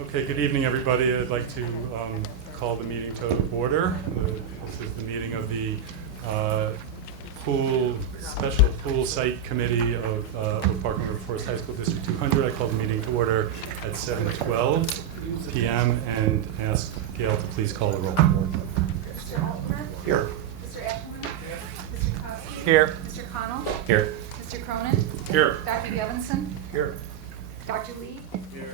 Okay, good evening, everybody. I'd like to call the meeting to order. This is the meeting of the Special Pool Site Committee of Park and River Forest High School District 200. I call the meeting to order at 7:12 p.m. and ask Gail to please call the roll. Mr. Altmer? Here. Mr. Ashman? Mr. Kosky? Here. Mr. Connell? Here. Mr. Cronin? Here. Dr. Gevinson? Here. Dr. Lee? Here.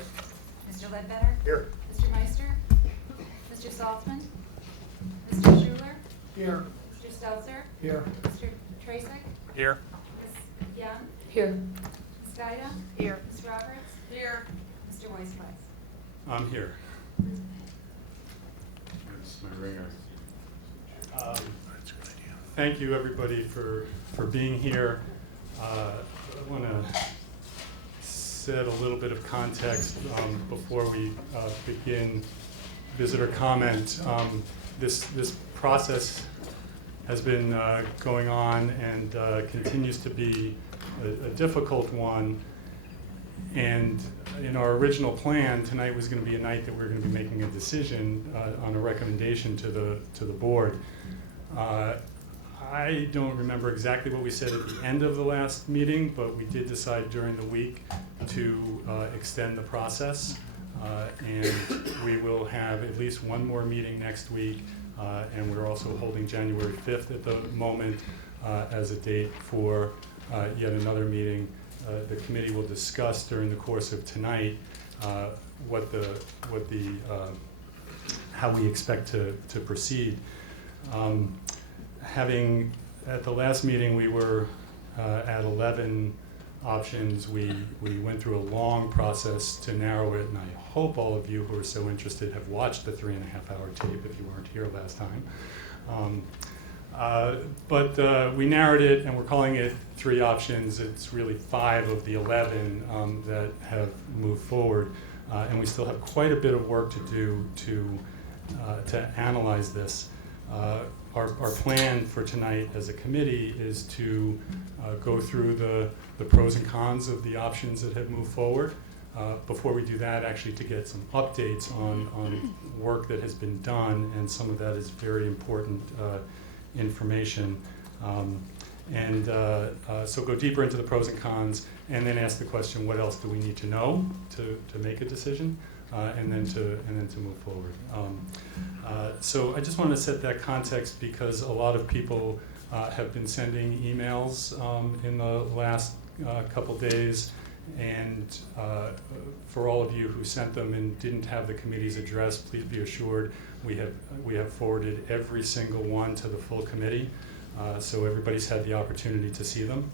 Mr. Ledbetter? Here. Mr. Meister? Mr. Saltzman? Mr. Schuler? Here. Mr. Stelzer? Here. Mr. Tracek? Here. Ms. Young? Here. Ms. Gaida? Here. Ms. Roberts? Here. Mr. Weisweiss? I'm here. There's my ringer. Thank you, everybody, for being here. I want to set a little bit of context before we begin visitor comment. This process has been going on and continues to be a difficult one. And in our original plan, tonight was going to be a night that we were going to be making a decision on a recommendation to the board. I don't remember exactly what we said at the end of the last meeting, but we did decide during the week to extend the process. And we will have at least one more meeting next week. And we're also holding January 5th at the moment as a date for yet another meeting. The committee will discuss during the course of tonight how we expect to proceed. Having at the last meeting we were at 11 options. We went through a long process to narrow it, and I hope all of you who are so interested have watched the 3.5-hour tape if you weren't here last time. But we narrowed it, and we're calling it 3 options. It's really 5 of the 11 that have moved forward, and we still have quite a bit of work to do to analyze this. Our plan for tonight as a committee is to go through the pros and cons of the options that have moved forward. Before we do that, actually to get some updates on work that has been done, and some of that is very important information. So go deeper into the pros and cons, and then ask the question, what else do we need to know to make a decision, and then to move forward. So I just want to set that context because a lot of people have been sending emails in the last couple days, and for all of you who sent them and didn't have the committee's address, please be assured we have forwarded every single one to the full committee, so everybody's had the opportunity to see them.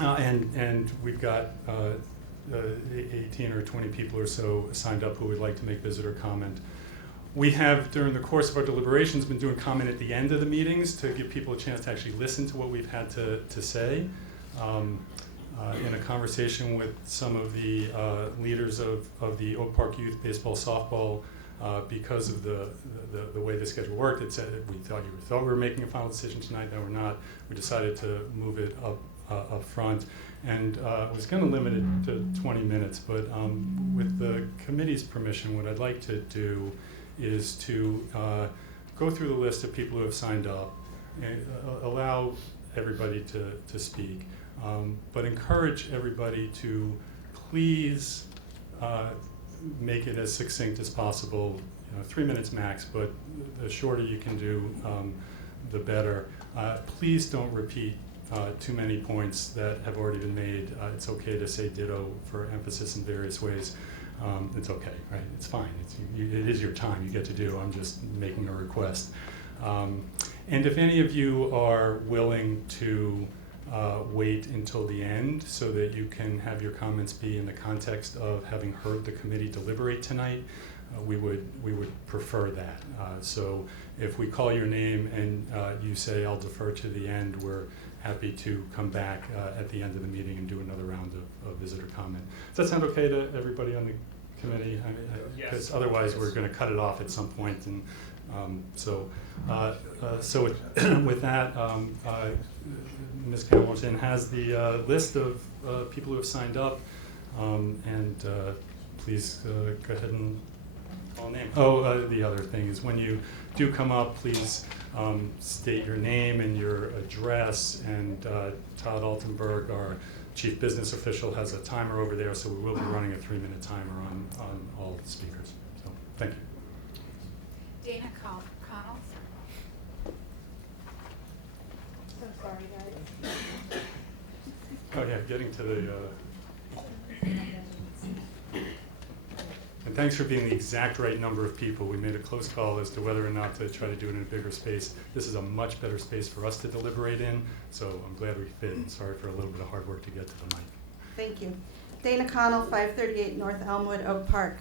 And we've got 18 or 20 people or so signed up who would like to make visitor comment. We have, during the course of our deliberations, been doing comment at the end of the meetings to give people a chance to actually listen to what we've had to say. In a conversation with some of the leaders of the Oak Park Youth Baseball Softball, because of the way the schedule worked, it said that we thought we were making a final decision tonight, no, we're not. We decided to move it up front, and was going to limit it to 20 minutes, but with the committee's permission, what I'd like to do is to go through the list of people who have signed up and allow everybody to speak, but encourage everybody to please make it as succinct as possible, 3 minutes max, but the shorter you can do, the better. Please don't repeat too many points that have already been made. It's okay to say ditto for emphasis in various ways. It's okay, right? It's fine. It is your time. You get to do. I'm just making a request. And if any of you are willing to wait until the end so that you can have your comments be in the context of having heard the committee deliberate tonight, we would prefer that. So if we call your name and you say, I'll defer to the end, we're happy to come back at the end of the meeting and do another round of visitor comment. Does that sound okay to everybody on the committee? Because otherwise we're going to cut it off at some point. And so with that, Ms. Hamilton has the list of people who have signed up, and please go ahead and call name. Oh, the other thing is when you do come up, please state your name and your address, and Todd Altenberg, our Chief Business Official, has a timer over there, so we will be running a 3-minute timer on all speakers. So, thank you. Dana Connell. So sorry, guys. Oh yeah, getting to the, and thanks for being the exact right number of people. We made a close call as to whether or not to try to do it in a bigger space. This is a much better space for us to deliberate in, so I'm glad we fit, and sorry for a little bit of hard work to get to the mic. Thank you. Dana Connell, 538 North Elmwood, Oak Park.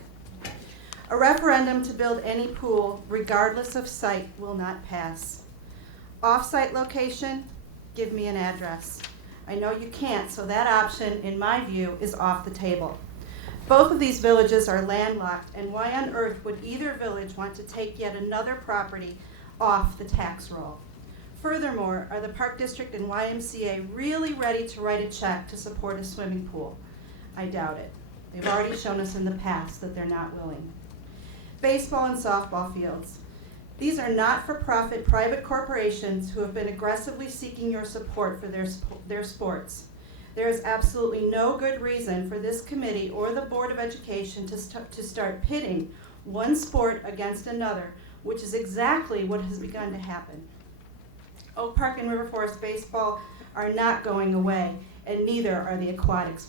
A referendum to build any pool, regardless of site, will not pass. Off-site location, give me an address. I know you can't, so that option, in my view, is off the table. Both of these villages are landlocked, and why on earth would either village want to take yet another property off the tax roll? Furthermore, are the Park District and YMCA really ready to write a check to support a swimming pool? I doubt it. They've already shown us in the past that they're not willing. Baseball and softball fields. These are not-for-profit private corporations who have been aggressively seeking your support for their sports. There is absolutely no good reason for this committee or the Board of Education to start pitting one sport against another, which is exactly what has begun to happen. Oak Park and River Forest baseball are not going away, and neither are the aquatics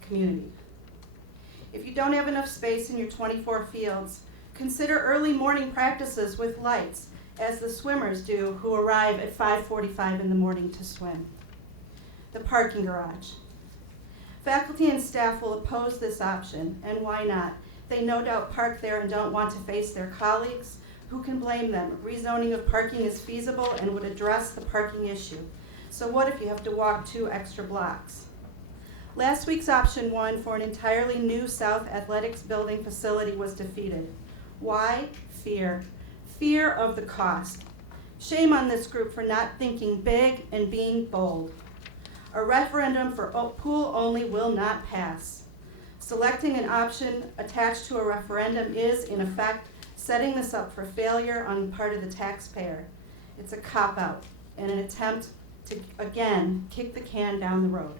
community. If you don't have enough space in your 24 fields, consider early morning practices with lights, as the swimmers do who arrive at 5:45 in the morning to swim. The parking garage. Faculty and staff will oppose this option, and why not? They no doubt park there and don't want to face their colleagues. Who can blame them? Rezoning of parking is feasible and would address the parking issue. So what if you have to walk 2 extra blocks? Last week's option 1 for an entirely new South Athletics building facility was defeated. Why? Fear. Fear of the cost. Shame on this group for not thinking big and being bold. A referendum for pool only will not pass. Selecting an option attached to a referendum is, in effect, setting this up for failure on the part of the taxpayer. It's a cop-out and an attempt to, again, kick the can down the road.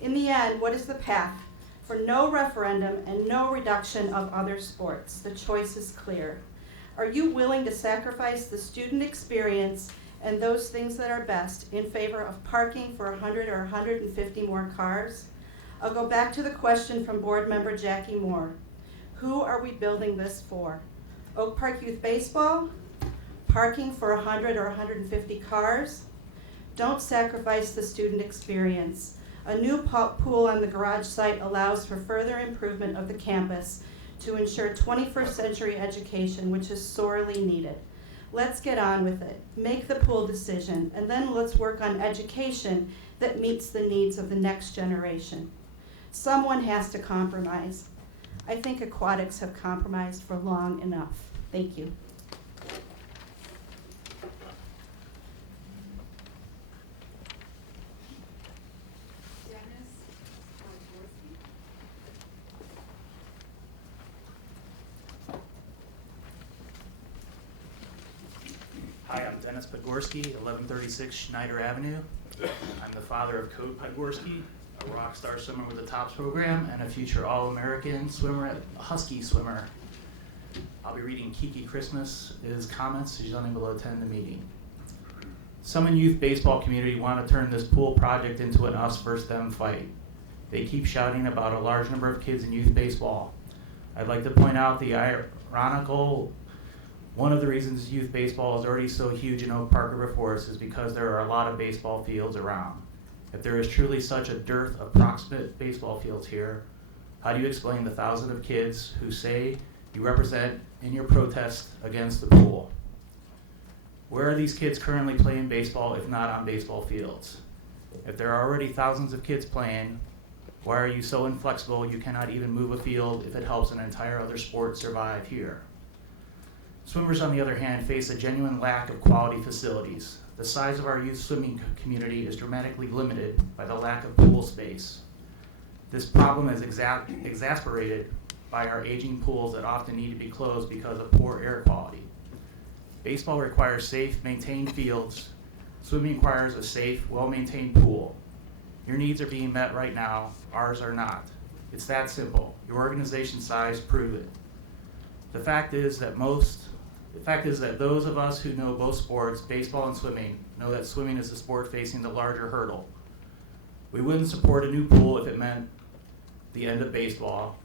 In the end, what is the path? For no referendum and no reduction of other sports. The choice is clear. Are you willing to sacrifice the student experience and those things that are best in favor of parking for 100 or 150 more cars? I'll go back to the question from board member Jackie Moore. Who are we building this for? Oak Park Youth Baseball? Parking for 100 or 150 cars? Don't sacrifice the student experience. A new pool on the garage site allows for further improvement of the campus to ensure 21st century education, which is sorely needed. Let's get on with it. Make the pool decision, and then let's work on education that meets the needs of the next generation. Someone has to compromise. I think aquatics have compromised for long enough. Thank you. Hi, I'm Dennis Podgorski, 1136 Schneider Avenue. I'm the father of Code Podgorski, a rock star swimmer with the TOPS program and a future All-American swimmer, a Husky swimmer. I'll be reading Kiki Christmas's comments. She's unable to attend the meeting. Some in the youth baseball community want to turn this pool project into an us versus them fight. They keep shouting about a large number of kids in youth baseball. I'd like to point out the ironical. One of the reasons youth baseball is already so huge in Oak Park River Forest is because there are a lot of baseball fields around. If there is truly such a dearth of proximate baseball fields here, how do you explain the thousands of kids who say you represent in your protest against the pool? Where are these kids currently playing baseball if not on baseball fields? If there are already thousands of kids playing, why are you so inflexible you cannot even move a field if it helps an entire other sport survive here? Swimmers, on the other hand, face a genuine lack of quality facilities. The size of our youth swimming community is dramatically limited by the lack of pool space. This problem is exacerbated by our aging pools that often need to be closed because of poor air quality. Baseball requires safe, maintained fields. Swimming requires a safe, well-maintained pool. Your needs are being met right now, ours are not. It's that simple. Your organization size prove it. The fact is that those of us who know both sports, baseball and swimming, know that swimming is the sport facing the larger hurdle. We wouldn't support a new pool if it meant the end of baseball,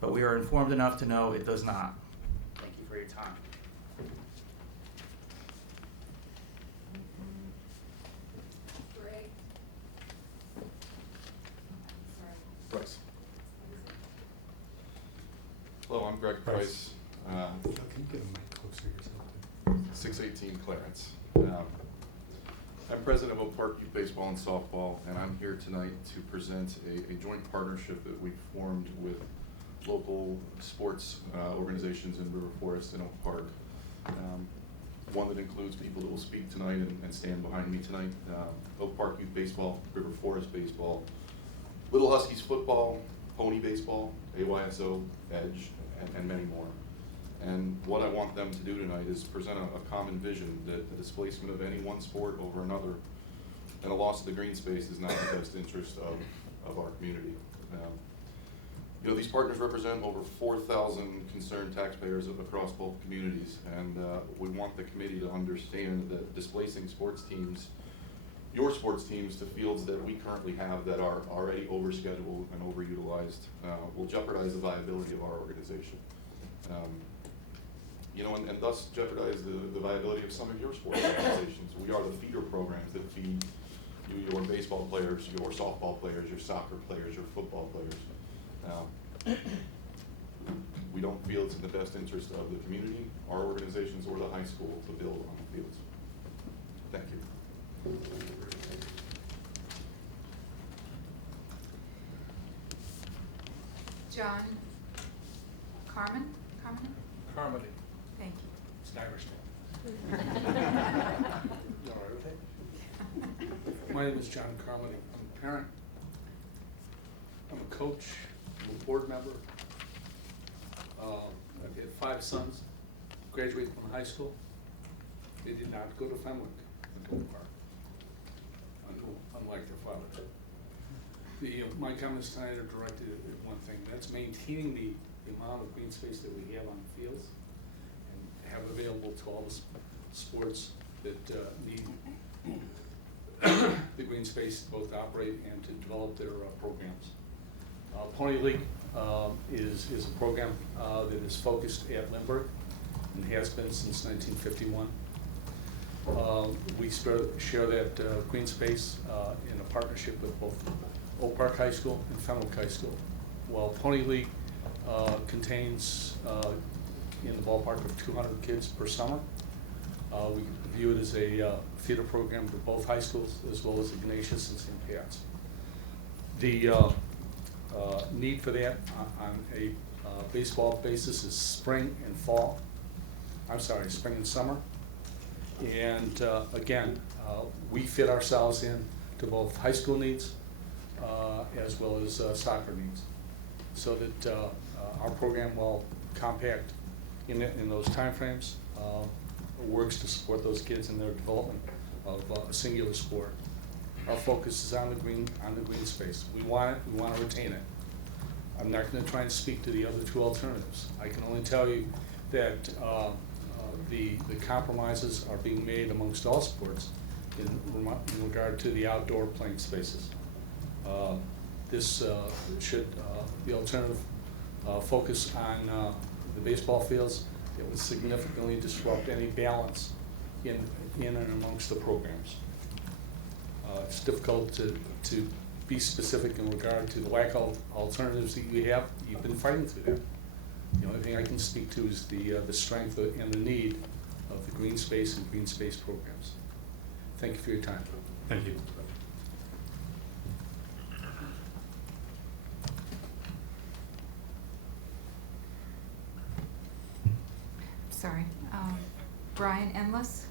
but we are informed enough to know it does not. Thank you for your time. Greg. Price. Hello, I'm Greg Price, Can you get a mic closer to yourself? 618 Clarence. I'm president of Oak Park Youth Baseball and Softball, and I'm here tonight to present a joint partnership that we formed with local sports organizations in River Forest and Oak Park. One that includes people that will speak tonight and stand behind me tonight. Oak Park Youth Baseball, River Forest Baseball, Little Huskies Football, Pony Baseball, AYSO, Edge, and many more. And what I want them to do tonight is present a common vision that the displacement of any one sport over another and a loss of the green space is not in the best interest of our community. You know, these partners represent over 4,000 concerned taxpayers across both communities, and we want the committee to understand that displacing sports teams, your sports teams, to fields that we currently have that are already overscheduled and overutilized will jeopardize the viability of our organization. You know, and thus jeopardize the viability of some of your sports organizations. We are the feeder programs that feed you, your baseball players, your softball players, your soccer players, your football players. We don't feel it's in the best interest of the community, our organizations, or the high school to build on the fields. Thank you. John Carmen? Carmody. Thank It's an Irish name. you. You all right with it? My name is John Carmody. I'm a parent. I'm a coach. I'm a board member. I've had 5 sons, graduated from high school. They did not go to Fenwick and Oak Park, unlike their father. My comments tonight are directed at one thing, that's maintaining the amount of green space that we have on the fields and have available to all the sports that need the green space to both operate and to develop their programs. Pony League is a program that is focused at Lindbergh and has been since 1951. We share that green space in a partnership with both Oak Park High School and Fenwick High School. While Pony League contains in the ballpark of 200 kids per summer, we view it as a feeder program for both high schools as well as Ignatius and St. Pat's. The need for that on a baseball basis is spring and fall. I'm sorry, spring and summer. And again, we fit ourselves in to both high school needs as well as soccer needs, so that our program, while compact in those timeframes, works to support those kids in their development of a singular sport. Our focus is on the green space. We want it. We want to retain it. I'm not going to try and speak to the other 2 alternatives. I can only tell you that the compromises are being made amongst all sports in regard to the outdoor playing spaces. This should, the alternative, focus on the baseball fields. It would significantly disrupt any balance in and amongst the programs. It's difficult to be specific in regard to the lack of alternatives that you have. You've been fighting through that. The only thing I can speak to is the strength and the need of the green space and green space programs. Thank you for your time. Thank you. Sorry. Brian Endless?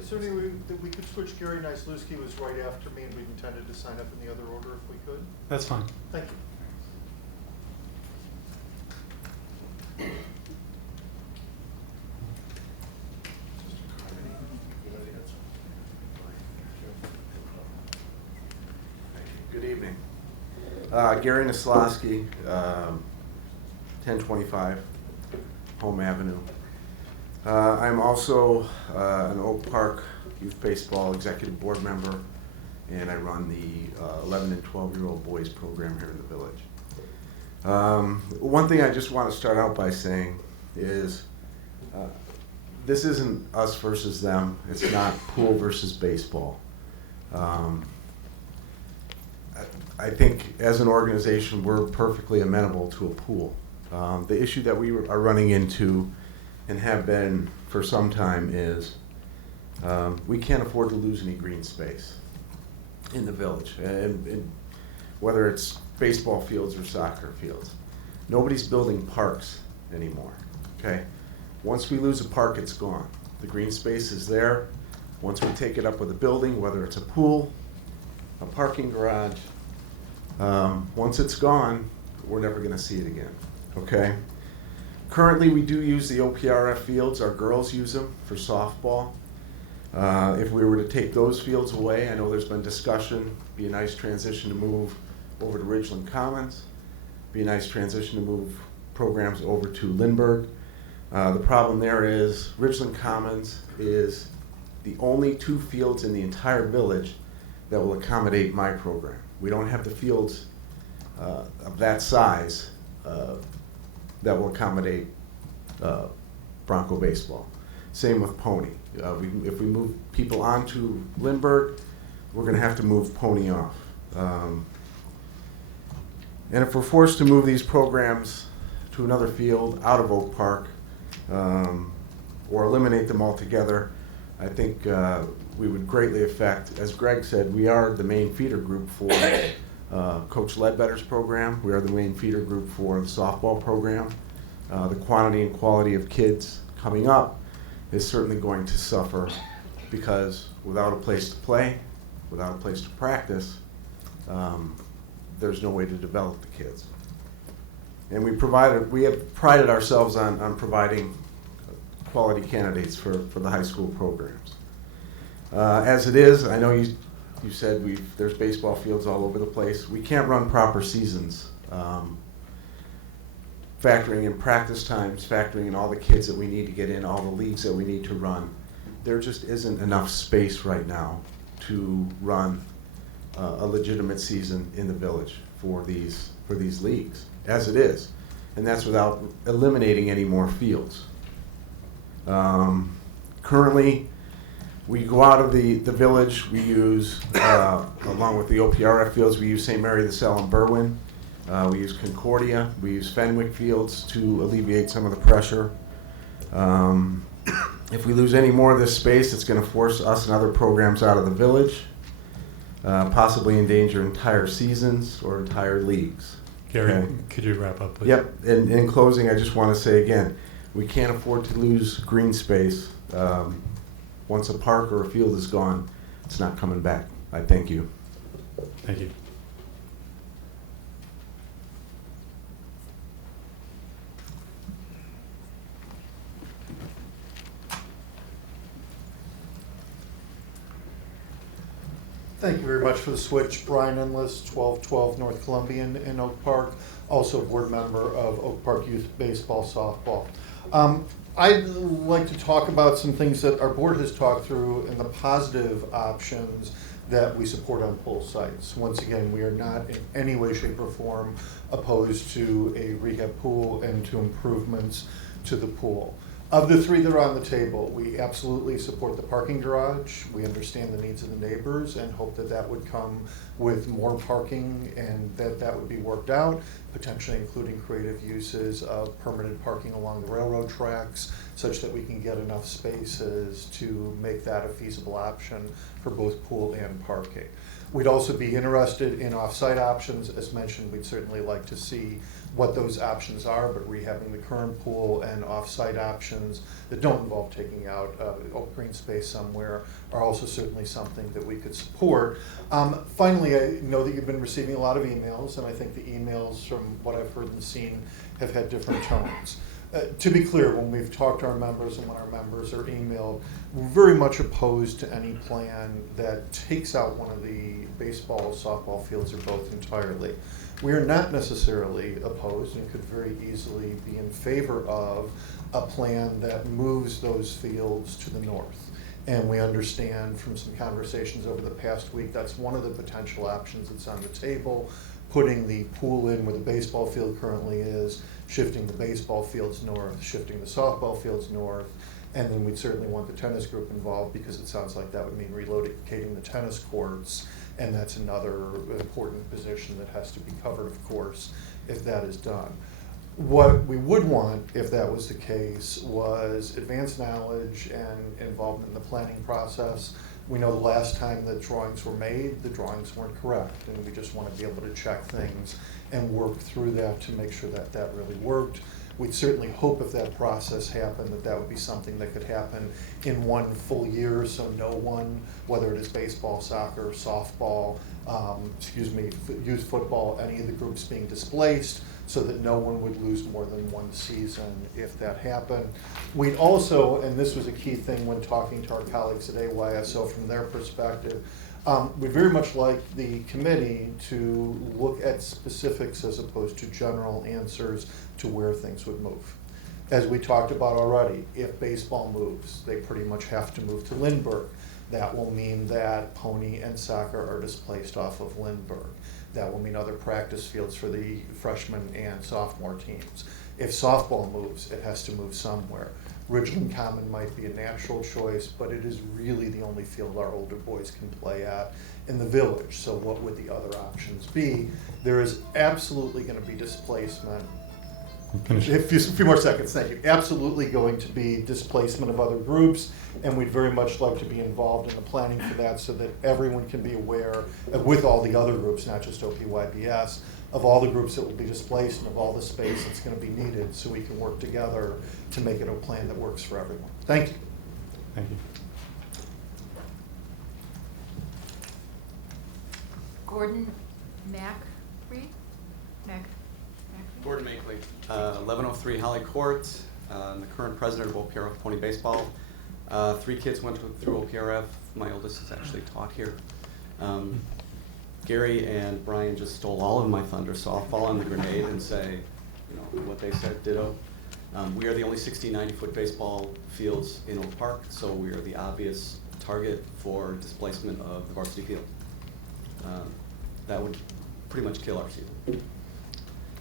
Is there any way that we could switch? Gary Nyslewski was right after me, and we intended to sign up in the other order if we could. That's fine. Thank you. Gary Naslowski, 1025 Home Avenue. I'm also an Oak Park Youth Baseball Executive Board member, and I run the 11 and 12-year-old boys program here in the village. One thing I just want to start out by saying is this isn't us versus them. It's not pool versus baseball. I think as an organization, we're perfectly amenable to a pool. The issue that we are running into and have been for some time is we can't afford to lose any green space in the village, and whether it's baseball fields or soccer fields. Nobody's building parks anymore, okay? Once we lose a park, it's gone. The green space is there. Once we take it up with a building, whether it's a pool, a parking garage, once it's gone, we're never gonna see it again, okay? Currently, we do use the OPRF fields. Our girls use them for softball. If we were to take those fields away, I know there's been discussion, be a nice transition to move over to Ridgeland Commons, be a nice transition to move programs over to Lindbergh. The problem there is Ridgeland Commons is the only 2 fields in the entire village that will accommodate my program. We don't have the fields of that size that will accommodate Bronco baseball. Same with Pony. If we move people onto Lindbergh, we're going to have to move Pony off. And if we're forced to move these programs to another field out of Oak Park, or eliminate them altogether, I think we would greatly affect, as Greg said, we are the main feeder group for Coach Ledbetter's program. We are the main feeder group for the softball program. The quantity and quality of kids coming up is certainly going to suffer because without a place to play, without a place to practice, there's no way to develop the kids. And we have prided ourselves on providing quality candidates for the high school programs. As it is, I know you said there's baseball fields all over the place. We can't run proper seasons, factoring in practice times, factoring in all the kids that we need to get in, all the leagues that we need to run. There just isn't enough space right now to run a legitimate season in the village for these leagues, as it is. And that's without eliminating any more fields. Currently, we go out of the village, we use, along with the OPRF fields, we use St. Mary the Cell in Berwyn. We use Concordia, we use Fenwick fields to alleviate some of the pressure. If we lose any more of this space, it's going to force us and other programs out of the village, possibly endanger entire seasons or entire leagues. Gary, Okay. could you wrap up, please? Yep, and in closing, I just want to say again, we can't afford to lose green space. Once a park or a field is gone, it's not coming back. I thank you. Thank you. Thank you very much for the switch. Brian Endless, 1212 North Columbian in Oak Park, also a board member of Oak Park Youth Baseball Softball. I'd like to talk about some things that our board has talked through and the positive options that we support on pool sites. Once again, we are not in any way, shape, or form opposed to a rehab pool and to improvements to the pool. Of the 3 that are on the table, we absolutely support the parking garage. We understand the needs of the neighbors and hope that that would come with more parking and that would be worked out, potentially including creative uses of permanent parking along the railroad tracks, such that we can get enough spaces to make that a feasible option for both pool and parking. We'd also be interested in off-site options. As mentioned, we'd certainly like to see what those options are, but rehabbing the current pool and off-site options that don't involve taking out green space somewhere are also certainly something that we could support. Finally, I know that you've been receiving a lot of emails, and I think the emails, from what I've heard and seen, have had different tones. To be clear, when we've talked to our members and when our members are emailed, we're very much opposed to any plan that takes out one of the baseball, softball fields or both entirely. We are not necessarily opposed and could very easily be in favor of a plan that moves those fields to the north. And we understand from some conversations over the past week, that's one of the potential options that's on the table, putting the pool in where the baseball field currently is, shifting the baseball fields north, shifting the softball fields north, and then we'd certainly want the tennis group involved because it sounds like that would mean relocating the tennis courts, and that's another important position that has to be covered, of course, if that is done. What we would want, if that was the case, was advanced knowledge and involvement in the planning process. We know the last time that drawings were made, the drawings weren't correct, and we just want to be able to check things and work through that to make sure that that really worked. We'd certainly hope if that process happened, that that would be something that could happen in one full year, so no one, whether it is baseball, soccer, softball, youth football, any of the groups being displaced, so that no one would lose more than one season if that happened. We'd also, and this was a key thing when talking to our colleagues at AYSO from their perspective, we'd very much like the committee to look at specifics as opposed to general answers to where things would move. As we talked about already, if baseball moves, they pretty much have to move to Lindbergh. That will mean that Pony and soccer are displaced off of Lindbergh. That will mean other practice fields for the freshman and sophomore teams. If softball moves, it has to move somewhere. Ridgeland Common might be a natural choice, but it is really the only field our older boys can play at in the village. So what would the other options be? There is absolutely going to be displacement. Finish. A few more seconds, thank you. Absolutely going to be displacement of other groups, and we'd very much like to be involved in the planning for that so that everyone can be aware, with all the other groups, not just OPYBS, of all the groups that will be displaced and of all the space that's going to be needed so we can work together to make it a plan that works for everyone. Thank you. Thank you. Gordon Macri? Gordon Makeley, 1103 Holly Court. I'm the current president of OPRF Pony Baseball. 3 kids went through OPRF. My oldest is actually taught here. Gary and Brian just stole all of my thunder, so I'll fall on the grenade and say, what they said, ditto. We are the only 60, 90-foot baseball fields in Oak Park, so we are the obvious target for displacement of the varsity field. That would pretty much kill our season.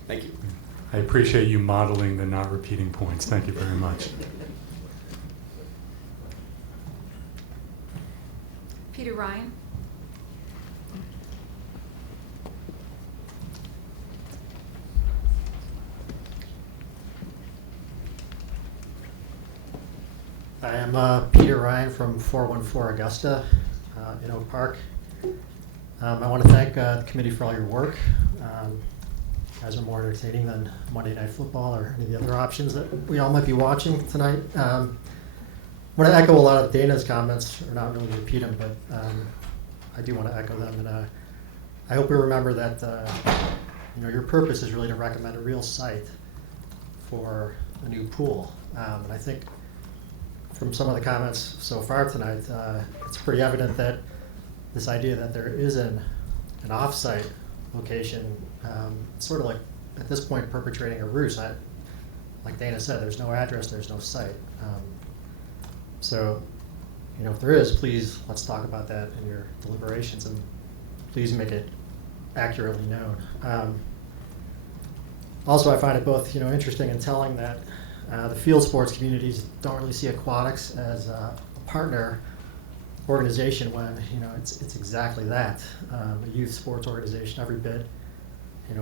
Thank you. I appreciate you modeling the not repeating points. Thank you very much. Peter Ryan? I am Peter Ryan from 414 Augusta in Oak Park. I want to thank the committee for all your work. You guys are more entertaining than Monday Night Football or any of the other options that we all might be watching tonight. I want to echo a lot of Dana's comments, or not really repeat them, but I do want to echo them. And I hope we remember that your purpose is really to recommend a real site for a new pool. And I think from some of the comments so far tonight, it's pretty evident that this idea that there is an off-site location, sort of like at this point perpetrating a ruse. Like Dana said, there's no address, there's no site. So, if there is, please let's talk about that in your deliberations and please make it accurately known. Also, I find it both interesting and telling that the field sports communities don't really see aquatics as a partner organization when it's exactly that, a youth sports organization, every bit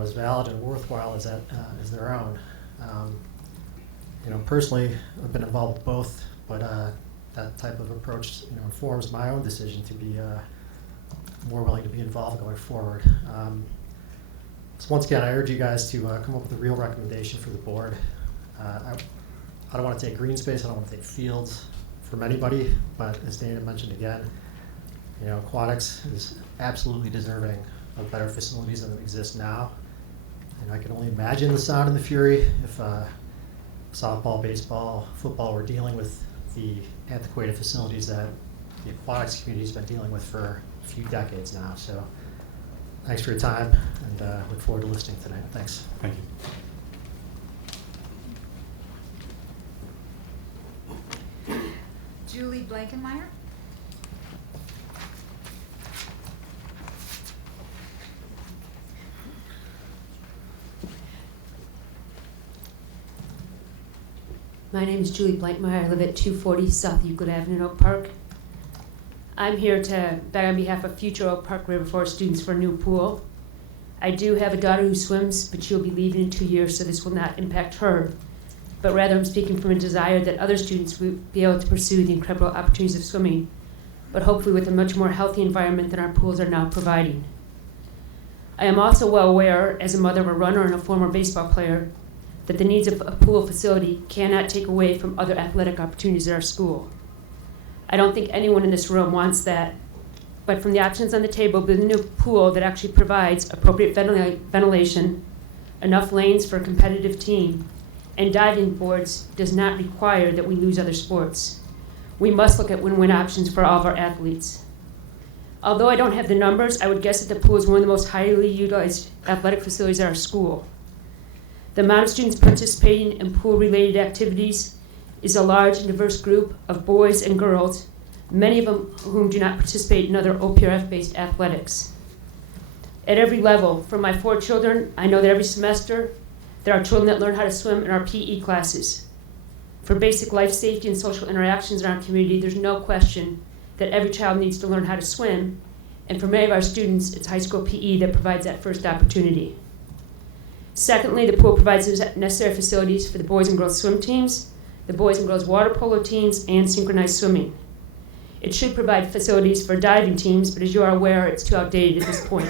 as valid and worthwhile as their own. Personally, I've been involved with both, but that type of approach informs my own decision to be more willing to be involved going forward. So once again, I urge you guys to come up with a real recommendation for the board. I don't want to take green space, I don't want to take fields from anybody, but as Dana mentioned again, aquatics is absolutely deserving of better facilities than exist now. I can only imagine the sound and the fury if softball, baseball, football, we're dealing with the antiquated facilities that the aquatics community's been dealing with for a few decades now. So thanks for your time, and look forward to listening tonight. Thanks. Thank you. Julie Blankenmeyer. My name is Julie Blankmeyer. I live at 240 South Euclid Avenue in Oak Park. I'm here to beg on behalf of future Oak Park River Forest students for a new pool. I do have a daughter who swims, but she'll be leaving in 2 years, so this will not impact her. But rather, I'm speaking from a desire that other students will be able to pursue the incredible opportunities of swimming, but hopefully with a much more healthy environment than our pools are now providing. I am also well aware, as a mother of a runner and a former baseball player, that the needs of a pool facility cannot take away from other athletic opportunities at our school. I don't think anyone in this room wants that, but from the options on the table, building a new pool that actually provides appropriate ventilation, enough lanes for a competitive team, and diving boards does not require that we lose other sports. We must look at win-win options for all of our athletes. Although I don't have the numbers, I would guess that the pool is one of the most highly utilized athletic facilities at our school. The amount of students participating in pool-related activities is a large and diverse group of boys and girls, many of them whom do not participate in other OPRF-based athletics. At every level, for my 4 children, I know that every semester there are children that learn how to swim in our PE classes. For basic life safety and social interactions in our community, there's no question that every child needs to learn how to swim, and for many of our students, it's high school PE that provides that first opportunity. Secondly, the pool provides the necessary facilities for the boys and girls swim teams, the boys and girls water polo teams, and synchronized swimming. It should provide facilities for diving teams, but as you are aware, it's too outdated at this point.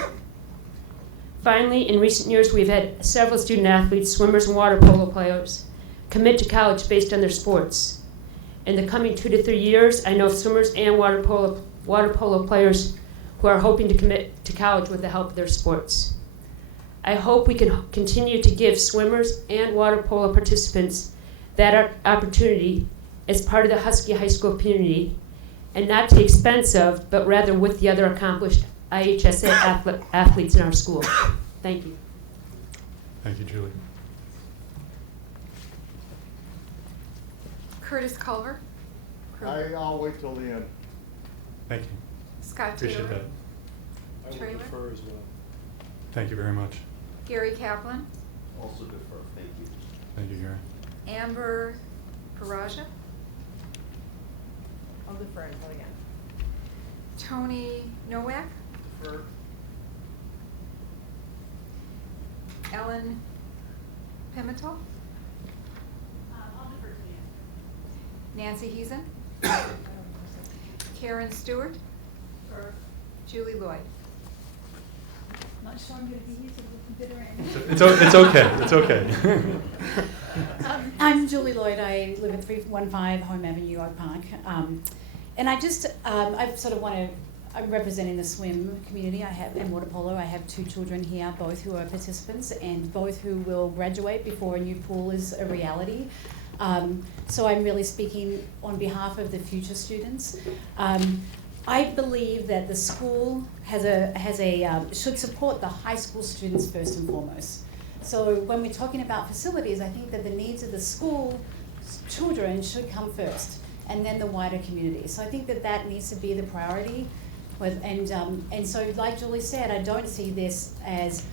Finally, in recent years, we've had several student athletes, swimmers and water polo players, commit to college based on their sports. In the coming 2 to 3 years, I know swimmers and water polo players who are hoping to commit to college with the help of their sports. I hope we can continue to give swimmers and water polo participants that opportunity as part of the Husky High School community, and not to the expense of, but rather with the other accomplished IHSA athletes in our school. Thank you. Thank you, Julie. Curtis Culver. I'll wait till the end. Thank you. Scott Appreciate Taylor. that. I would Trailer. defer as well. Thank you very much. Gary Kaplan. Also defer, thank you. Thank you, Gary. Amber Paraja. I'll defer until again. Tony Nowak. For Ellen Pimentel. I'll defer to the end. Nancy Heason. Karen Stewart. For Julie Lloyd. not sure I'm going to be here to the bitter end. It's okay. It's okay. I'm Julie Lloyd. I live at 315 Home Avenue, Oak Park. And I just, I sort of want to, I'm representing the swim community. I have, and water polo. I have 2 children here, both who are participants and both who will graduate before a new pool is a reality. So I'm really speaking on behalf of the future students. I believe that the school should support the high school students first and foremost. So when we're talking about facilities, I think that the needs of the school children should come first, and then the wider community. So I think that that needs to be the priority. And so, like Julie said, I don't see this as,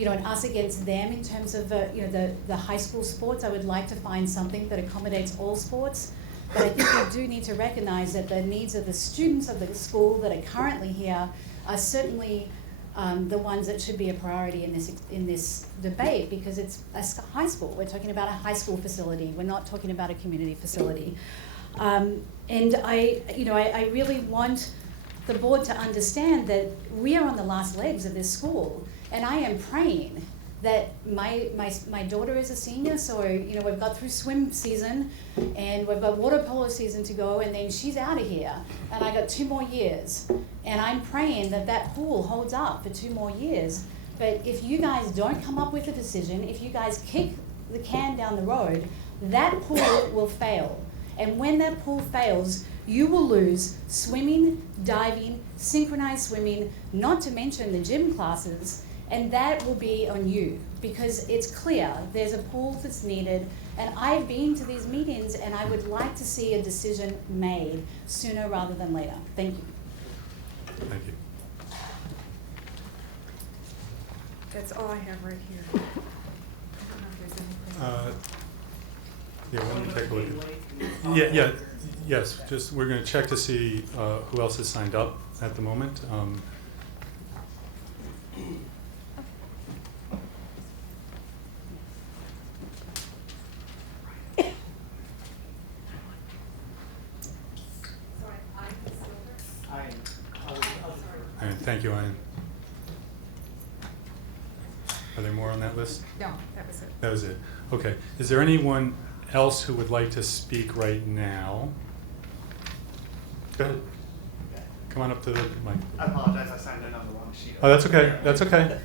an us against them in terms of the high school sports. I would like to find something that accommodates all sports. But I think we do need to recognize that the needs of the students of the school that are currently here are certainly the ones that should be a priority in this debate, because it's a high school. We're talking about a high school facility. We're not talking about a community facility. And I really want the board to understand that we are on the last legs of this school, and I am praying that my daughter is a senior, so we've got through swim season and we've got water polo season to go, and then she's out of here and I got 2 more years, and I'm praying that that pool holds up for 2 more years. But if you guys don't come up with a decision, if you guys kick the can down the road, that pool will fail. And when that pool fails, you will lose swimming, diving, synchronized swimming, not to mention the gym classes, and that will be on you because it's clear there's a pool that's needed. And I've been to these meetings and I would like to see a decision made sooner rather than later. Thank you. Thank you. That's all I have right here. I don't know if there's anything. Yeah, why don't you take a look at yes, just, we're gonna check to see who else has signed up at the moment. And thank you, Ian. Are there more on that list? No, that was it. That was it. Okay. Is there anyone else who would like to speak right now? Go ahead. Come on up to the mic. I apologize, I signed in on the wrong sheet. Oh, that's okay. That's okay.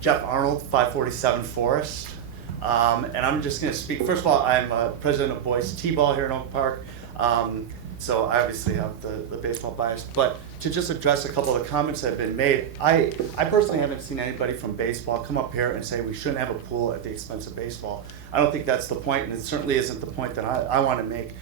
Jeff Arnold, 547 Forest. And I'm just going to speak. First of all, I'm president of Boys T-Ball here in Oak Park. So I obviously have the baseball bias. But to just address a couple of the comments that have been made, I personally haven't seen anybody from baseball come up here and say we shouldn't have a pool at the expense of baseball. I don't think that's the point, and it certainly isn't the point that I want to make.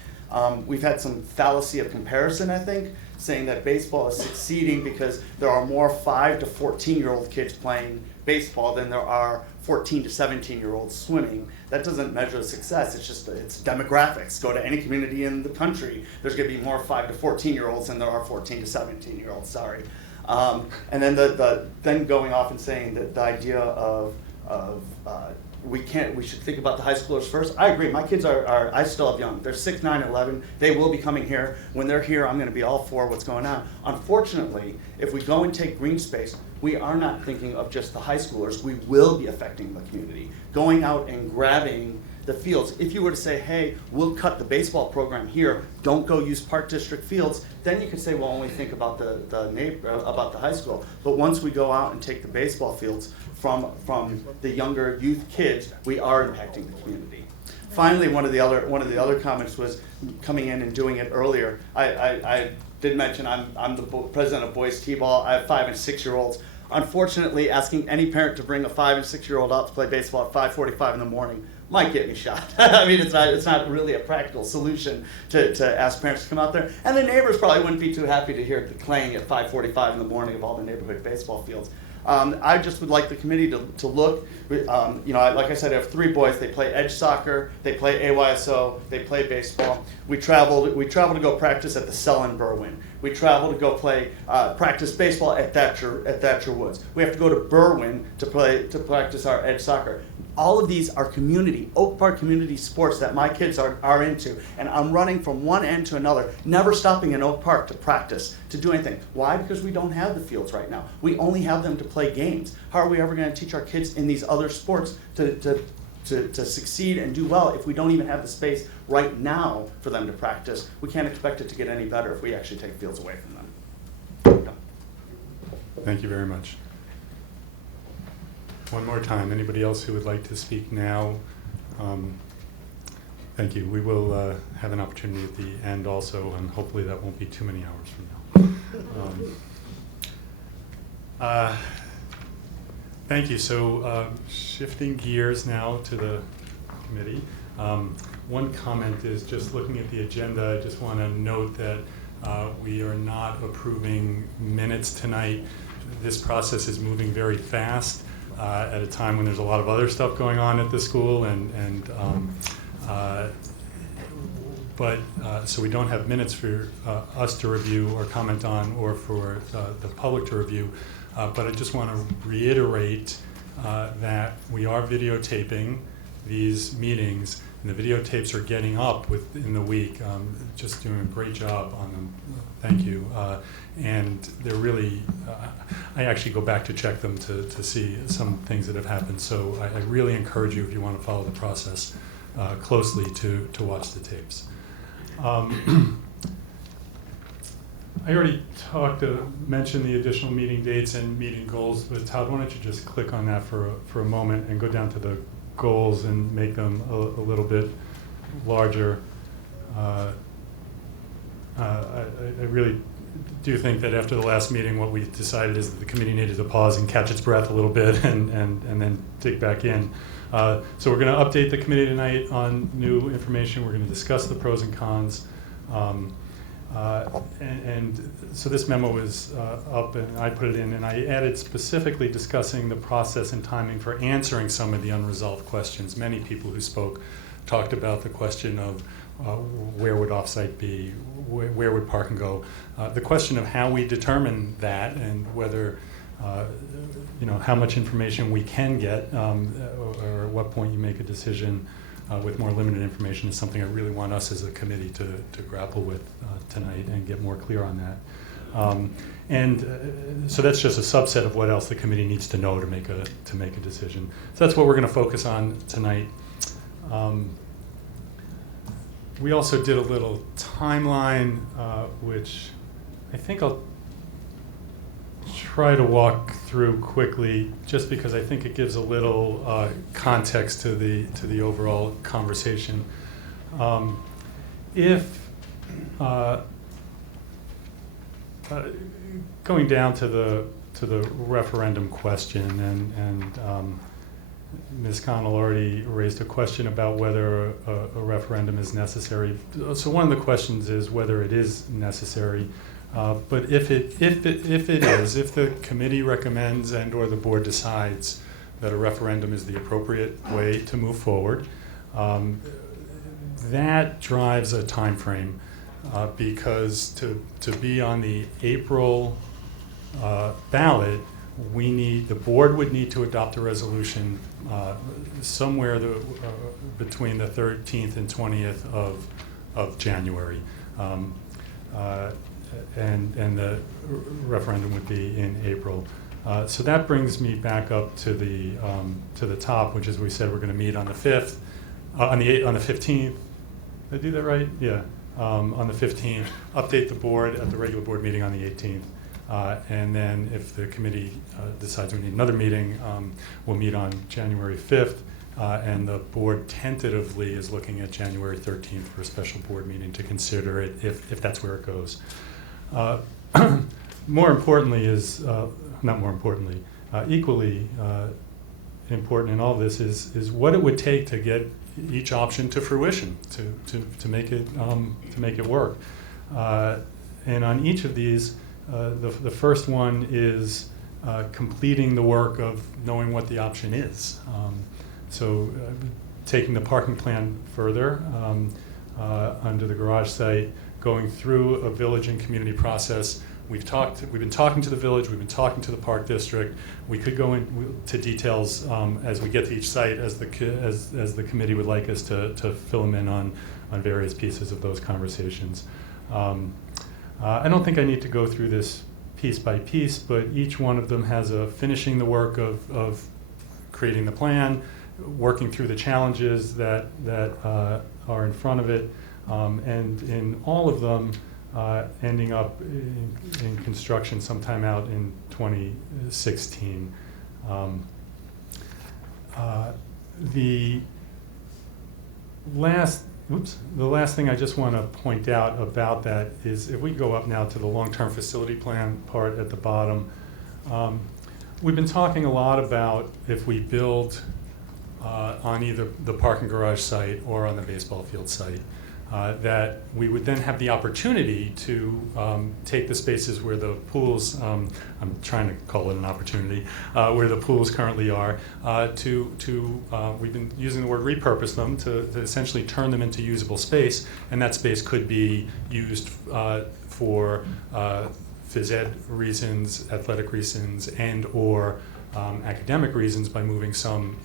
We've had some fallacy of comparison, I think, saying that baseball is succeeding because there are more 5 to 14-year-old kids playing baseball than there are 14 to 17-year-olds swimming. That doesn't measure success. It's demographics. Go to any community in the country, there's going to be more 5 to 14-year-olds than there are 14 to 17-year-olds. Sorry. And then then going off and saying that the idea of we should think about the high schoolers first. I agree. My kids I still have young. They're 6, 9, 11. They will be coming here. When they're here, I'm going to be all for what's going on. Unfortunately, if we go and take green space, we are not thinking of just the high schoolers. We will be affecting the community. Going out and grabbing the fields. If you were to say, hey, we'll cut the baseball program here, don't go use Park District fields, then you could say, well, only think about about the high school. But once we go out and take the baseball fields from the younger youth kids, we are impacting the community. Finally, one of the other comments was coming in and doing it earlier. I did mention I'm the president of Boys T-Ball. I have 5 and 6-year-olds. Unfortunately, asking any parent to bring a 5 and 6-year-old out to play baseball at 5:45 in the morning might get me shot. I mean, it's not really a practical solution to ask parents to come out there. And the neighbors probably wouldn't be too happy to hear the clang at 5:45 in the morning of all the neighborhood baseball fields. I just would like the committee to look. Like I said, I have 3 boys. They play edge soccer, they play AYSO, they play baseball. We travel to go practice at the Cell in Berwyn. We travel to go play practice baseball at Thatcher Woods. We have to go to Berwyn to practice our edge soccer. All of these are Oak Park community sports that my kids are into. And I'm running from one end to another, never stopping in Oak Park to practice, to do anything. Why? Because we don't have the fields right now. We only have them to play games. How are we ever going to teach our kids in these other sports to succeed and do well if we don't even have the space right now for them to practice? We can't expect it to get any better if we actually take fields away from them. Thank you very much. One more time, anybody else who would like to speak now? Thank you. We will have an opportunity at the end also, and hopefully that won't be too many hours from now. Thank you. So shifting gears now to the committee. One comment is just looking at the agenda, I just want to note that we are not approving minutes tonight. This process is moving very fast at a time when there's a lot of other stuff going on at the school, so we don't have minutes for us to review or comment on, or for the public to review. But I just want to reiterate that we are videotaping these meetings, and the videotapes are getting up within the week. Just doing a great job on them. Thank you. And they're really, I actually go back to check them to see some things that have happened. So I really encourage you, if you want to follow the process closely, to watch the tapes. I already mentioned the additional meeting dates and meeting goals, but Todd, why don't you just click on that for a moment and go down to the goals and make them a little bit larger. I really do think that after the last meeting, what we decided is that the committee needed to pause and catch its breath a little bit and then dig back in. So we're going to update the committee tonight on new information. We're going to discuss the pros and cons. And so this memo is up, and I put it in, and I added specifically discussing the process and timing for answering some of the unresolved questions. Many people who spoke talked about the question of where would offsite be, where would parking go, the question of how we determine that, and whether how much information we can get, or at what point you make a decision with more limited information, is something I really want us as a committee to grapple with tonight and get more clear on that. So that's just a subset of what else the committee needs to know to make a decision. So that's what we're going to focus on tonight. We also did a little timeline, which I think I'll try to walk through quickly, just because I think it gives a little context to the overall conversation. Going down to the referendum question, and Ms. Connell already raised a question about whether a referendum is necessary. So one of the questions is whether it is necessary. But if it is, if the committee recommends and/or the board decides that a referendum is the appropriate way to move forward, that drives a time frame, because to be on the April ballot, the board would need to adopt a resolution somewhere between the 13th and 20th of January. And the referendum would be in April. So that brings me back up to the top, which is we said we're going to meet on the 5th, on the 15th. Did I do that right? Yeah. On the 15th, update the board at the regular board meeting on the 18th. And then if the committee decides we need another meeting, we'll meet on January 5th. And the board tentatively is looking at January 13th for a special board meeting to consider it if that's where it goes. More importantly not more importantly, equally important in all this is what it would take to get each option to fruition, to make it work. And on each of these, the first one is completing the work of knowing what the option is. So taking the parking plan further under the garage site, going through a village and community process. We've been talking to the village, we've been talking to the park district. We could go into details as we get to each site, as the committee would like us to fill them in on various pieces of those conversations. I don't think I need to go through this piece by piece, but each one of them has a finishing the work of creating the plan, working through the challenges that are in front of it, and in all of them ending up in construction sometime out in 2016. The last thing I just want to point out about that is, if we go up now to the long-term facility plan part at the bottom, we've been talking a lot about if we build on either the parking garage site or on the baseball field site, that we would then have the opportunity to take the spaces where the pools, I'm trying to call it an opportunity, where the pools currently are, we've been using the word repurpose them to essentially turn them into usable space, and that space could be used for phys ed reasons, athletic reasons, and or academic reasons by moving some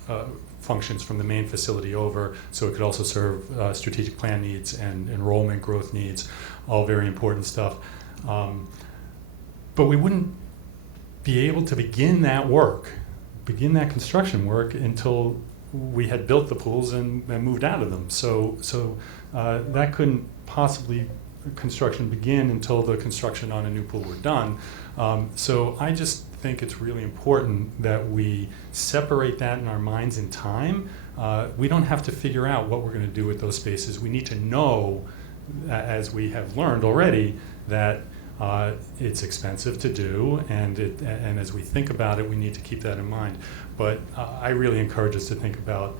functions from the main facility over, so it could also serve strategic plan needs and enrollment growth needs, all very important stuff. But we wouldn't be able to begin that construction work, until we had built the pools and moved out of them. So that couldn't possibly construction begin until the construction on a new pool were done. So I just think it's really important that we separate that in our minds in time we don't have to figure out what we're going to do with those spaces. We need to know, as we have learned already, that it's expensive to do, and as we think about it, we need to keep that in mind. But I really encourage us to think about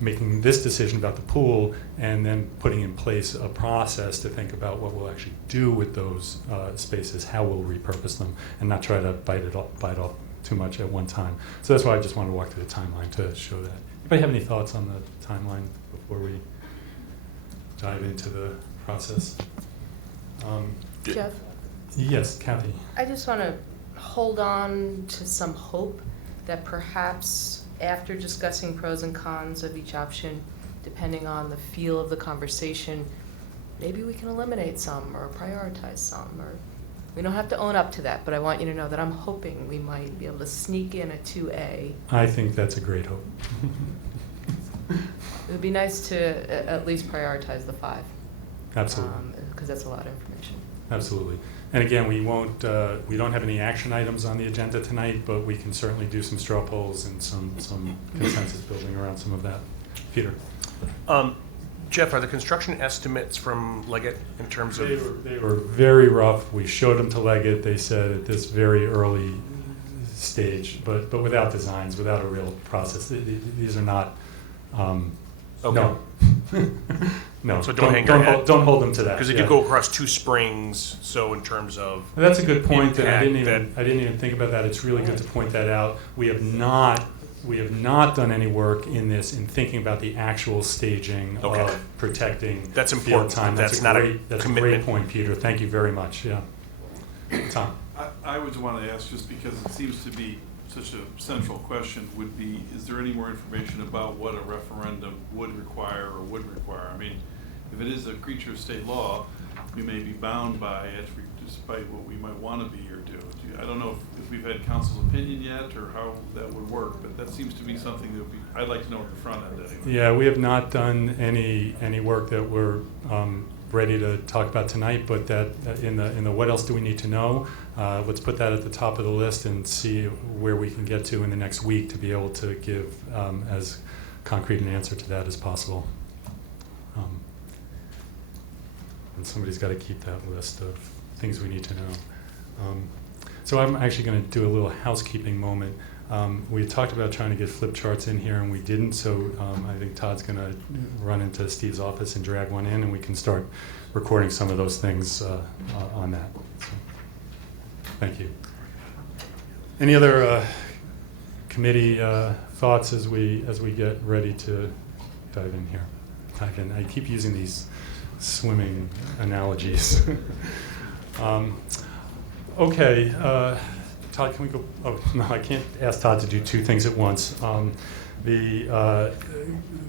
making this decision about the pool and then putting in place a process to think about what we'll actually do with those spaces, how we'll repurpose them, and not try to bite off too much at one time. So that's why I just wanted to walk through the timeline to show that. Anybody have any thoughts on the timeline before we dive into the process? Jeff, Yes, Kathy. I just want to hold on to some hope that perhaps after discussing pros and cons of each option, depending on the feel of the conversation, maybe we can eliminate some or prioritize some, or we don't have to own up to that, but I want you to know that I'm hoping we might be able to sneak in a 2A. I think that's a great hope. It would be nice to at least prioritize the 5. Absolutely. Because that's a lot of information. Absolutely. And again, we don't have any action items on the agenda tonight, but we can certainly do some straw polls and some consensus building around some of that. Peter? Jeff, are the construction estimates from Leggett in terms of? They were very rough. We showed them to Leggett. They said at this very early stage, but without designs, without a real process. These are not. Okay. No. No. So don't hang your hat. Don't hold them to that. Because it could go across 2 springs. So in terms of. That's a good point, and I impact didn't even think about that. It's really good to point that out. We have not done any work in this in thinking about the actual staging of protecting. That's field important. time. That's a great point, Peter. Thank you very much. Yeah. Tom. I would want to ask, just because it seems to be such a central question, would be, is there any more information about what a referendum would require or wouldn't require? I mean, if it is a creature of state law, we may be bound by it despite what we might want to be or do. I don't know if we've had council's opinion yet or how that would work, but that seems to be something that would be, I'd like to know at the front end anyway. Yeah, we have not done any work that we're ready to talk about tonight, but that in the what else do we need to know, let's put that at the top of the list and see where we can get to in the next week to be able to give as concrete an answer to that as possible. And somebody's got to keep that list of things we need to know. So I'm actually going to do a little housekeeping moment. We had talked about trying to get flip charts in here, and we didn't, so I think Todd's going to run into Steve's office and drag one in, and we can start recording some of those things on that. So, thank you. Any other committee thoughts as we get ready to dive in here? Dive in. I keep using these swimming analogies. Okay, Todd, can we go? Oh no, I can't ask Todd to do 2 things at once. The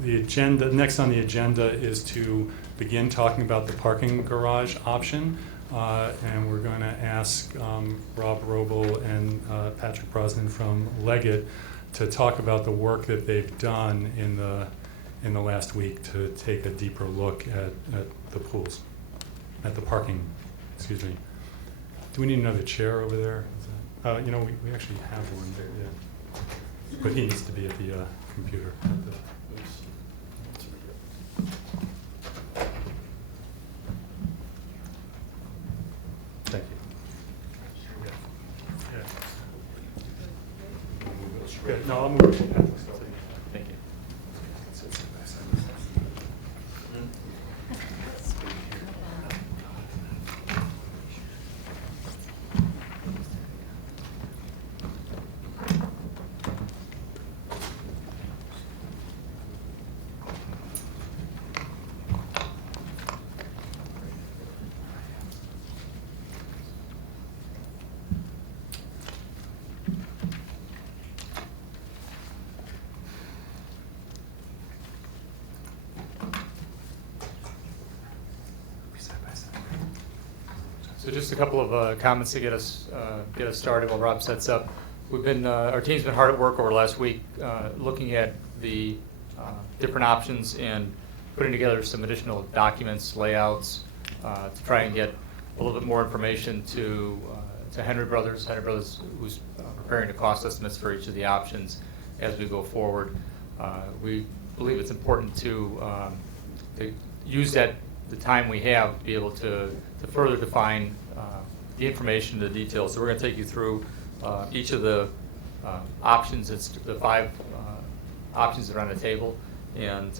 agenda next on the agenda is to begin talking about the parking garage option, and we're going to ask Rob Roble and Patrick Brosnan from Leggett to talk about the work that they've done in the last week to take a deeper look at the pools, at the parking. Excuse me. Do we need another chair over there? You know, we actually have one there, yeah. But he needs to be at the computer. Thank you. Yeah. Good. No, I'll move it. Thank you. So just a couple of comments to get us started while Rob sets up. We've been our team's been hard at work over last week looking at the different options and putting together some additional documents, layouts to try and get a little bit more information to Henry Brothers, who's preparing the cost estimates for each of the options as we go forward. We believe it's important to use the time we have to be able to further define the information, the details. So we're going to take you through each of the options. It's the 5 options that are on the table, and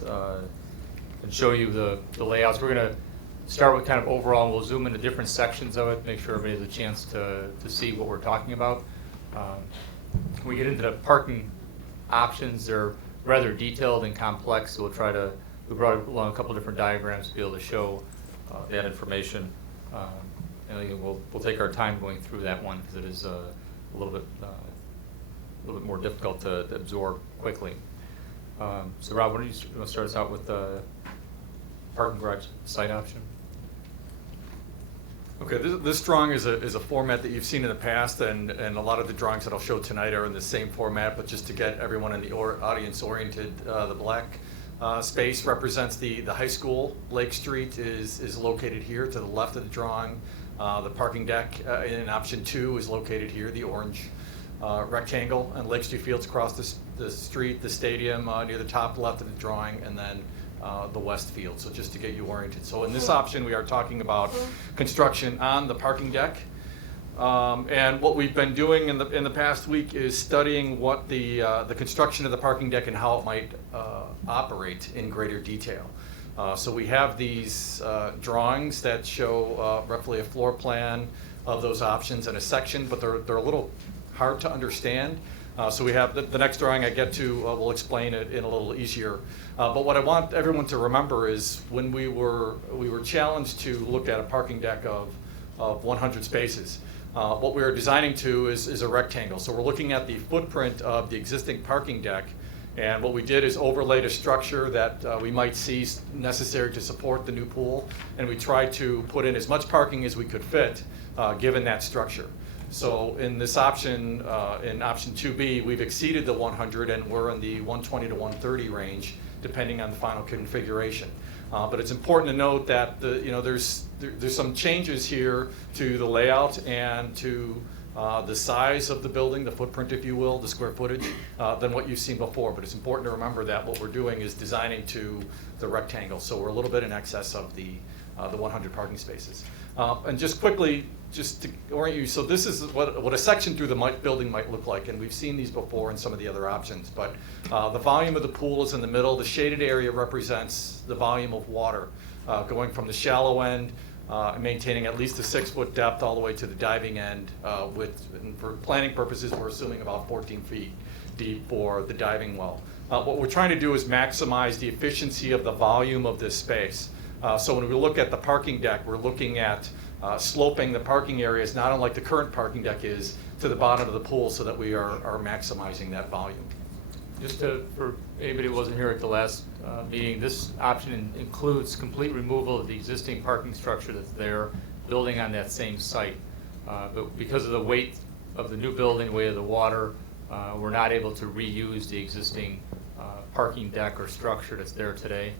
show you the layouts. We're going to start with kind of overall, and we'll zoom into different sections of it, make sure everybody has a chance to see what we're talking about. When we get into the parking options, they're rather detailed and complex, so we brought along a couple different diagrams to be able to show that information. And again, we'll take our time going through that one because it is a little bit more difficult to absorb quickly. So Rob, why don't you want to start us out with the parking garage site option? Okay, this drawing is a format that you've seen in the past, and a lot of the drawings that I'll show tonight are in the same format, but just to get everyone in the audience oriented, the black space represents the high school. Lake Street is located here to the left of the drawing. The parking deck in option 2 is located here, the orange rectangle, and Lake Street Fields across the street, the stadium near the top left of the drawing, and then the west field, so just to get you oriented. So in this option, we are talking about construction on the parking deck. And what we've been doing in the past week is studying what the construction of the parking deck and how it might operate in greater detail. So we have these drawings that show roughly a floor plan of those options and a section, but they're a little hard to understand. So we have the next drawing I get to, we'll explain it in a little easier. But what I want everyone to remember is when we were challenged to look at a parking deck of 100 spaces. What we are designing to is a rectangle. So we're looking at the footprint of the existing parking deck, and what we did is overlaid a structure that we might see necessary to support the new pool, and we tried to put in as much parking as we could fit given that structure. So in this option, in option 2B, we've exceeded the 100 and we're in the 120 to 130 range, depending on the final configuration. But it's important to note that there's some changes here to the layout and to the size of the building, the footprint, if you will, the square footage, than what you've seen before. But it's important to remember that what we're doing is designing to the rectangle, so we're a little bit in excess of the 100 parking spaces. And just quickly, just to orient you, so this is what a section through the building might look like, and we've seen these before in some of the other options, but the volume of the pool is in the middle. The shaded area represents the volume of water going from the shallow end, maintaining at least a 6-foot depth all the way to the diving end, and for planning purposes, we're assuming about 14 feet deep for the diving well. What we're trying to do is maximize the efficiency of the volume of this space. So when we look at the parking deck, we're looking at sloping the parking areas, not unlike the current parking deck is, to the bottom of the pool so that we are maximizing that volume. Just for anybody who wasn't here at the last meeting, this option includes complete removal of the existing parking structure that's there, building on that same site. But because of the weight of the new building, weight of the water, we're not able to reuse the existing parking deck or structure that's there today.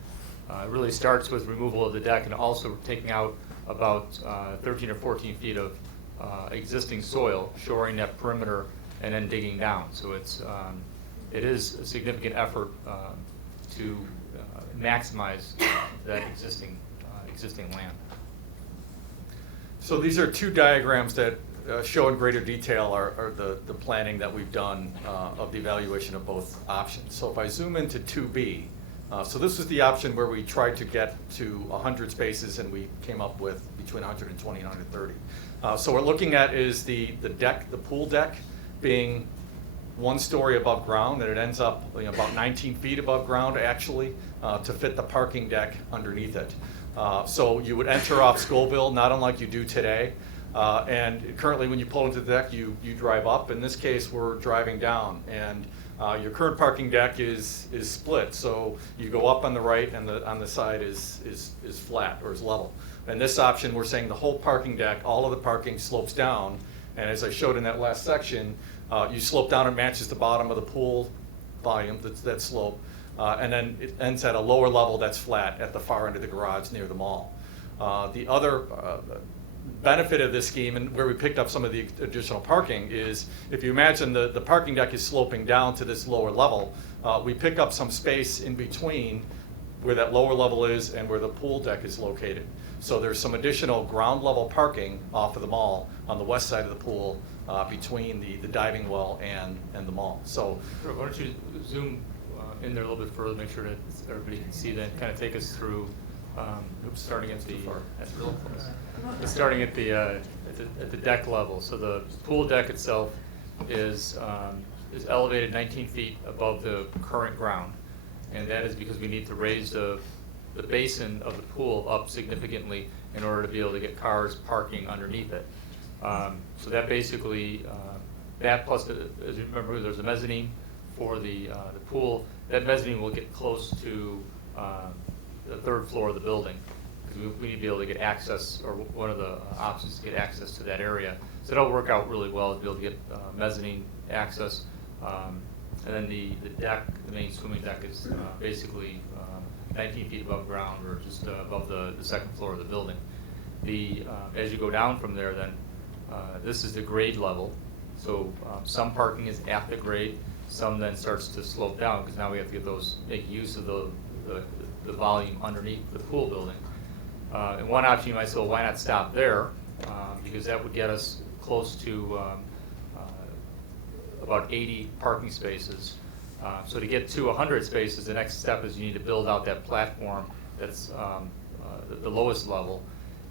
It really starts with removal of the deck and also taking out about 13 or 14 feet of existing soil, shoring that perimeter, and then digging down. So it is a significant effort to maximize that existing land. So these are 2 diagrams that show in greater detail are the planning that we've done of the evaluation of both options. So if I zoom into 2B, so this was the option where we tried to get to 100 spaces and we came up with between 120 and 130. So what we're looking at is the deck, the pool deck, being 1 story above ground, and it ends up about 19 feet above ground actually to fit the parking deck underneath it. So you would enter off Scoville, not unlike you do today. And currently when you pull into the deck, you drive up. In this case, we're driving down, and your current parking deck is split, so you go up on the right and on the side is flat or is level. In this option, we're saying the whole parking deck, all of the parking slopes down, and as I showed in that last section, you slope down, it matches the bottom of the pool volume, that slope, and then it ends at a lower level that's flat at the far end of the garage near the mall. The other benefit of this scheme, and where we picked up some of the additional parking, is if you imagine the parking deck is sloping down to this lower level, we pick up some space in between where that lower level is and where the pool deck is located. So there's some additional ground level parking off of the mall on the west side of the pool between the diving well and the mall. So Sure, why don't you zoom in there a little bit further, make sure that everybody can see that, kind of take us through, starting at the, that's real close. Starting at the deck level. So the pool deck itself is elevated 19 feet above the current ground. And that is because we need to raise the basin of the pool up significantly in order to be able to get cars parking underneath it. So that basically, that plus, as you remember, there's a mezzanine for the pool. That mezzanine will get close to the third floor of the building, because we need to be able to get access, or one of the options to get access to that area. So that'll work out really well to be able to get mezzanine access. And then the deck, the main swimming deck, is basically 19 feet above ground, or just above the second floor of the building. As you go down from there, then this is the grade level. So some parking is at the grade, some then starts to slope down, because now we have to get make use of the volume underneath the pool building. And one option you might say, well, why not stop there? Because that would get us close to about 80 parking spaces. So to get to 100 spaces, the next step is you need to build out that platform that's the lowest level.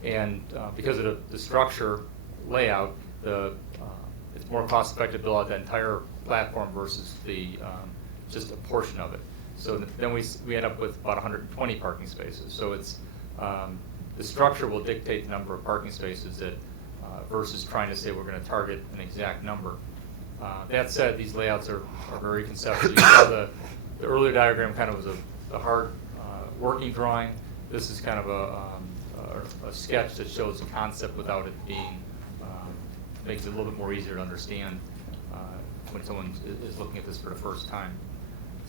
And because of the structure layout, it's more cost effective to build out that entire platform versus just a portion of it. So then we end up with about 120 parking spaces. So it's the structure will dictate the number of parking spaces that versus trying to say we're going to target an exact number. That said, these layouts are very conceptual. You saw the earlier diagram kind of was a hard working drawing. This is kind of a sketch that shows the concept without it being, makes it a little bit more easier to understand when someone is looking at this for the first time.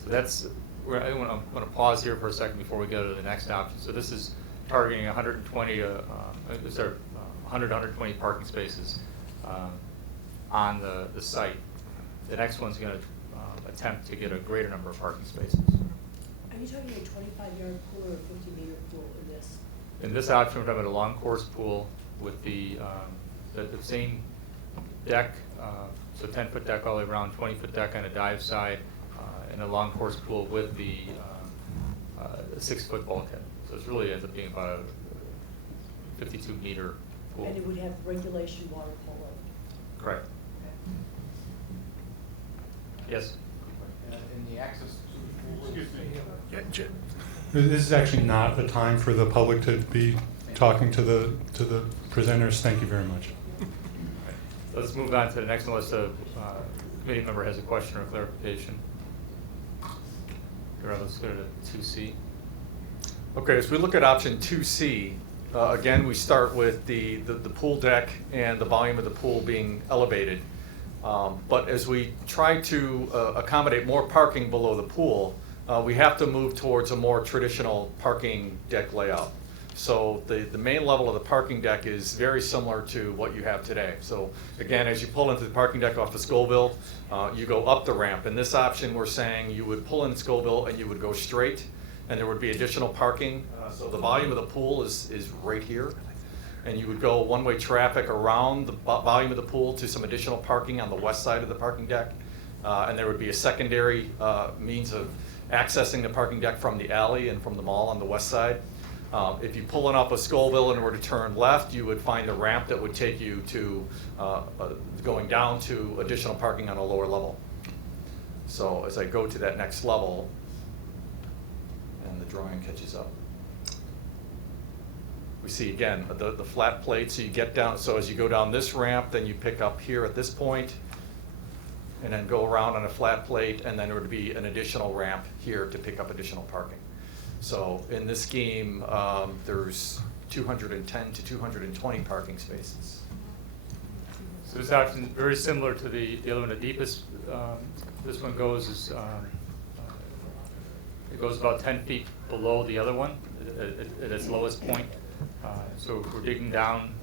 So that's where I want to pause here for a second before we go to the next option. So this is targeting 120 120 parking spaces on the site. The next one's going to attempt to get a greater number of parking spaces. Are you talking a 25-yard pool or a 50-meter pool in this? In this option, we're talking about a long course pool with the same deck, so 10-foot deck all the way around, 20-foot deck on a dive side, and a long course pool with the 6-foot bulkhead. So it really ends up being about a 52-meter pool. And it would have regulation water polo. Correct. Yes? In the access to the pool. Excuse me. This is actually not a time for the public to be talking to the presenters. Thank you very much. Let's move on to the next one unless the committee member has a question or clarification. All right, let's go to 2C. Okay, as we look at option 2C, again, we start with the pool deck and the volume of the pool being elevated. But as we try to accommodate more parking below the pool, we have to move towards a more traditional parking deck layout. So the main level of the parking deck is very similar to what you have today. So again, as you pull into the parking deck off of Scoville, you go up the ramp. In this option, we're saying you would pull in Scoville and you would go straight, and there would be additional parking. So the volume of the pool is right here. And you would go one-way traffic around the volume of the pool to some additional parking on the west side of the parking deck. And there would be a secondary means of accessing the parking deck from the alley and from the mall on the west side. If you pull in off of Scoville and were to turn left, you would find a ramp that would take you to going down to additional parking on a lower level. So as I go to that next level, and the drawing catches up, we see again the flat plate. So you get down. So as you go down this ramp, then you pick up here at this point, and then go around on a flat plate, and then there would be an additional ramp here to pick up additional parking. So in this scheme, there's 210 to 220 parking spaces. So this option is very similar to the other one. The deepest this one goes is it goes about 10 feet below the other one at its lowest point. So we're digging down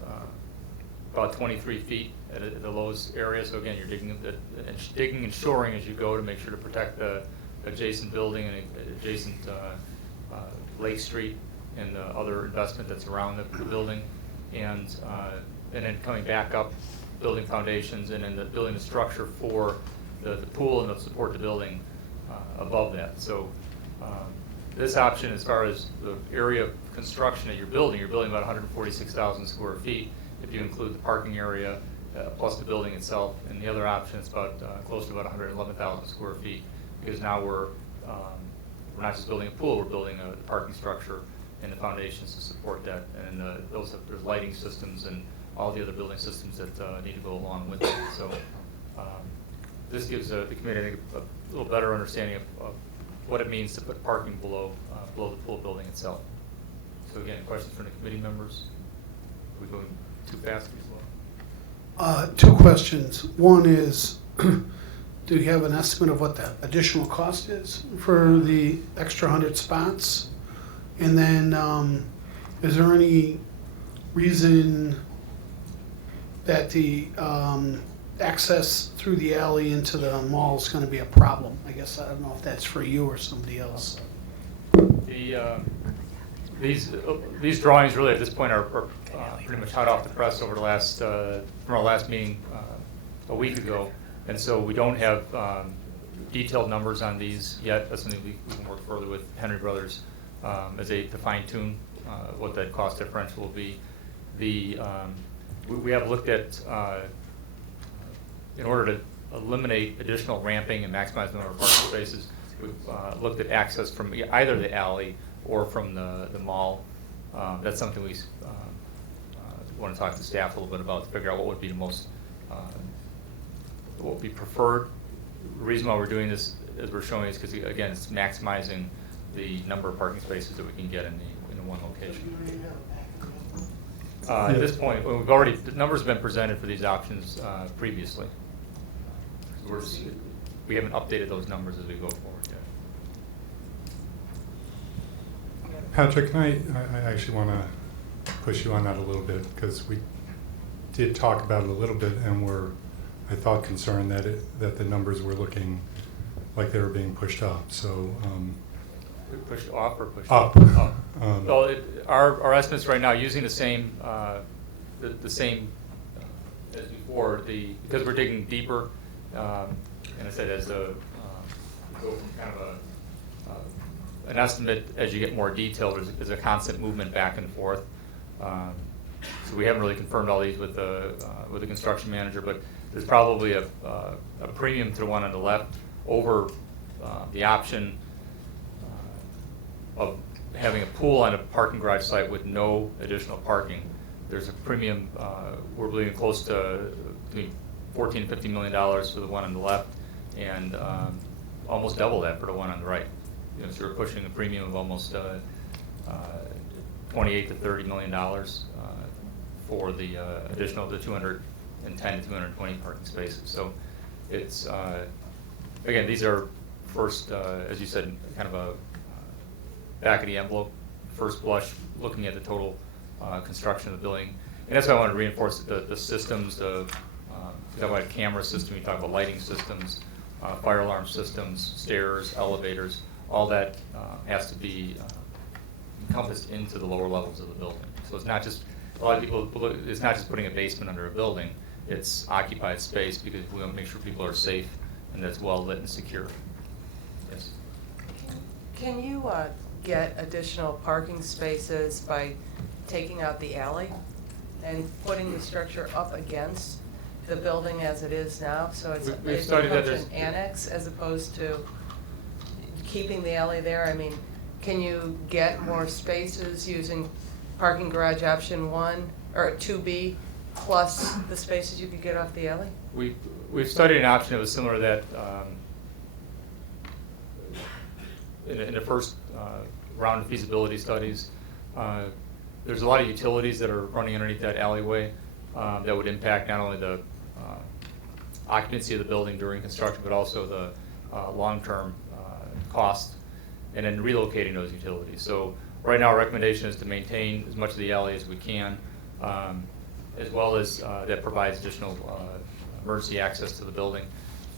about 23 feet at the lowest area. So again, you're digging and shoring as you go to make sure to protect the adjacent building and adjacent Lake Street and the other investment that's around the building, and then coming back up, building foundations, and then building the structure for the pool and to support the building above that. So this option, as far as the area of construction that you're building about 146,000 square feet if you include the parking area plus the building itself, and the other option is about close to about 111,000 square feet, because now we're not just building a pool, we're building a parking structure and the foundations to support that, and there's lighting systems and all the other building systems that need to go along with it. So this gives the committee, I think, a little better understanding of what it means to put parking below the pool building itself. So again, questions from the committee members? Are we going too fast as well? Two questions. One is, do you have an estimate of what the additional cost is for the extra 100 spots? And then, is there any reason that the access through the alley into the mall is going to be a problem? I guess I don't know if that's for you or somebody else. These drawings really at this point are pretty much hot off the press over the last from our last meeting a week ago, and so we don't have detailed numbers on these yet. That's something we can work further with Henry Brothers as to fine tune what that cost differential will be. We have looked at in order to eliminate additional ramping and maximize the number of parking spaces, we've looked at access from either the alley or from the mall. That's something we want to talk to staff a little bit about to figure out what would be the most, what would be preferred. The reason why we're doing this, as we're showing, is because, again, it's maximizing the number of parking spaces that we can get in the one location. At this point, the numbers have been presented for these options previously. We haven't updated those numbers as we go forward yet. Patrick, I actually want to push you on that a little bit, because we did talk about it a little bit, and were, I thought, concerned that the numbers were looking like they were being pushed up. So pushed off or pushed up? Well, our estimates right now, using the same the same as before, because we're digging deeper, and I said as the go from kind of an estimate as you get more detail, there's a constant movement back and forth. So we haven't really confirmed all these with the construction manager, but there's probably a premium to the one on the left over the option of having a pool on a parking garage site with no additional parking. There's a premium, we're believing close to between $14 to $15 million for the one on the left, and almost double that for the one on the right. So we're pushing a premium of almost $28 to $30 million for the additional the 210 to 220 parking spaces. So it's again, these are first, as you said, kind of a back of the envelope, first blush, looking at the total construction of the building. And that's why I want to reinforce the systems. You talk about a camera system, you talk about lighting systems, fire alarm systems, stairs, elevators, all that has to be encompassed into the lower levels of the building. So it's not just, a lot of people, it's not just putting a basement under a building, it's occupied space, because we want to make sure people are safe and that's well lit and secure. Yes. Can you get additional parking spaces by taking out the alley and putting the structure up against the building as it is now? So it's an annex as opposed to keeping the alley there? I mean, can you get more spaces using parking garage option 1 or 2B plus the spaces you could get off the alley? We've studied an option that was similar to that in the first round of feasibility studies. There's a lot of utilities that are running underneath that alleyway that would impact not only the occupancy of the building during construction, but also the long-term cost, and then relocating those utilities. So right now our recommendation is to maintain as much of the alley as we can, as well as that provides additional emergency access to the building.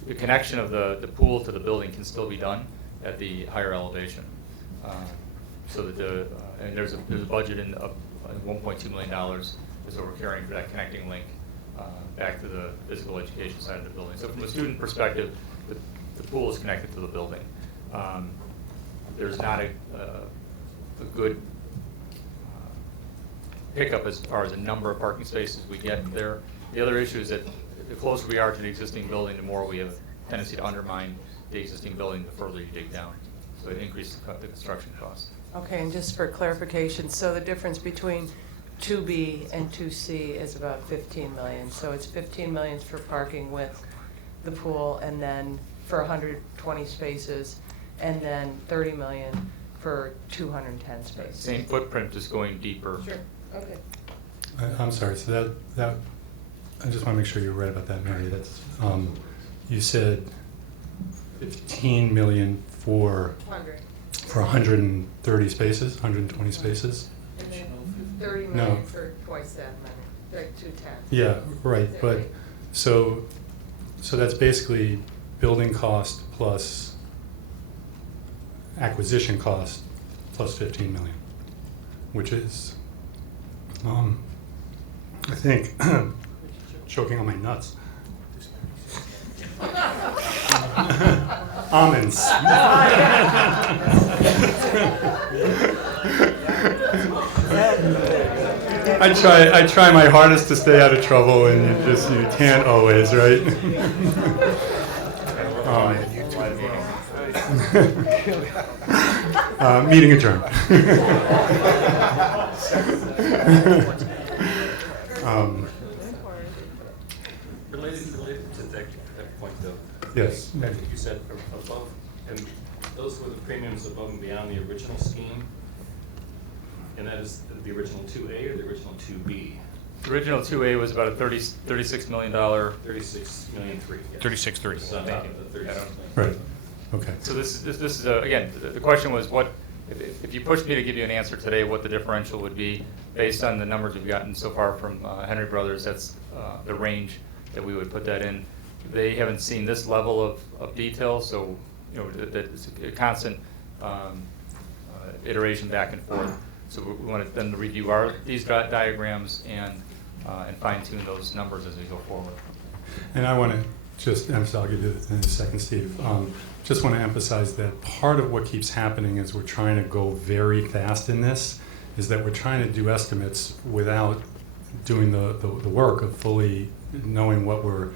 The connection of the pool to the building can still be done at the higher elevation. So that and there's a budget in $1.2 million is what we're carrying for that connecting link back to the physical education side of the building. So from a student perspective, the pool is connected to the building. There's not a good pickup as far as the number of parking spaces we get there. The other issue is that the closer we are to the existing building, the more we have a tendency to undermine the existing building the further you dig down. So it increases the construction cost. Okay, and just for clarification, so the difference between 2B and 2C is about 15 million. So it's 15 million for parking with the pool, and then for 120 spaces, and then 30 million for 210 spaces. Same footprint, just going deeper. Sure, okay. I'm sorry, so that I just want to make sure you're right about that, Mary. That's, you said 15 million for 130 spaces, 120 spaces? And then 30 No. million for twice that money, like 210. Yeah, right, but, so that's basically building cost plus acquisition cost plus 15 million, which is, I think, choking on my nuts. Almonds. I try my hardest to stay out of trouble, and you can't always, right? Meeting adjourned. Related to that point, though. Yes. I think you said above, and those were the premiums above and beyond the original scheme, and that is the original 2A or the original 2B? The original 2A was about a $36 million. 36 million three. Yes. 36.3. This is on top of the 36 million. Right. Okay. So this is again, the question was what, if you pushed me to give you an answer today, what the differential would be based on the numbers we've gotten so far from Henry Brothers. That's the range that we would put that in. They haven't seen this level of detail, so you know that it's a constant iteration back and forth. So we want them to review these diagrams and fine tune those numbers as we go forward. And I want to just emphasize, I'll give you in a second, Steve. Just want to emphasize that part of what keeps happening is we're trying to go very fast in this, is that we're trying to do estimates without doing the work of fully knowing what we're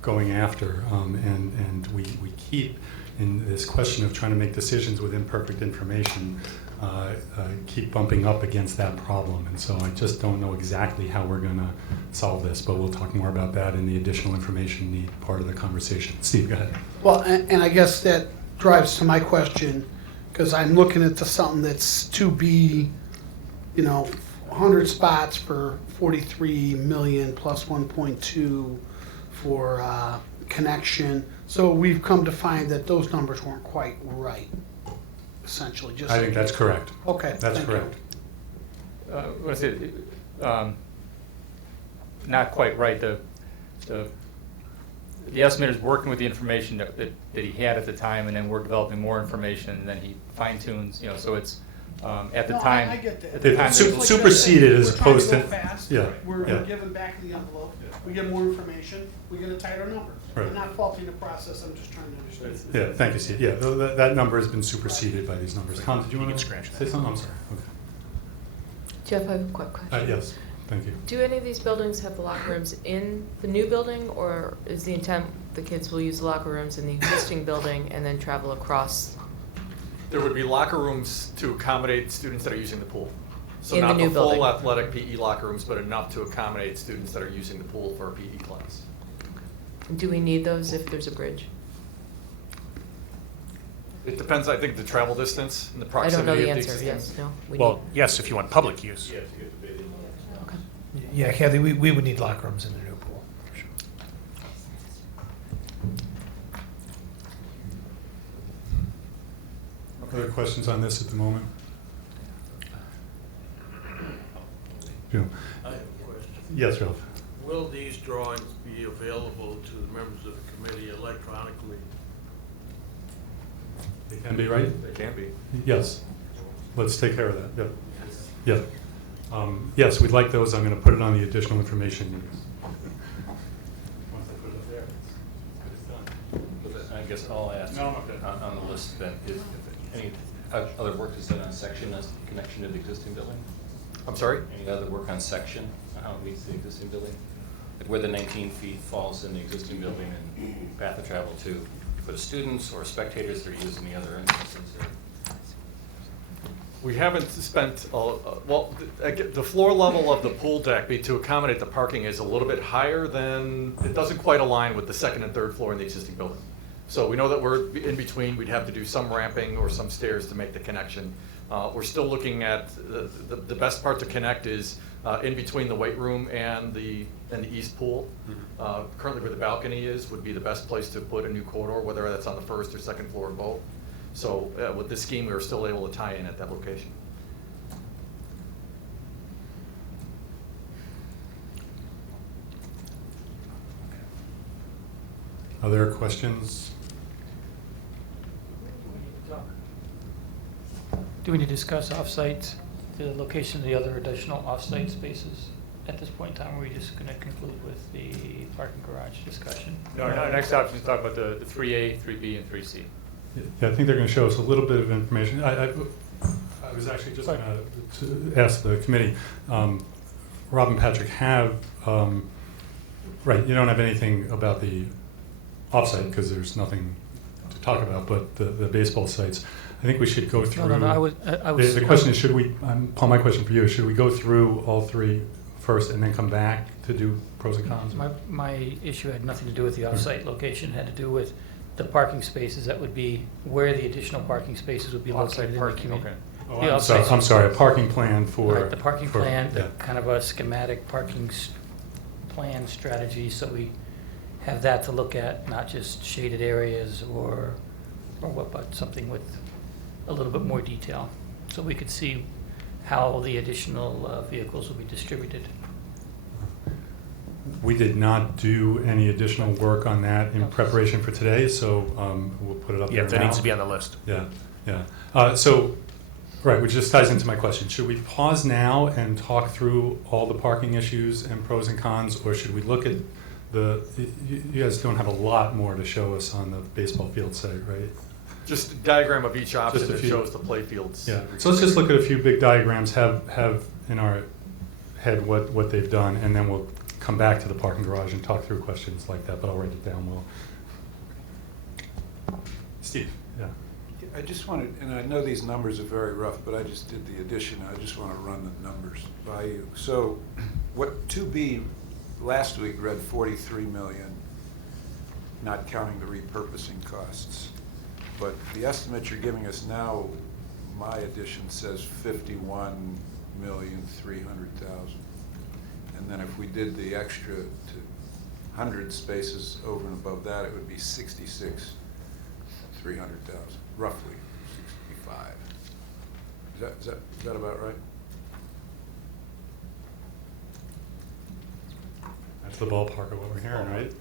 going after. And we keep, in this question of trying to make decisions with imperfect information, keep bumping up against that problem. And so I just don't know exactly how we're going to solve this, but we'll talk more about that in the additional information need part of the conversation. Steve, go ahead. Well, and I guess that drives to my question, because I'm looking at something that's to be, 100 spots for 43 million plus 1.2 for connection. So we've come to find that those numbers weren't quite right, essentially. I think that's correct. Okay. That's correct. What I say, not quite right. The estimator is working with the information that he had at the time, and then we're developing more information, and then he fine tunes. So it's at the time. I get that. At the time, Superseded as opposed to. We're trying to go fast. Yeah. We're giving back the envelope. We get more information. We get a tighter number. Right. I'm not faulting the process. I'm just trying to understand. Yeah, thank you, Steve. Yeah, that number has been superseded by these numbers. Tom, did you want to say something? I'm sorry. Okay. Jeff, I have a quick question. Yes, thank you. Do any of these buildings have the locker rooms in the new building, or is the intent the kids will use the locker rooms in the existing building and then travel across? There would be locker rooms to accommodate students that are using the pool. So In the not new the full building. athletic PE locker rooms, but enough to accommodate students that are using the pool for a PE class. Do we need those if there's a bridge? It depends, I think, the travel distance and the I proximity don't know the of answer, existing. yes, no. we Well, need- yes, if you want public use. Okay. Yeah, Kathy, we would need locker rooms in the new pool, for sure. Other questions on this at the moment? Jim? I have a question. Yes, Ralph. Will these drawings be available to the members of the committee electronically? It can be, right? It can be. Yes. Let's take care of that. Yeah. Yeah. Yes, we'd like those. I'm going to put it on the additional information. Once I put it up there, it's done. I guess I'll ask No, I'm okay. on the list then, if any other work is done on section as connection to the existing building? I'm sorry? Any other work on section, how it meets the existing building? Like where the 19 feet falls in the existing building and path of travel to, for the students or spectators that are using the other entrances? We haven't spent, well, the floor level of the pool deck to accommodate the parking is a little bit higher than, it doesn't quite align with the second and third floor in the existing building. So we know that we're in between, we'd have to do some ramping or some stairs to make the connection. We're still looking at, the best part to connect is in between the weight room and the east pool. Currently where the balcony is would be the best place to put a new corridor, whether that's on the first or second floor or both. So with this scheme, we were still able to tie in at that location. Other questions? Do we need to discuss off-site, the location of the other additional off-site spaces at this point in time? Or are we just going to conclude with the parking garage discussion? No, our next option is to talk about the 3A, 3B, and 3C. Yeah, I think they're going to show us a little bit of information. I was actually just going to ask the committee, Rob and Patrick have, right, you don't have anything about the offsite because there's nothing to talk about, but the baseball sites. I think we should go through. No, I was. The question is, should we, Paul, my question for you is, should we go through all three first and then come back to do pros and cons? My issue had nothing to do with the off-site location. It had to do with the parking spaces. That would be where the additional parking spaces would be located in the community. Okay. Oh, I'm sorry, a parking plan for. Right, the parking plan, yeah. kind of a schematic parking plan strategy, so we have that to look at, not just shaded areas or what, but something with a little bit more detail, so we could see how the additional vehicles will be distributed. We did not do any additional work on that in preparation for today, so we'll put it up there now. Yeah, that needs to be on the list. Yeah, yeah. So, right, which just ties into my question. Should we pause now and talk through all the parking issues and pros and cons, or should we look at you guys don't have a lot more to show us on the baseball field site, right? Just a diagram of each option that few. shows the play fields. Yeah, so let's just look at a few big diagrams, have in our head what they've done, and then we'll come back to the parking garage and talk through questions like that, but I'll write it down well. Steve, yeah. I just wanted, and I know these numbers are very rough, but I just did the addition. I just want to run the numbers by you. So what 2B last week read 43 million, not counting the repurposing costs. But the estimate you're giving us now, my addition says 51,300,000. And then if we did the extra to 100 spaces over and above that, it would be 66,300,000, roughly 65. Is that about right? That's the ballpark of what we're hearing, right?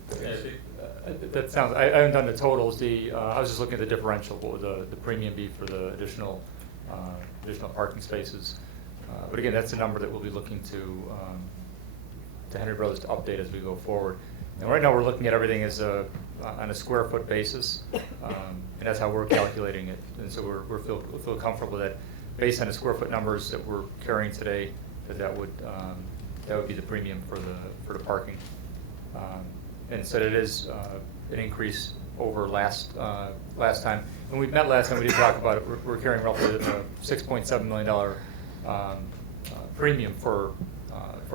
That sounds, I haven't done the totals. I was just looking at the differential, what would the premium be for the additional parking spaces. But again, that's a number that we'll be looking to Henry Brothers to update as we go forward. And right now we're looking at everything as on a square foot basis, and that's how we're calculating it. And so we feel comfortable that based on the square foot numbers that we're carrying today, that would be the premium for the parking. And so it is an increase over last time. When we met last time, we did talk about it. We're carrying roughly a $6.7 million premium for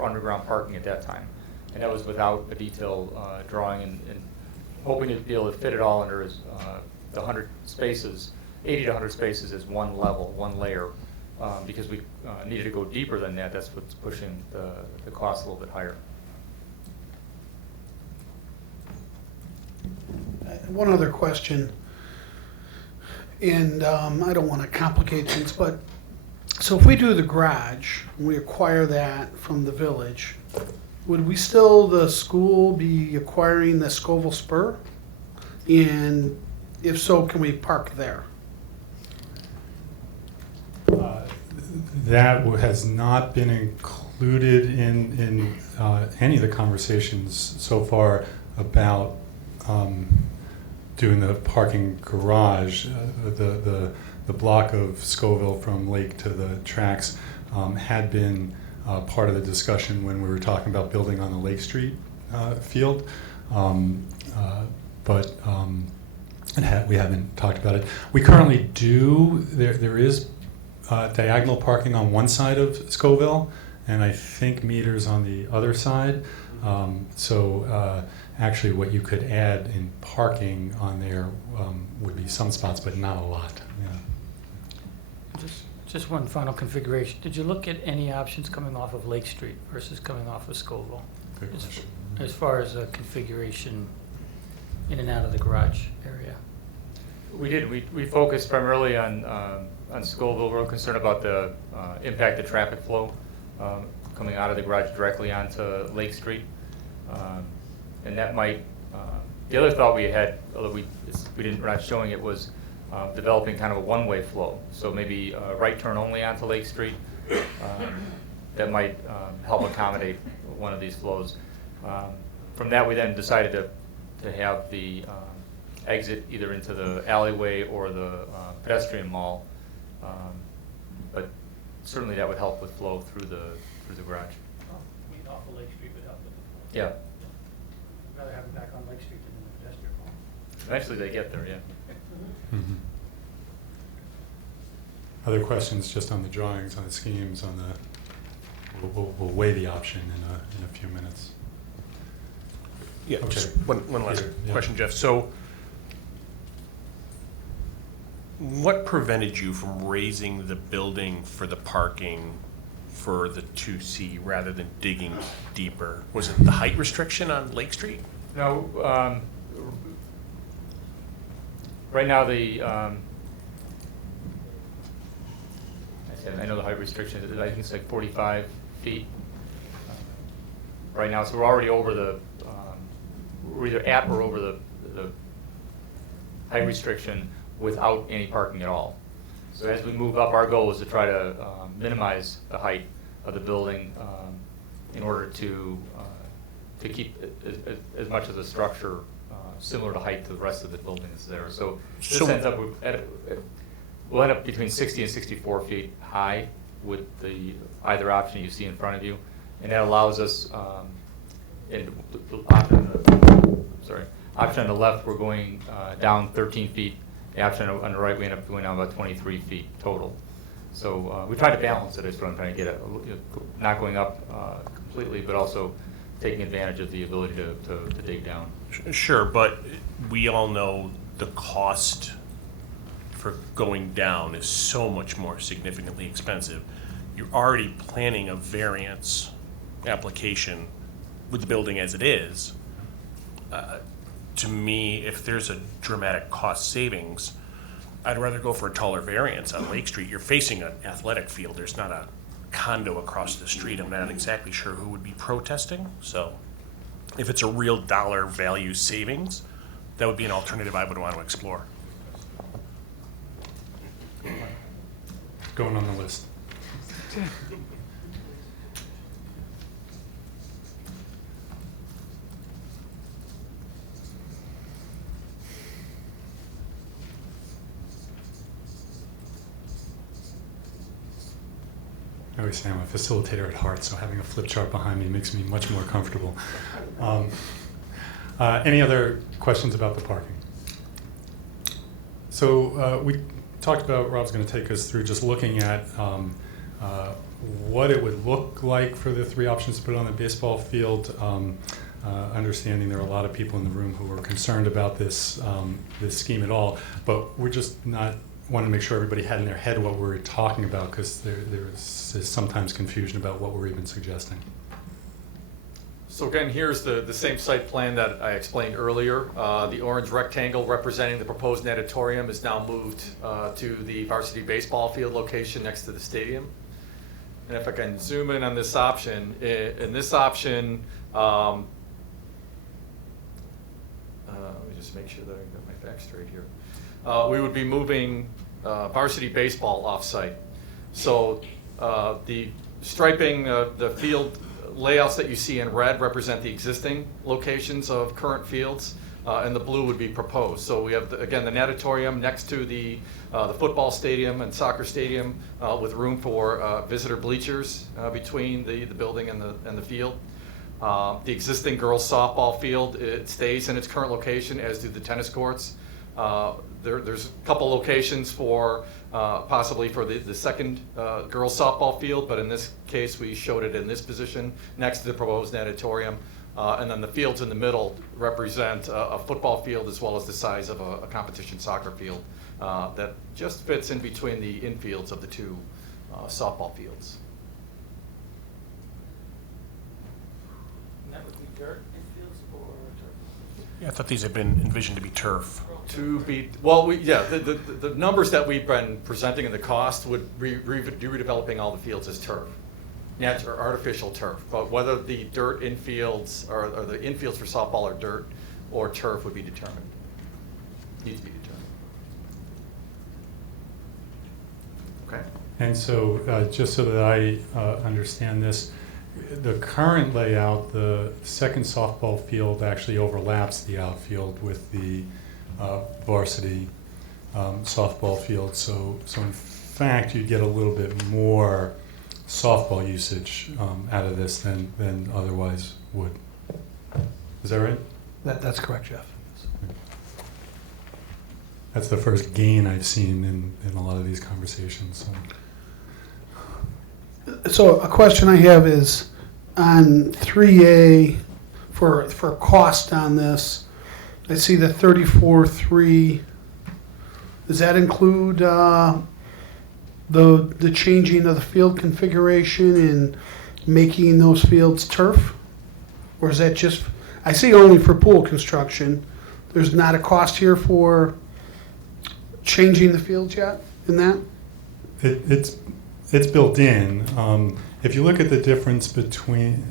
underground parking at that time, and that was without a detailed drawing and hoping to be able to fit it all under the 100 spaces, 80 to 100 spaces as one level, one layer, because we needed to go deeper than that. That's what's pushing the cost a little bit higher. One other question, and I don't want to complicate things, but so if we do the garage, we acquire that from the village, would we still, the school, be acquiring the Scoville Spur? And if so, can we park there? has not been included in any of the conversations so far about doing the parking garage. The block of Scoville from Lake to the tracks had been part of the discussion when we were talking about building on the Lake Street field, but we haven't talked about it. We currently do. There is diagonal parking on one side of Scoville, and I think meters on the other side. Actually, what you could add in parking on there would be some spots, but not a lot. Yeah. Just one final configuration. Did you look at any options coming off of Lake Street versus coming off of Scoville? Good question. As far as configuration in and out of the garage area? We did. We focused primarily on Scoville. We're concerned about the impact of traffic flow coming out of the garage directly onto Lake Street. And that might, the other thought we had, although we're not showing it, was developing kind of a one-way flow. So maybe right turn only onto Lake Street. That might help accommodate one of these flows. From that, we then decided to have the exit either into the alleyway or the pedestrian mall. But certainly that would help with flow through the garage. Off of Lake Street would help with the flow. Yeah. I'd rather have it back on Lake Street than in the pedestrian mall. Eventually they get there, yeah. Mm-hmm. Other questions just on the drawings, on the schemes, on the, we'll weigh the option in a few minutes. Yeah, Okay. just one last Peter, yeah. question, Jeff. So what prevented you from raising the building for the parking for the 2C rather than digging deeper? Was it the height restriction on Lake Street? No, right now I know the height restriction, I think it's like 45 feet right now, so we're already over we're either at or over the height restriction without any parking at all. So as we move up, our goal is to try to minimize the height of the building in order to keep as much of the structure similar to height to the rest of the building that's there. So this ends up we'll end up between 60 and 64 feet high with either option you see in front of you, and that allows us. In the option on the left, we're going down 13 feet. The option on the right, we end up going down about 23 feet total. So we try to balance it. Is what I'm trying to get at. Not going up completely, but also taking advantage of the ability to dig down. Sure, but we all know the cost for going down is so much more significantly expensive. You're already planning a variance application with the building as it is. To me, if there's a dramatic cost savings, I'd rather go for a taller variance on Lake Street. You're facing an athletic field. There's not a condo across the street. I'm not exactly sure who would be protesting. So if it's a real dollar value savings, that would be an alternative I would want to explore. Going on the list. I always say I'm a facilitator at heart, so having a flip chart behind me makes me much more comfortable. Any other questions about the parking? So we talked about, Rob's going to take us through just looking at what it would look like for the three options to put on the baseball field. Understanding there are a lot of people in the room who are concerned about this scheme at all, but we're just not want to make sure everybody had in their head what we're talking about, because there is sometimes confusion about what we're even suggesting. So again, here's the same site plan that I explained earlier. The orange rectangle representing the proposed natatorium is now moved to the varsity baseball field location next to the stadium. And if I can zoom in on this option, in this option, let me just make sure that I got my facts straight here. We would be moving varsity baseball off-site. So The striping, the field layouts that you see in red represent the existing locations of current fields, and the blue would be proposed. So we have, again, the natatorium next to the football stadium and soccer stadium with room for visitor bleachers between the building and the field. The existing girls softball field, it stays in its current location, as do the tennis courts. There's a couple locations for possibly for the second girls softball field, but in this case we showed it in this position next to the proposed natatorium. And then the fields in the middle represent a football field as well as the size of a competition soccer field that just fits in between the infields of the two softball fields. And that would be dirt infields or turf? Yeah, I thought these had been envisioned to be turf. To be, well, the numbers that we've been presenting in the cost would be redeveloping all the fields as turf, natural or artificial turf. But whether the dirt infields or the infields for softball are dirt or turf would be determined. Needs to be determined. Okay. And so, just so that I understand this, the current layout, the second softball field actually overlaps the outfield with the varsity softball field. So in fact, you'd get a little bit more softball usage out of this than otherwise would. Is that right? That's correct, Jeff. That's the first gain I've seen in a lot of these conversations. So a question I have is on 3A for cost on this. I see the 34.3. Does that include the changing of the field configuration and making those fields turf? Or is that just, I see only for pool construction. There's not a cost here for changing the fields yet in that? It's built in. If you look at the difference between,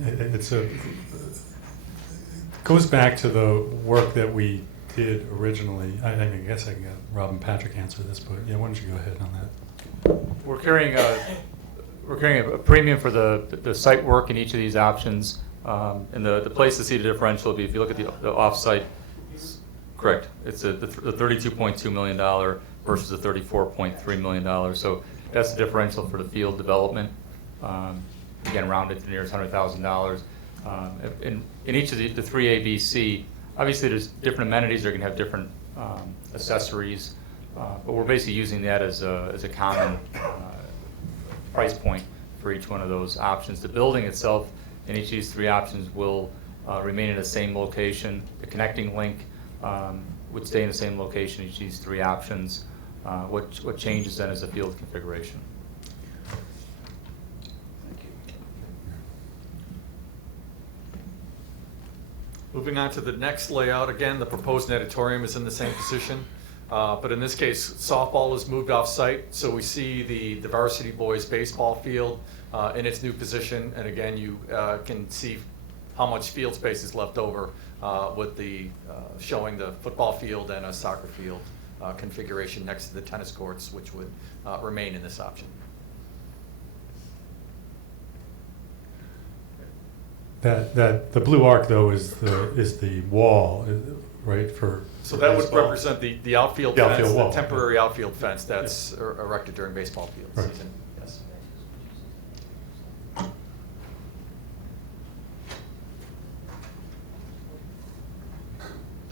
goes back to the work that we did originally. I guess I can get Rob and Patrick answer this, but yeah, why don't you go ahead on that? We're carrying a premium for the site work in each of these options. And the place to see the differential would be if you look at the off-site. Correct. It's the $32.2 million versus the $34.3 million. So that's the differential for the field development. Again, rounded to near $100,000. In each of the 3A, B, C, obviously there's different amenities. They're going to have different accessories, but we're basically using that as a common price point for each one of those options. The building itself in each of these three options will remain in the same location. The connecting link would stay in the same location in each of these three options. What changes then is the field configuration. Moving on to the next layout, again, the proposed natatorium is in the same position, but in this case, softball is moved off-site, so we see the varsity boys baseball field in its new position, and again, you can see how much field space is left over with the showing the football field and a soccer field configuration next to the tennis courts, which would remain in this option. That the blue arc though is the wall, right? For so that baseball. would represent the outfield The fence, outfield wall. the temporary outfield fence that's erected during baseball field Right. season. Yes.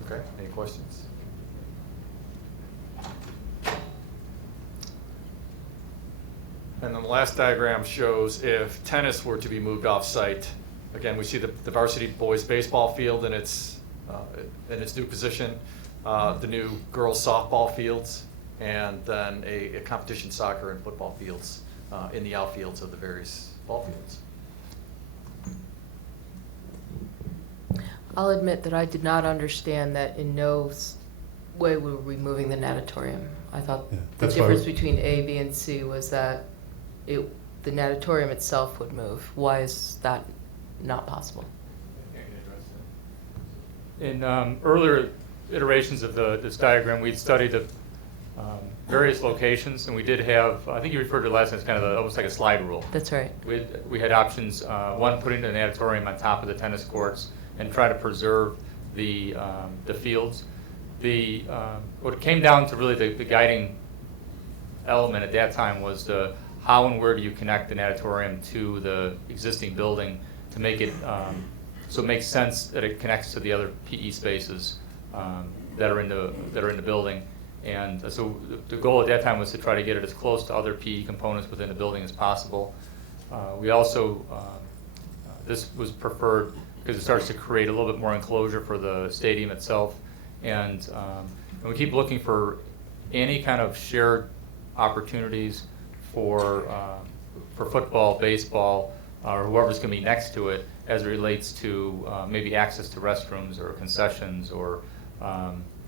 Okay. Any questions? And then the last diagram shows if tennis were to be moved off-site. Again, we see the varsity boys baseball field in its new position, the new girls softball fields, and then a competition soccer and football fields in the outfields of the various ball fields. I'll admit that I did not understand that in no way we were removing the natatorium. I thought the that's difference why- between A, B, and C was that the natatorium itself would move. Why is that not possible? In earlier iterations of this diagram, we'd studied various locations, and we did have, I think you referred to it last time, it's kind of almost like a slide rule. That's right. We had options, one, putting an auditorium on top of the tennis courts and try to preserve the fields. What it came down to really the guiding element at that time was the how and where do you connect an auditorium to the existing building to make it, so it makes sense that it connects to the other PE spaces that are in the building. And so the goal at that time was to try to get it as close to other PE components within the building as possible. We also, this was preferred because it starts to create a little bit more enclosure for the stadium itself. And we keep looking for any kind of shared opportunities for football, baseball, or whoever's going to be next to it as it relates to maybe access to restrooms or concessions or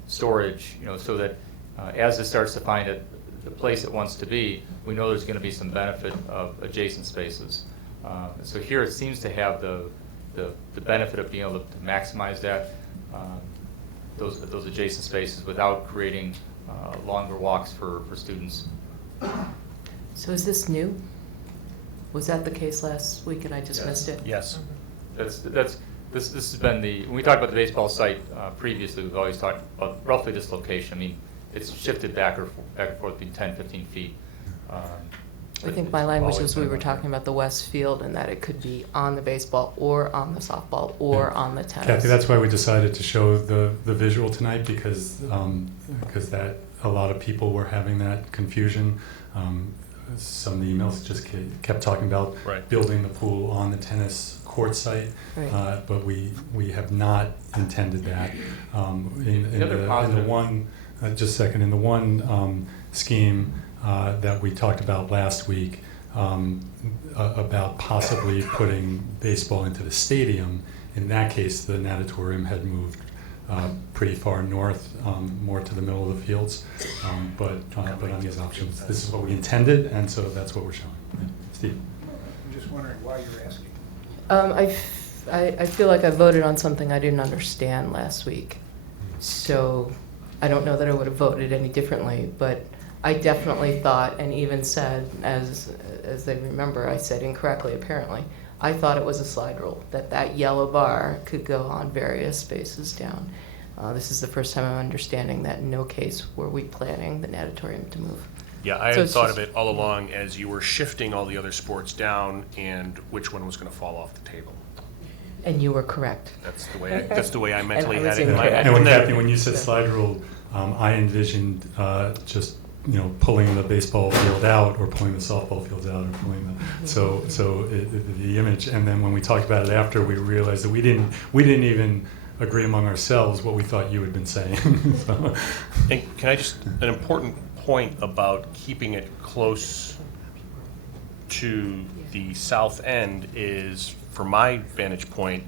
storage, so that as it starts to find the place it wants to be, we know there's going to be some benefit of adjacent spaces. So here it seems to have the benefit of being able to maximize that those adjacent spaces without creating longer walks for students. So is this new? Was that the case last week and I just missed it? Yes. This has been when we talked about the baseball site previously, we've always talked about roughly this location. I mean, it's shifted back and forth between 10, 15 feet. I think my language was we were talking about the west field and that it could be on the baseball or on the softball or on the tennis. Kathy, that's why we decided to show the visual tonight because that a lot of people were having that confusion. Some of the emails just kept talking about building the pool on the tennis court site, but we have not intended that. In the one, just a second, in the one scheme that we talked about last week about possibly putting baseball into the stadium, in that case the natatorium had moved pretty far north, more to the middle of the fields, but on these options, this is what we intended, and so that's what we're showing. Yeah. Steve? I'm just wondering why you're asking. I feel like I voted on something I didn't understand last week, so I don't know that I would have voted any differently, but I definitely thought and even said, as they remember, I said incorrectly apparently, I thought it was a slide rule, that yellow bar could go on various spaces down. This is the first time I'm understanding that in no case were we planning the natatorium to move. Yeah, I had thought of it all along as you were shifting all the other sports down and which one was going to fall off the table. And you were correct. That's the way I mentally had it in my head. And Kathy, when you said slide rule, I envisioned just pulling the baseball field out or pulling the softball fields out or pulling the image. And then when we talked about it after, we realized that we didn't even agree among ourselves what we thought you had been saying. So. And can I just, an important point about keeping it close to the south end is, from my vantage point,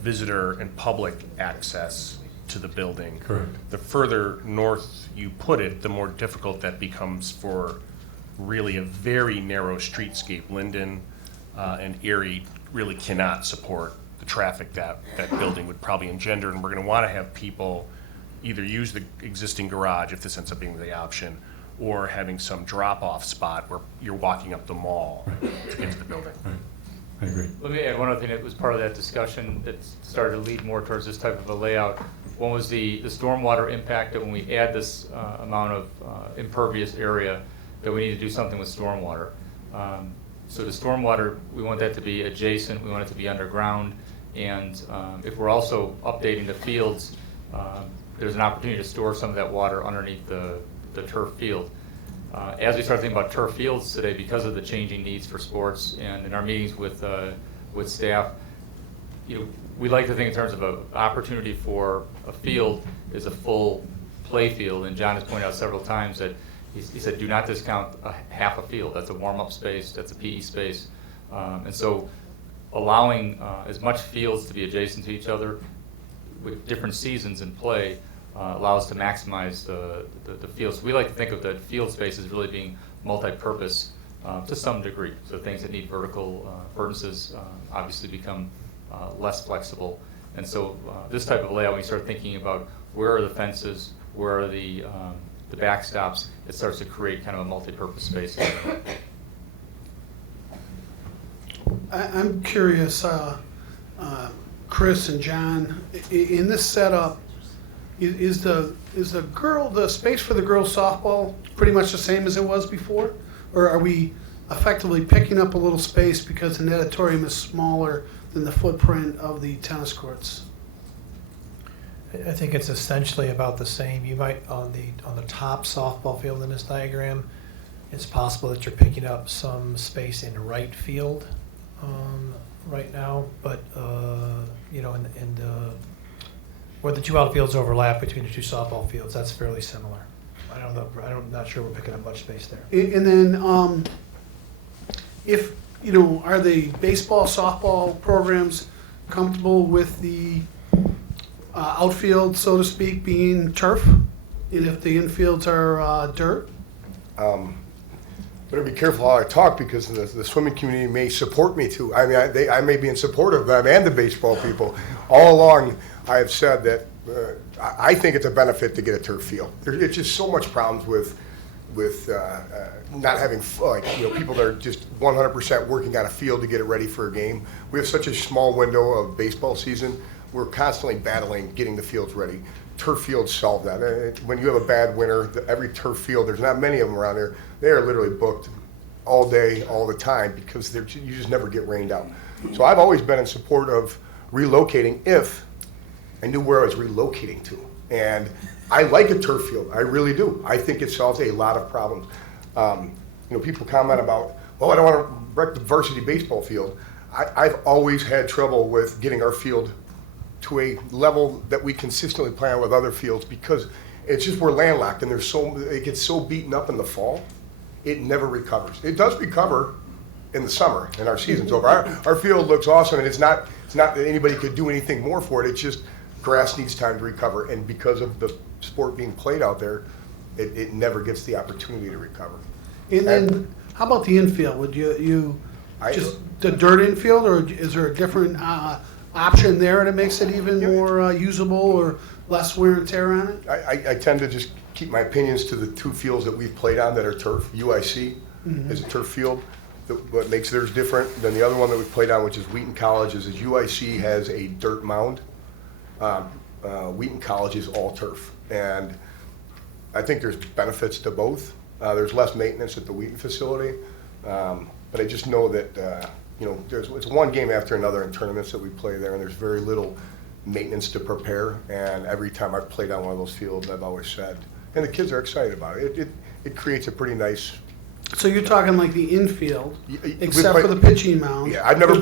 visitor and public access to the building. Correct. The further north you put it, the more difficult that becomes for really a very narrow streetscape. Linden and Erie really cannot support the traffic that building would probably engender, and we're going to want to have people either use the existing garage, if this ends up being the option, or having some drop-off spot where you're walking up the mall to get to the building. Right. I agree. Let me add one other thing that was part of that discussion that started to lead more towards this type of a layout. One was the stormwater impact, that when we add this amount of impervious area, that we need to do something with stormwater. So the stormwater, we want that to be adjacent, we want it to be underground, and if we're also updating the fields, there's an opportunity to store some of that water underneath the turf field. As we start thinking about turf fields today, because of the changing needs for sports, and in our meetings with staff, we like to think in terms of an opportunity for a field is a full play field, and John has pointed out several times that he said, do not discount half a field. That's a warm-up space, that's a PE space, and so allowing as much fields to be adjacent to each other with different seasons in play allows to maximize the fields. We like to think of the field space as really being multi-purpose to some degree. So things that need vertical furnaces obviously become less flexible. And so this type of layout, we start thinking about where are the fences, where are the the backstops, it starts to create kind of a multi-purpose space. I'm curious, Chris and John, in this setup, is the space for the girls softball pretty much the same as it was before? Or are we effectively picking up a little space because the netatorium is smaller than the footprint of the tennis courts? I think it's essentially about the same. You might, on the top softball field in this diagram, it's possible that you're picking up some space in right field right now, but where the two outfields overlap between the two softball fields, that's fairly similar. I'm not sure we're picking up much space there. And then, if, are the baseball, softball programs comfortable with the outfield, so to speak, being turf? And if the infields are dirt? Better be careful how I talk because the swimming community may support me too. I mean, I may be in support of them and the baseball people. All along, I have said that I think it's a benefit to get a turf field. It's just so much problems with not having people that are just 100% working on a field to get it ready for a game. We have such a small window of baseball season. We're constantly battling getting the fields ready. Turf fields solve that. When you have a bad winter, every turf field, there's not many of them around there, they are literally booked all day, all the time, because you just never get rained out. So I've always been in support of relocating if I knew where I was relocating to. And I like a turf field, I really do. I think it solves a lot of problems. People comment about, I don't want to wreck the varsity baseball field. I've always had trouble with getting our field to a level that we consistently play on with other fields because it's just we're landlocked and it gets so beaten up in the fall, it never recovers. It does recover in the summer and our season's over. Our field looks awesome and it's not that anybody could do anything more for it. It's just grass needs time to recover, and because of the sport being played out there, it never gets the opportunity to recover. And then, how about the infield? Would you just the dirt infield, or is there a different option there that makes it even more usable or less wear and tear on it? I tend to just keep my opinions to the two fields that we've played on that are turf. UIC is a turf field. What makes theirs different than the other one that we've played on, which is Wheaton College, is UIC has a dirt mound. Wheaton College is all turf. And I think there's benefits to both. There's less maintenance at the Wheaton facility. But I just know that it's one game after another in tournaments that we play there, and there's very little maintenance to prepare. And every time I've played on one of those fields, I've always said, and the kids are excited about it. It creates a pretty nice. So you're talking like the infield, except for the pitching mound. Yeah, I've never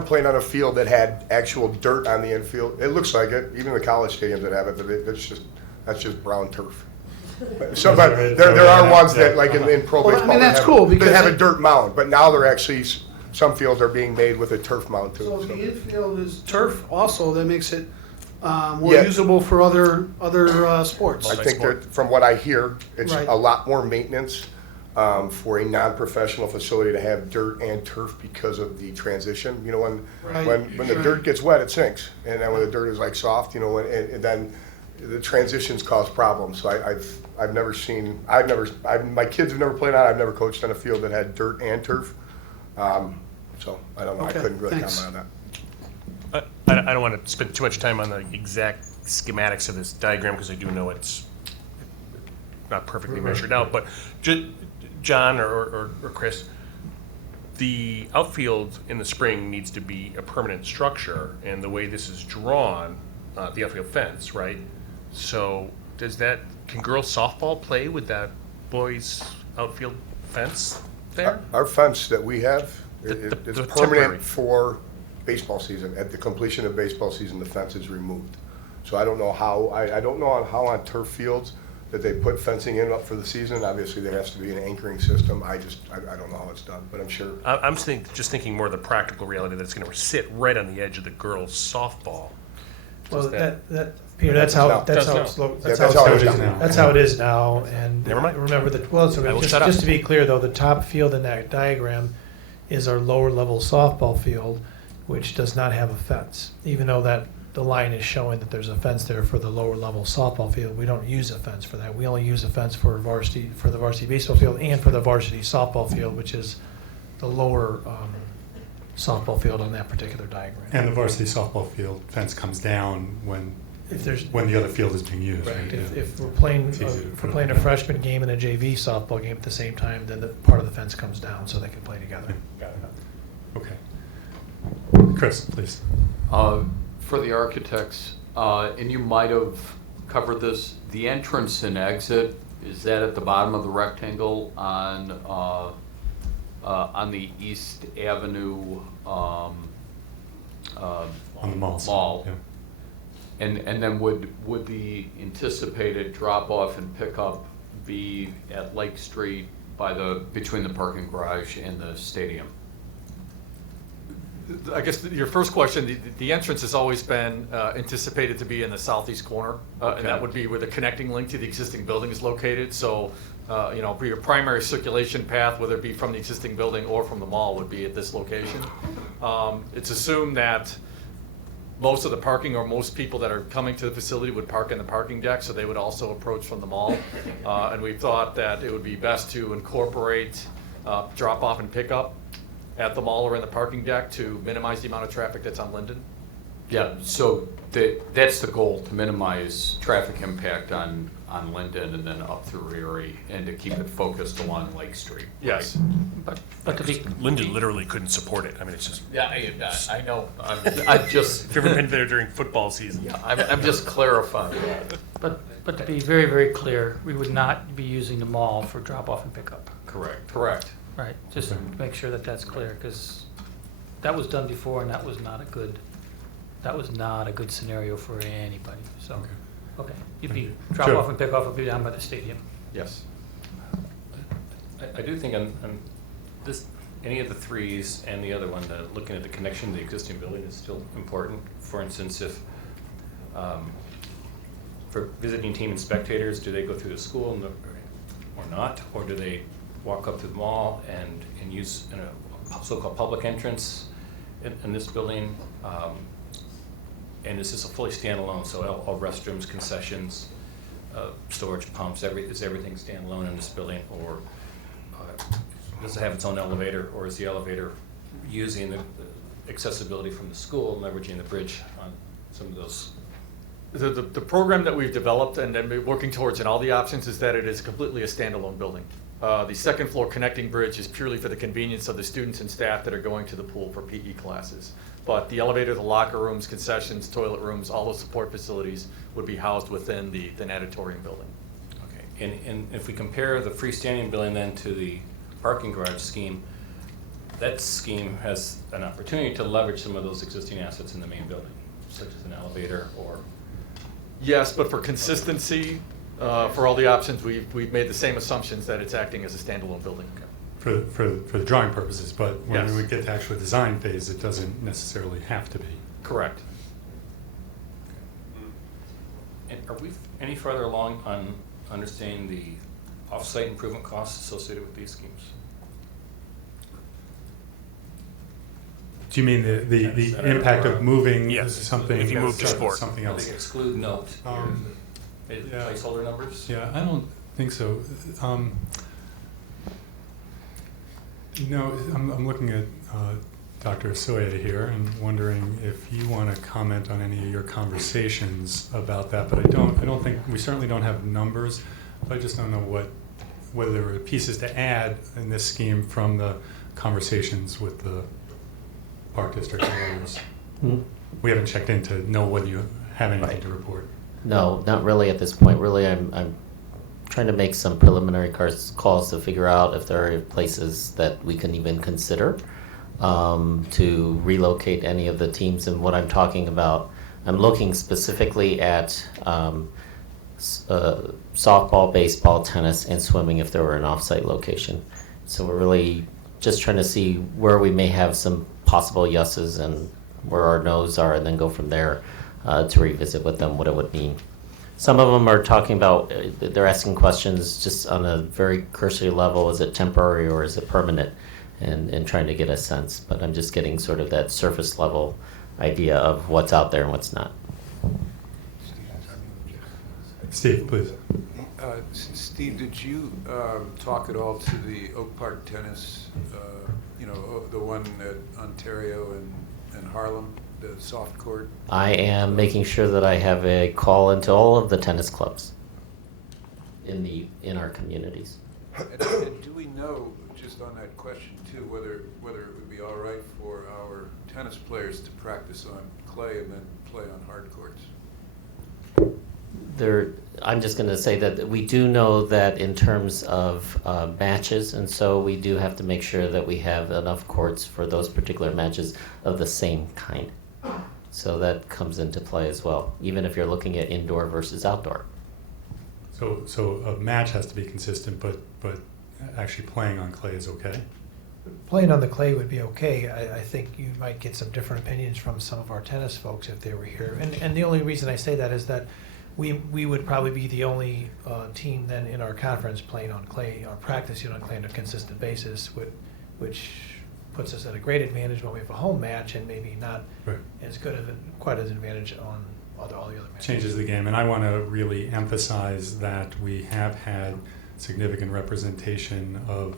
played on a field that had actual dirt on the infield. It looks like it. Even the college stadiums that have it, but that's just brown turf. So, but there are ones that, like in pro baseball, that's cool because they have a dirt mound, but now they're actually, some fields are being made with a turf mound too. So if the infield is turf also, that makes it more usable for other sports. I think that from what I hear, it's a lot more maintenance for a non-professional facility to have dirt and turf because of the transition. When the dirt gets wet, it sinks, and then when the dirt is like soft, and then the transitions cause problems. So my kids have never played on it. I've never coached on a field that had dirt and turf. So I don't know. I couldn't really comment on that. I don't want to spend too much time on the exact schematics of this diagram because I do know it's not perfectly measured out. But John or Chris, the outfield in the spring needs to be a permanent structure, and the way this is drawn, the outfield fence, right? So can girls softball play with that boys outfield fence there? Our fence that we have is permanent temporary. for baseball season. At the completion of baseball season, the fence is removed. So I don't know how how on turf fields that they put fencing in up for the season. Obviously, there has to be an anchoring system. I don't know how it's done, but I'm sure. I'm just thinking more of the practical reality that it's going to sit right on the edge of the girls softball. Well, Peter, that's how it is now. And never mind. Remember that. Well, so just to be clear, though, the top field in that diagram is our lower level softball field, which does not have a fence. Even though that the line is showing that there's a fence there for the lower level softball field. We don't use a fence for that. We only use a fence for the varsity baseball field and for the varsity softball field, which is the lower softball field on that particular diagram. And the varsity softball field fence comes down when the other field is being used. Right. Right? If we're playing It's easy to if put we're it playing a together. freshman game and a JV softball game at the same time, then the part of the fence comes down so they can play together. Okay. Chris, please. For the architects, and you might have covered this, the entrance and exit, is that at the bottom of the rectangle on the East Avenue On the mall. mall? Yeah. And then would the anticipated drop-off and pickup be at Lake Street between the parking garage and the stadium? I guess your first question, the entrance has always been anticipated to be in the southeast corner, and that would be where the connecting link to the existing building is located. So, for your primary circulation path, whether it be from the existing building or from the mall, would be at this location. It's assumed that most of the parking or most people that are coming to the facility would park in the parking deck, so they would also approach from the mall. And we thought that it would be best to incorporate drop-off and pickup at the mall or in the parking deck to minimize the amount of traffic that's on Linden. Yeah, so that's the goal, to minimize traffic impact on Linden and then up through Erie, and to keep it focused along Lake Street. Yes. But to be, Linden literally couldn't support it. I mean, it's just. Yeah, I know. I'm just. If you've ever been there during football season. Yeah, I'm just clarifying that. but to be very, very clear, we would not be using the mall for drop-off and pickup. Correct. Correct. Right, just to make sure that that's clear, because that was done before, and that was not a good scenario for anybody, so. Okay, you'd be, drop off and pick off would be down by the stadium. Yes. I do think on this, any of the threes and the other one, looking at the connection to the existing building is still important. For instance, if, for visiting team and spectators, do they go through the school or not? Or do they walk up to the mall and use a so-called public entrance in this building? And is this a fully standalone, so all restrooms, concessions, storage pumps, is everything standalone in this building? Or does it have its own elevator, or is the elevator using the accessibility from the school, leveraging the bridge on some of those? The program that we've developed and then we're working towards in all the options is that it is completely a standalone building. The second floor connecting bridge is purely for the convenience of the students and staff that are going to the pool for PE classes. But the elevator, the locker rooms, concessions, toilet rooms, all those support facilities would be housed within the natatorium building. Okay, and if we compare the freestanding building then to the parking garage scheme, that scheme has an opportunity to leverage some of those existing assets in the main building, such as an elevator or. Yes, but for consistency, for all the options, we've made the same assumptions that it's acting as a standalone building. For the drawing purposes, but when Yes. we get to actual design phase, it doesn't necessarily have to be. Correct. And are we any further along on understanding the off-site improvement costs associated with these schemes? Do you mean the impact of moving something? if you move to sport. Something I else? think exclude note. Placeholder numbers? Yeah, I don't think so. I'm looking at Dr. Soya here and wondering if you want to comment on any of your conversations about that. But I don't think, we certainly don't have numbers. But I just don't know whether there were pieces to add in this scheme from the conversations with the Park District and others. We haven't checked in to know whether you have anything to report. No, not really at this point. Really, I'm trying to make some preliminary calls to figure out if there are places that we can even consider to relocate any of the teams. And what I'm talking about, I'm looking specifically at softball, baseball, tennis, and swimming if there were an off-site location. So we're really just trying to see where we may have some possible yeses and where our no's are, and then go from there to revisit with them what it would mean. Some of them are talking about, they're asking questions just on a very cursory level, is it temporary or is it permanent, and trying to get a sense. But I'm just getting sort of that surface level idea of what's out there and what's not. Steve, please. Steve, did you talk at all to the Oak Park tennis, the one at Ontario and Harlem, the soft court? I am making sure that I have a call into all of the tennis clubs in our communities. And do we know, just on that question too, whether it would be all right for our tennis players to practice on clay and then play on hard courts? I'm just going to say that we do know that in terms of matches, and so we do have to make sure that we have enough courts for those particular matches of the same kind. So that comes into play as well, even if you're looking at indoor versus outdoor. So a match has to be consistent, but actually playing on clay is okay? Playing on the clay would be okay. I think you might get some different opinions from some of our tennis folks if they were here. And the only reason I say that is that we would probably be the only team then in our conference playing on clay or practicing on clay on a consistent basis, which puts us at a great advantage when we have a home match and maybe not as good of quite as advantage on all the other matches. Changes the game, and I want to really emphasize that we have had significant representation of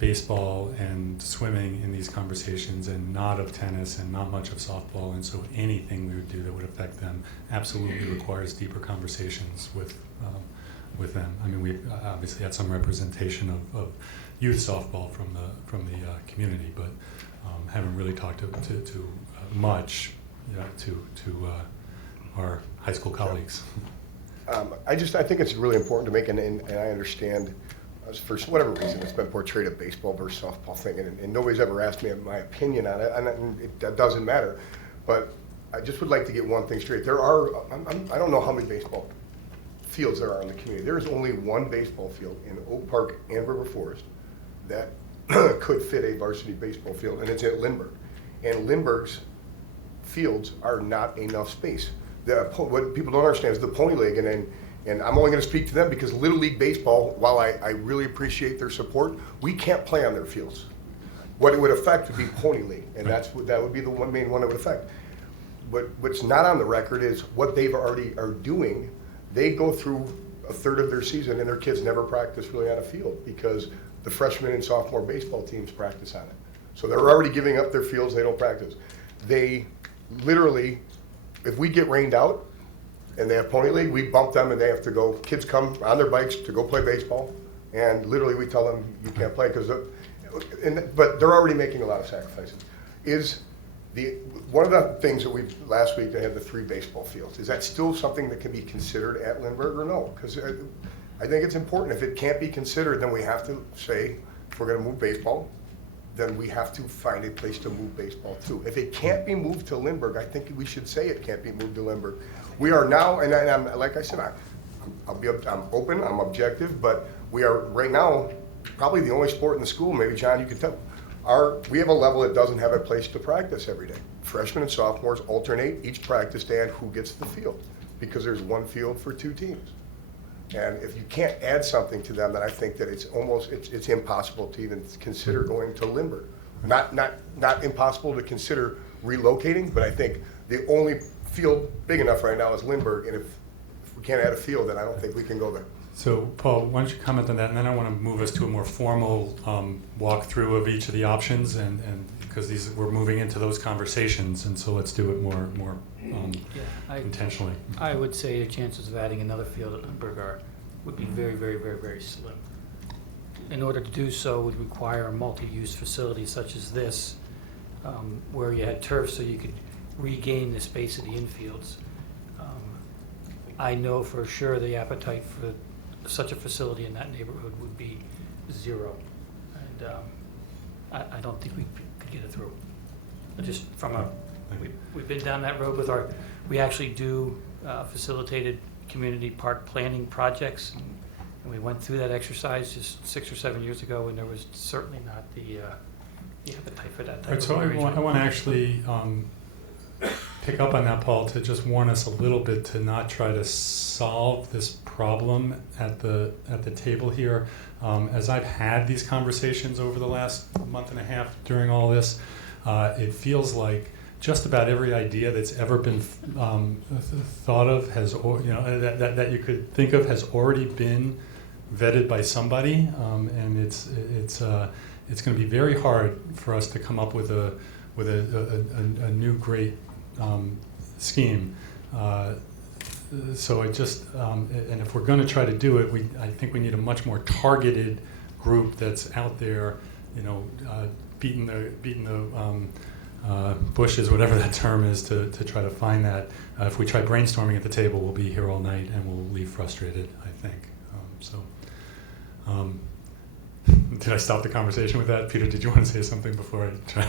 baseball and swimming in these conversations, and not of tennis and not much of softball, and so anything we would do that would affect them absolutely requires deeper conversations with them. I mean, we obviously had some representation of youth softball from the community, but haven't really talked to much to our high school colleagues. I think it's really important to make, and I understand, for whatever reason, it's been portrayed a baseball versus softball thing, and nobody's ever asked me my opinion on it, and that doesn't matter. But I just would like to get one thing straight. There are, I don't know how many baseball fields there are in the community. There is only one baseball field in Oak Park and River Forest that could fit a varsity baseball field, and it's at Lindbergh. And Lindbergh's fields are not enough space. What people don't understand is the Pony League, and I'm only going to speak to them because Little League Baseball, while I really appreciate their support, we can't play on their fields. What it would affect would be Pony League, and that would be the main one it would affect. But what's not on the record is what they've already are doing. They go through a third of their season, and their kids never practice really on a field because the freshman and sophomore baseball teams practice on it. So they're already giving up their fields. They don't practice. They literally, if we get rained out and they have Pony League, we bump them and they have to go, kids come on their bikes to go play baseball, and literally we tell them you can't play but they're already making a lot of sacrifices. One of the things that last week they had the 3 baseball fields. Is that still something that can be considered at Lindbergh or no? Because I think it's important. If it can't be considered, then we have to say, if we're going to move baseball, then we have to find a place to move baseball to. If it can't be moved to Lindbergh, I think we should say it can't be moved to Lindbergh. We are now, and I'm, like I said, I'm open, I'm objective, but we are right now probably the only sport in the school, maybe John, you could tell, we have a level that doesn't have a place to practice every day. Freshmen and sophomores alternate each practice day on who gets the field, because there's one field for 2 teams. And if you can't add something to them, then I think that it's impossible to even consider going to Lindbergh. Not impossible to consider relocating, but I think the only field big enough right now is Lindbergh, and if we can't add a field, then I don't think we can go there. So, Paul, why don't you comment on that, and then I want to move us to a more formal walkthrough of each of the options, and because we're moving into those conversations, and so let's do it more intentionally. I would say the chances of adding another field at Lindbergh would be very, very, very, very slim. In order to do so would require a multi-use facility such as this, where you had turf so you could regain the space of the infields. I know for sure the appetite for such a facility in that neighborhood would be 0. And I don't think we could get it through. Just from we've been down that road with we actually do facilitated community park planning projects, and we went through that exercise just 6 or 7 years ago, and there was certainly not the appetite for that type Right, so of I want to actually pick up on that, Paul, to just warn us a little bit to not try to solve this problem at the table here. As I've had these conversations over the last month and a half during all this, it feels like just about every idea that's ever been thought of has, that you could think of has already been vetted by somebody, and it's going to be very hard for us to come up with a new great scheme. So it just, and if we're going to try to do it, I think we need a much more targeted group that's out there, beating the bushes, whatever that term is, to try to find that. If we try brainstorming at the table, we'll be here all night and we'll leave frustrated, I think. Did I stop the conversation with that? Peter, did you want to say something before I try?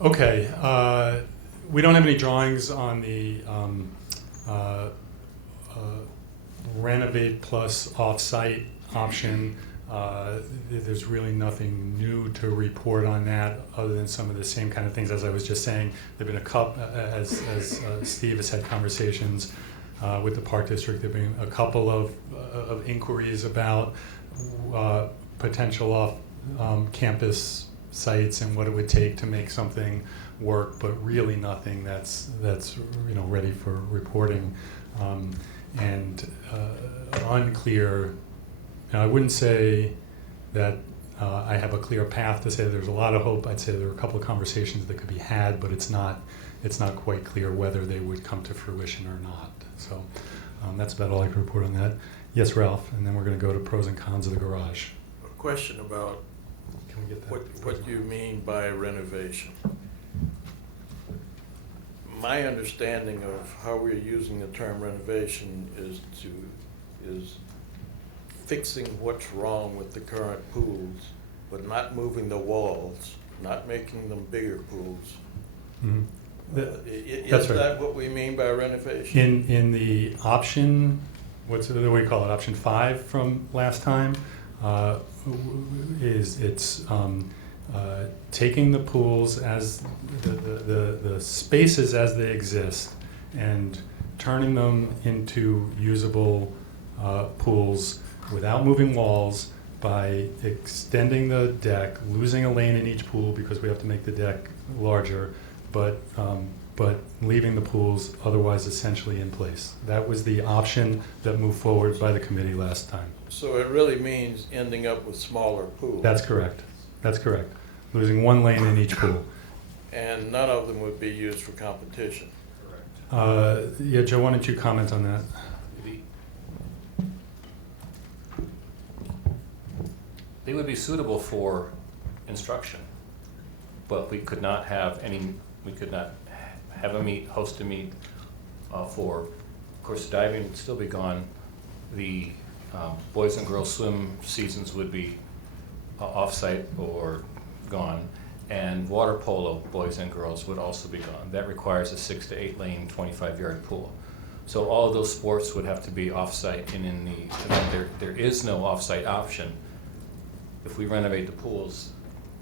Okay. We don't have any drawings on the renovate plus off-site option. There's really nothing new to report on that, other than some of the same kind of things as I was just saying. There've been a couple, as Steve has had conversations with the Park District. There've been a couple of inquiries about potential off-campus sites and what it would take to make something work, but really nothing that's ready for reporting, and unclear. Now, I wouldn't say that I have a clear path to say there's a lot of hope. I'd say there are a couple of conversations that could be had, but it's not quite clear whether they would come to fruition or not. So that's about all I can report on that. Yes, Ralph, and then we're going to go to pros and cons of the garage. A question about what you mean by renovation. My understanding of how we're using the term renovation is fixing what's wrong with the current pools, but not moving the walls, not making them bigger pools. Mm-hmm. Is that what we mean by renovation? In the option, what do we call it? Option 5 from last time it's taking the pools as the spaces as they exist and turning them into usable pools without moving walls by extending the deck, losing a lane in each pool because we have to make the deck larger, but leaving the pools otherwise essentially in place. That was the option that moved forward by the committee last time. So it really means ending up with smaller pools. That's correct. That's correct. Losing one lane in each pool. And none of them would be used for competition. Yeah, Joe, why don't you comment on that? They would be suitable for instruction, but we could not have host a meet for, of course, diving would still be gone. The boys and girls swim seasons would be off-site or gone, and water polo, boys and girls, would also be gone. That requires a 6 to 8 lane, 25-yard pool. So all of those sports would have to be off-site, and in the event there is no off-site option, if we renovate the pools,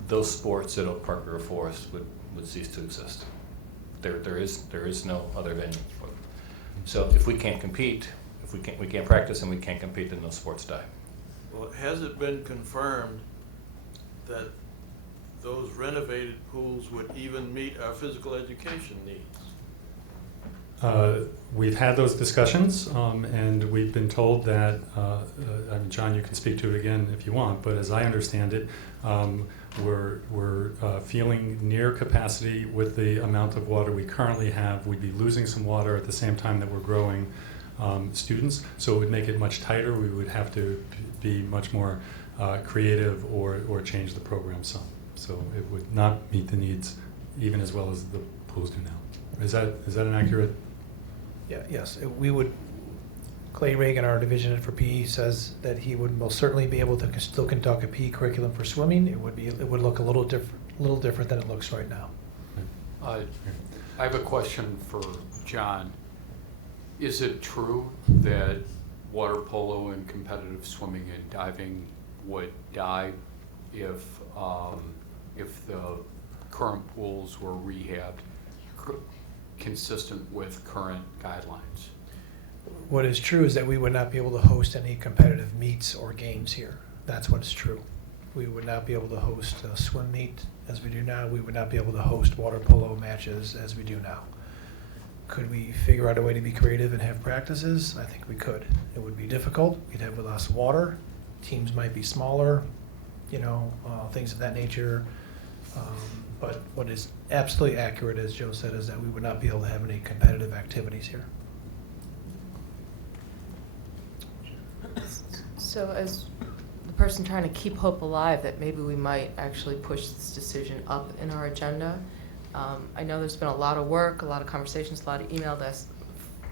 those sports at Oak Park River Forest would cease to exist. There is no other venue for them. So if we can't compete, if we can't practice and we can't compete, then those sports die. Well, has it been confirmed that those renovated pools would even meet our physical education needs? We've had those discussions, and we've been told that, John, you can speak to it again if you want, but as I understand it, we're feeling near capacity with the amount of water we currently have. We'd be losing some water at the same time that we're growing students, so it would make it much tighter. We would have to be much more creative or change the program some. So it would not meet the needs even as well as the pools do now. Is that an accurate? Yeah, yes, we would, Clay Reagan, our division head for PE, says that he would most certainly be able to still conduct a PE curriculum for swimming. It would look a little different than it looks right now. I have a question for John. Is it true that water polo and competitive swimming and diving would die if the current pools were rehabbed consistent with current guidelines? What is true is that we would not be able to host any competitive meets or games here. That's what is true. We would not be able to host a swim meet as we do now. We would not be able to host water polo matches as we do now. Could we figure out a way to be creative and have practices? I think we could. It would be difficult. We'd have less water. Teams might be smaller, things of that nature. But what is absolutely accurate, as Joe said, is that we would not be able to have any competitive activities here. So as the person trying to keep hope alive, that maybe we might actually push this decision up in our agenda. I know there's been a lot of work, a lot of conversations, a lot of email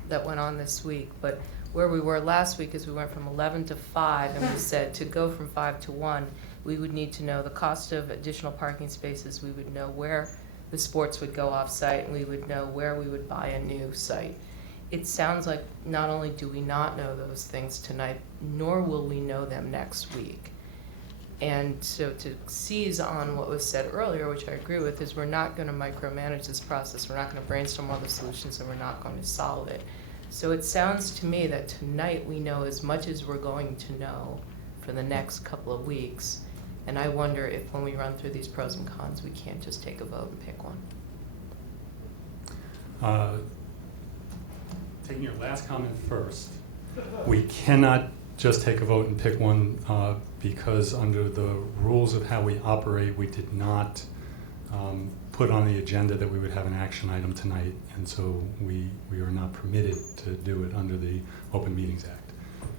that went on this week, but where we were last week is we went from 11 to 5, and we said to go from 5 to 1, we would need to know the cost of additional parking spaces, we would know where the sports would go off-site, and we would know where we would buy a new site. It sounds like not only do we not know those things tonight, nor will we know them next week. And so to seize on what was said earlier, which I agree with, is we're not going to micromanage this process, we're not going to brainstorm all the solutions, and we're not going to solve it. So it sounds to me that tonight we know as much as we're going to know for the next couple of weeks. And I wonder if when we run through these pros and cons, we can't just take a vote and pick one. Taking your last comment first, we cannot just take a vote and pick one because under the rules of how we operate, we did not put on the agenda that we would have an action item tonight, and so we are not permitted to do it under the Open Meetings Act,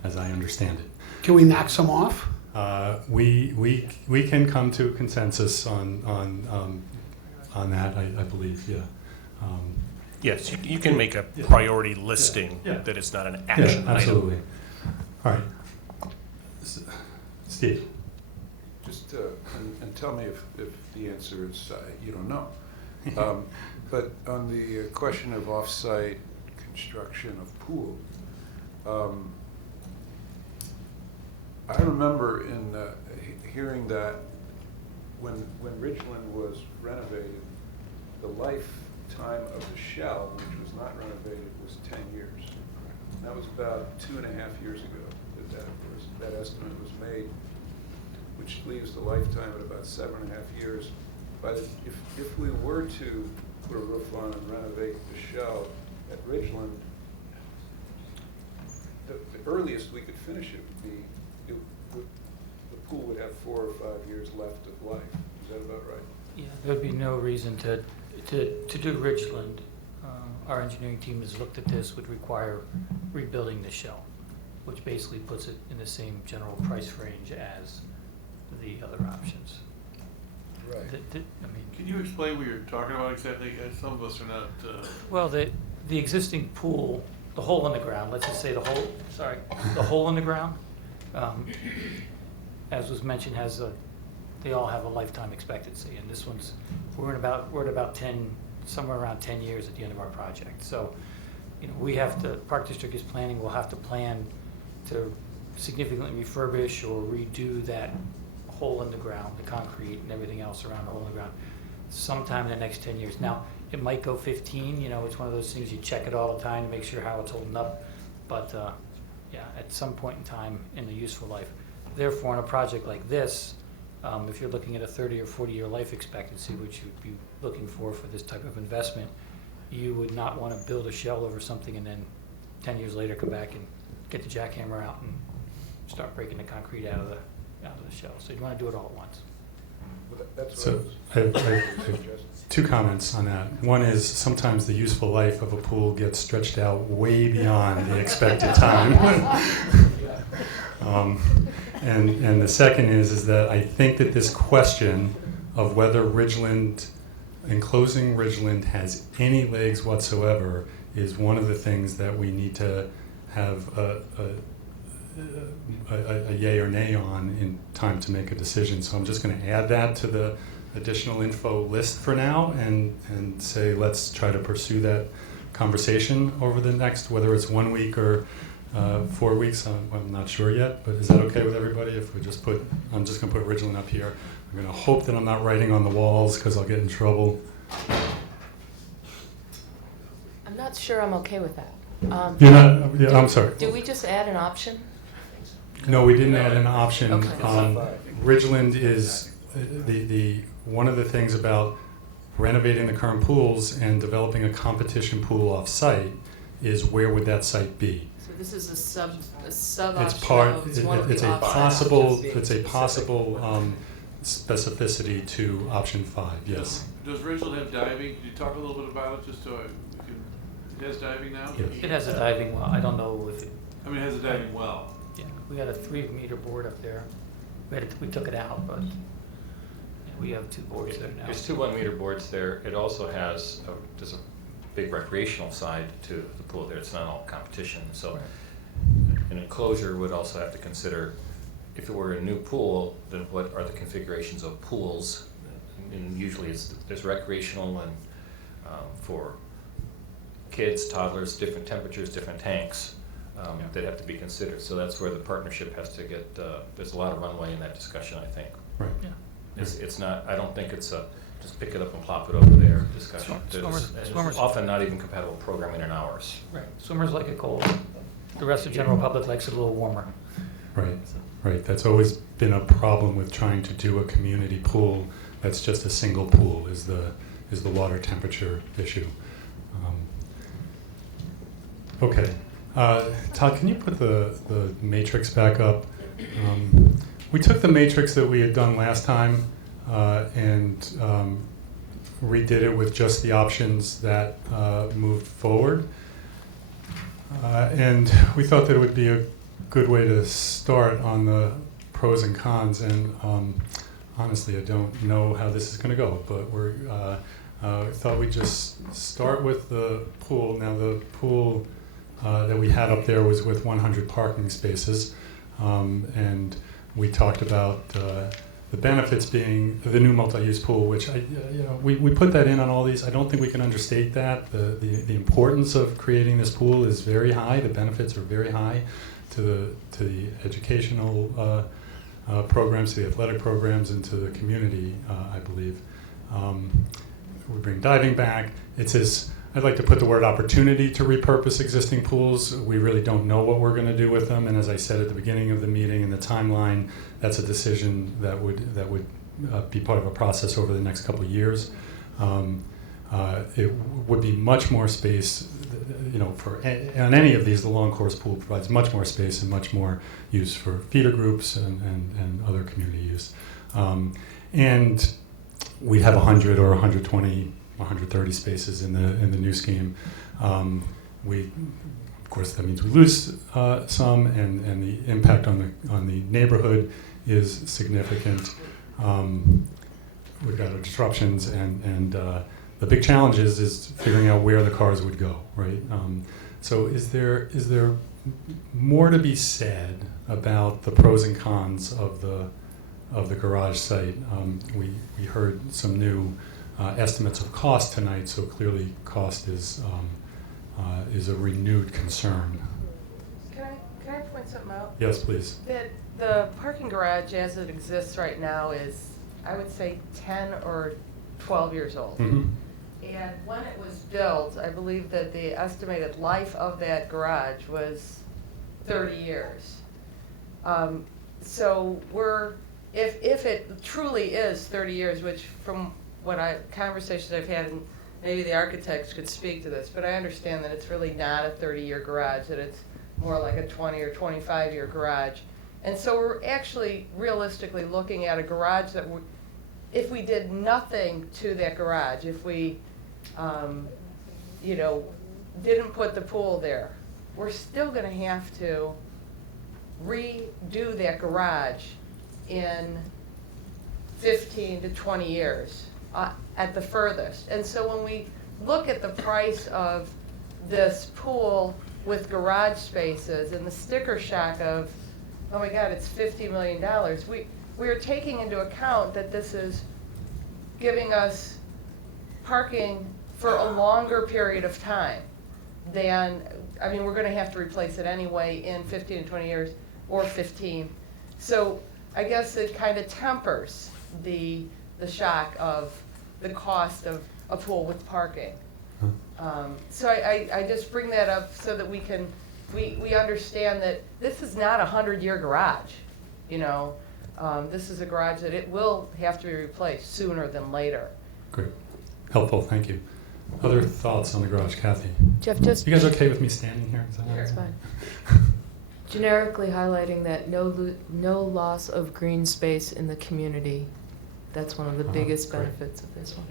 as I understand it. Can we knock some off? We can come to a consensus on that, I believe, yeah. Yes, you can make a priority listing that it's not an action Yeah, absolutely. item. All right. Steve? Just, and tell me if the answer is you don't know. But on the question of off-site construction of pool, I remember in hearing that when Ridgeland was renovated, the lifetime of the shell, which was not renovated, was 10 years. And that was about 2.5 years ago that estimate was made, which leaves the lifetime at about 7.5 years. But if we were to put a roof on and renovate the shell at Ridgeland, the earliest we could finish it would be, the pool would have 4 or 5 years left of life. Is that about right? Yeah, there'd be no reason to do Ridgeland. Our engineering team has looked at this, would require rebuilding the shell, which basically puts it in the same general price range as the other options. Right. Can you explain what you're talking about exactly? Some of us are not. Well, the existing pool, the hole in the ground, let's just say the hole in the ground, as was mentioned, they all have a lifetime expectancy, and this one's, we're at about 10, somewhere around 10 years at the end of our project. So, we have to, Park District is planning, we'll have to plan to significantly refurbish or redo that hole in the ground, the concrete and everything else around the hole in the ground, sometime in the next 10 years. Now, it might go 15, it's one of those things you check it all the time to make sure how it's holding up, but yeah, at some point in time in the useful life. Therefore, on a project like this, if you're looking at a 30 or 40-year life expectancy, which you'd be looking for this type of investment, you would not want to build a shell over something and then 10 years later come back and get the jackhammer out and start breaking the concrete out of the shell. So you want to do it all at once. Well, that's So I have 2 comments on that. One is sometimes the useful life of a pool gets stretched out way beyond the expected time. And the second is that I think that this question of whether Ridgeland, enclosing Ridgeland has any legs whatsoever is one of the things that we need to have a yay or nay on in time to make a decision. So I'm just going to add that to the additional info list for now and say let's try to pursue that conversation over the next, whether it's 1 week or 4 weeks, I'm not sure yet, but is that okay with everybody if we just I'm just going to put Ridgeland up here. I'm going to hope that I'm not writing on the walls because I'll get in trouble. I'm not sure I'm okay with that. You're not, yeah, I'm sorry. Do we just add an option? No, we didn't add an option Okay. on Ridgeland is, one of the things about renovating the current pools and developing a competition pool off-site is where would that site be? So this is a sub It's option part, of one of the it's a options. possible specificity to option 5, yes. Does Ridgeland have diving? Could you talk a little bit about it, just so we can, it has diving now? Yes. It has a diving well. I don't know if it, I mean, it has a diving well. yeah, we had a 3-meter board up there. We took it out, but yeah, we have 2 boards there now. There's 2 1-meter boards there. It also has, there's a big recreational side to the pool there. It's not all competition. So an enclosure would also have to consider, if it were a new pool, then what are the configurations of pools? And usually there's recreational and for kids, toddlers, different temperatures, different tanks that have to be considered. So that's where the partnership has to get, there's a lot of runway in that discussion, I think. Right. Yeah. It's not, I don't think it's a just pick it up and plop it over there discussion. Swimmers- It's swimmers- often not even compatible programming in hours. Right. Swimmers like it cold. The rest of the general public likes it a little warmer. Right, right. That's always been a problem with trying to do a community pool that's just a single pool, is the water temperature issue. Okay. Todd, can you put the matrix back up? We took the matrix that we had done last time and redid it with just the options that moved forward. And we thought that it would be a good way to start on the pros and cons. And honestly, I don't know how this is going to go, but we thought we'd just start with the pool. Now, the pool that we had up there was with 100 parking spaces, and we talked about the benefits being the new multi-use pool, which we put that in on all these. I don't think we can understate that. The importance of creating this pool is very high. The benefits are very high to the educational programs, to the athletic programs, and to the community, I believe. We bring diving back. It says, I'd like to put the word opportunity to repurpose existing pools. We really don't know what we're going to do with them, and as I said at the beginning of the meeting, in the timeline, that's a decision that would be part of a process over the next couple of years. It would be much more space, on any of these, the long course pool provides much more space and much more use for feeder groups and other community use. And we'd have 100 or 120, 130 spaces in the new scheme. Of course, that means we lose some, and the impact on the neighborhood is significant. We've got our disruptions, and the big challenge is figuring out where the cars would go, right? So is there more to be said about the pros and cons of the garage site? We heard some new estimates of cost tonight, so clearly cost is a renewed concern. Can I point something out? Yes, please. That the parking garage as it exists right now is, I would say, 10 or 12 years old. Mm-hmm. And when it was built, I believe that the estimated life of that garage was 30 years. So if it truly is 30 years, which from conversations I've had, and maybe the architects could speak to this, but I understand that it's really not a 30-year garage, that it's more like a 20 or 25-year garage. And so we're actually realistically looking at a garage that if we did nothing to that garage, if we didn't put the pool there, we're still going to have to redo that garage in 15 to 20 years at the furthest. And so when we look at the price of this pool with garage spaces and the sticker shock of, oh my God, it's $50 million, we're taking into account that this is giving us parking for a longer period of time than, we're going to have to replace it anyway in 15 to 20 years, or 15. So I guess it kind of tempers the shock of the cost of a pool with parking. So I just bring that up so that we understand that this is not a 100-year garage. This is a garage that it will have to be replaced sooner than later. Great. Helpful, thank you. Other thoughts on the garage, Kathy? Jeff, just- You guys okay with me standing here? Is that all right? That's fine. Generically highlighting that no loss of green space in the community. That's one of the biggest great. benefits of this one.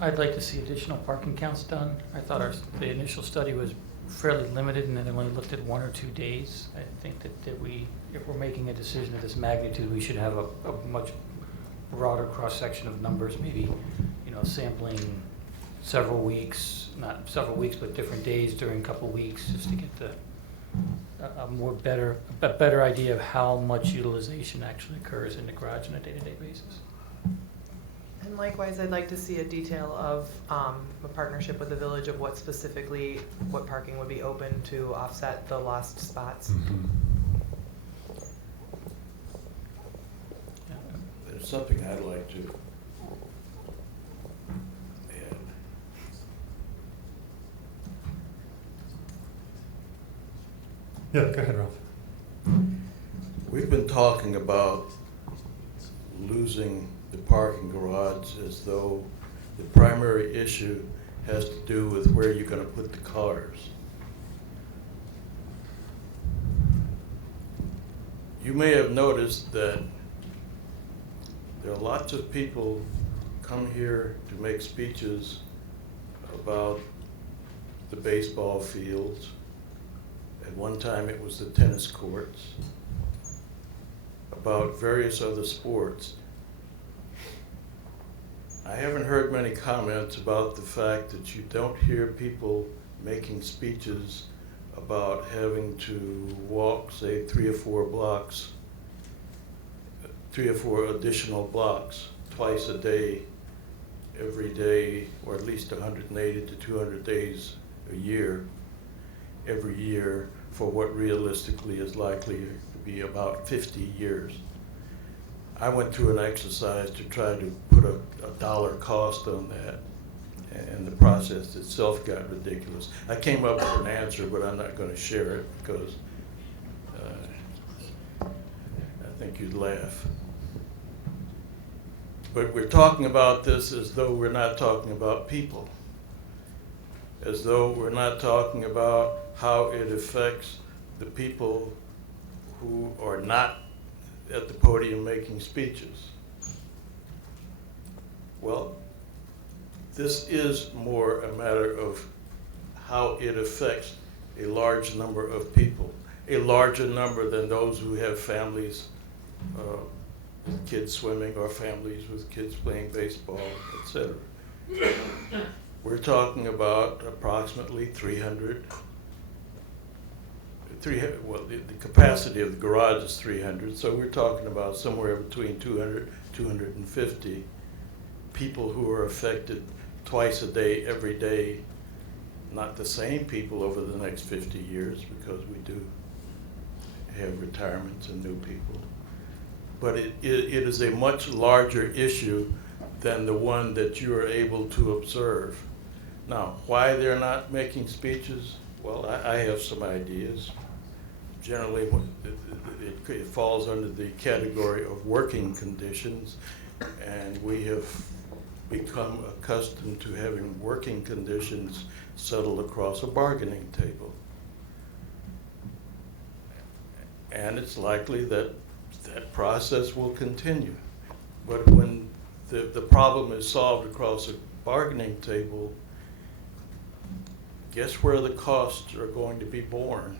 I'd like to see additional parking counts done. I thought the initial study was fairly limited and it only looked at 1 or 2 days. I think that if we're making a decision of this magnitude, we should have a much broader cross-section of numbers, maybe, sampling several weeks, not several weeks, but different days during a couple weeks, just to get a better idea of how much utilization actually occurs in the garage on a day-to-day basis. And likewise, I'd like to see a detail of a partnership with the village of what parking would be open to offset the lost spots. There's something I'd like to add. Yeah, go ahead, Ralph. We've been talking about losing the parking garage as though the primary issue has to do with where you're going to put the cars. You may have noticed that there are lots of people come here to make speeches about the baseball fields. At one time it was the tennis courts, about various other sports. I haven't heard many comments about the fact that you don't hear people making speeches about having to walk, say, 3 or 4 blocks, 3 or 4 additional blocks twice a day, every day, or at least 180 to 200 days a year, every year, for what realistically is likely to be about 50 years. I went through an exercise to try to put a dollar cost on that, and the process itself got ridiculous. I came up with an answer, but I'm not going to share it because I think you'd laugh. But we're talking about this as though we're not talking about people, as though we're not talking about how it affects the people who are not at the podium making speeches. Well, this is more a matter of how it affects a large number of people, a larger number than those who have families with kids swimming or families with kids playing baseball, etc. We're talking about approximately 300, well, the capacity of the garage is 300, so we're talking about somewhere between 200, 250 people who are affected twice a day, every day. Not the same people over the next 50 years, because we do have retirements and new people. But it is a much larger issue than the one that you are able to observe. Now, why they're not making speeches? Well, I have some ideas. Generally, it falls under the category of working conditions, and we have become accustomed to having working conditions settled across a bargaining table. And it's likely that that process will continue. But when the problem is solved across a bargaining table, guess where the costs are going to be borne?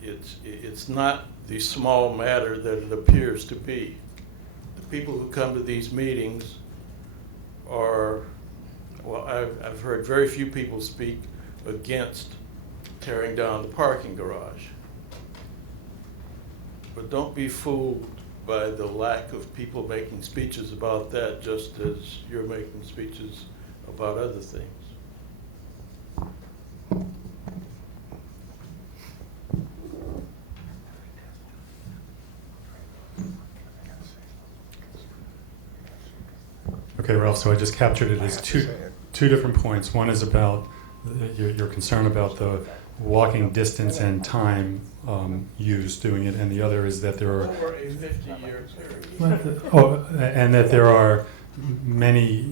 It's not the small matter that it appears to be. The people who come to these meetings are, well, I've heard very few people speak against tearing down the parking garage. But don't be fooled by the lack of people making speeches about that, just as you're making speeches about other things. Okay, Ralph, so I just captured it as two different points. One is about your concern about the walking distance and time used doing it, and the other is that there are Over a 50-year period. and that there are many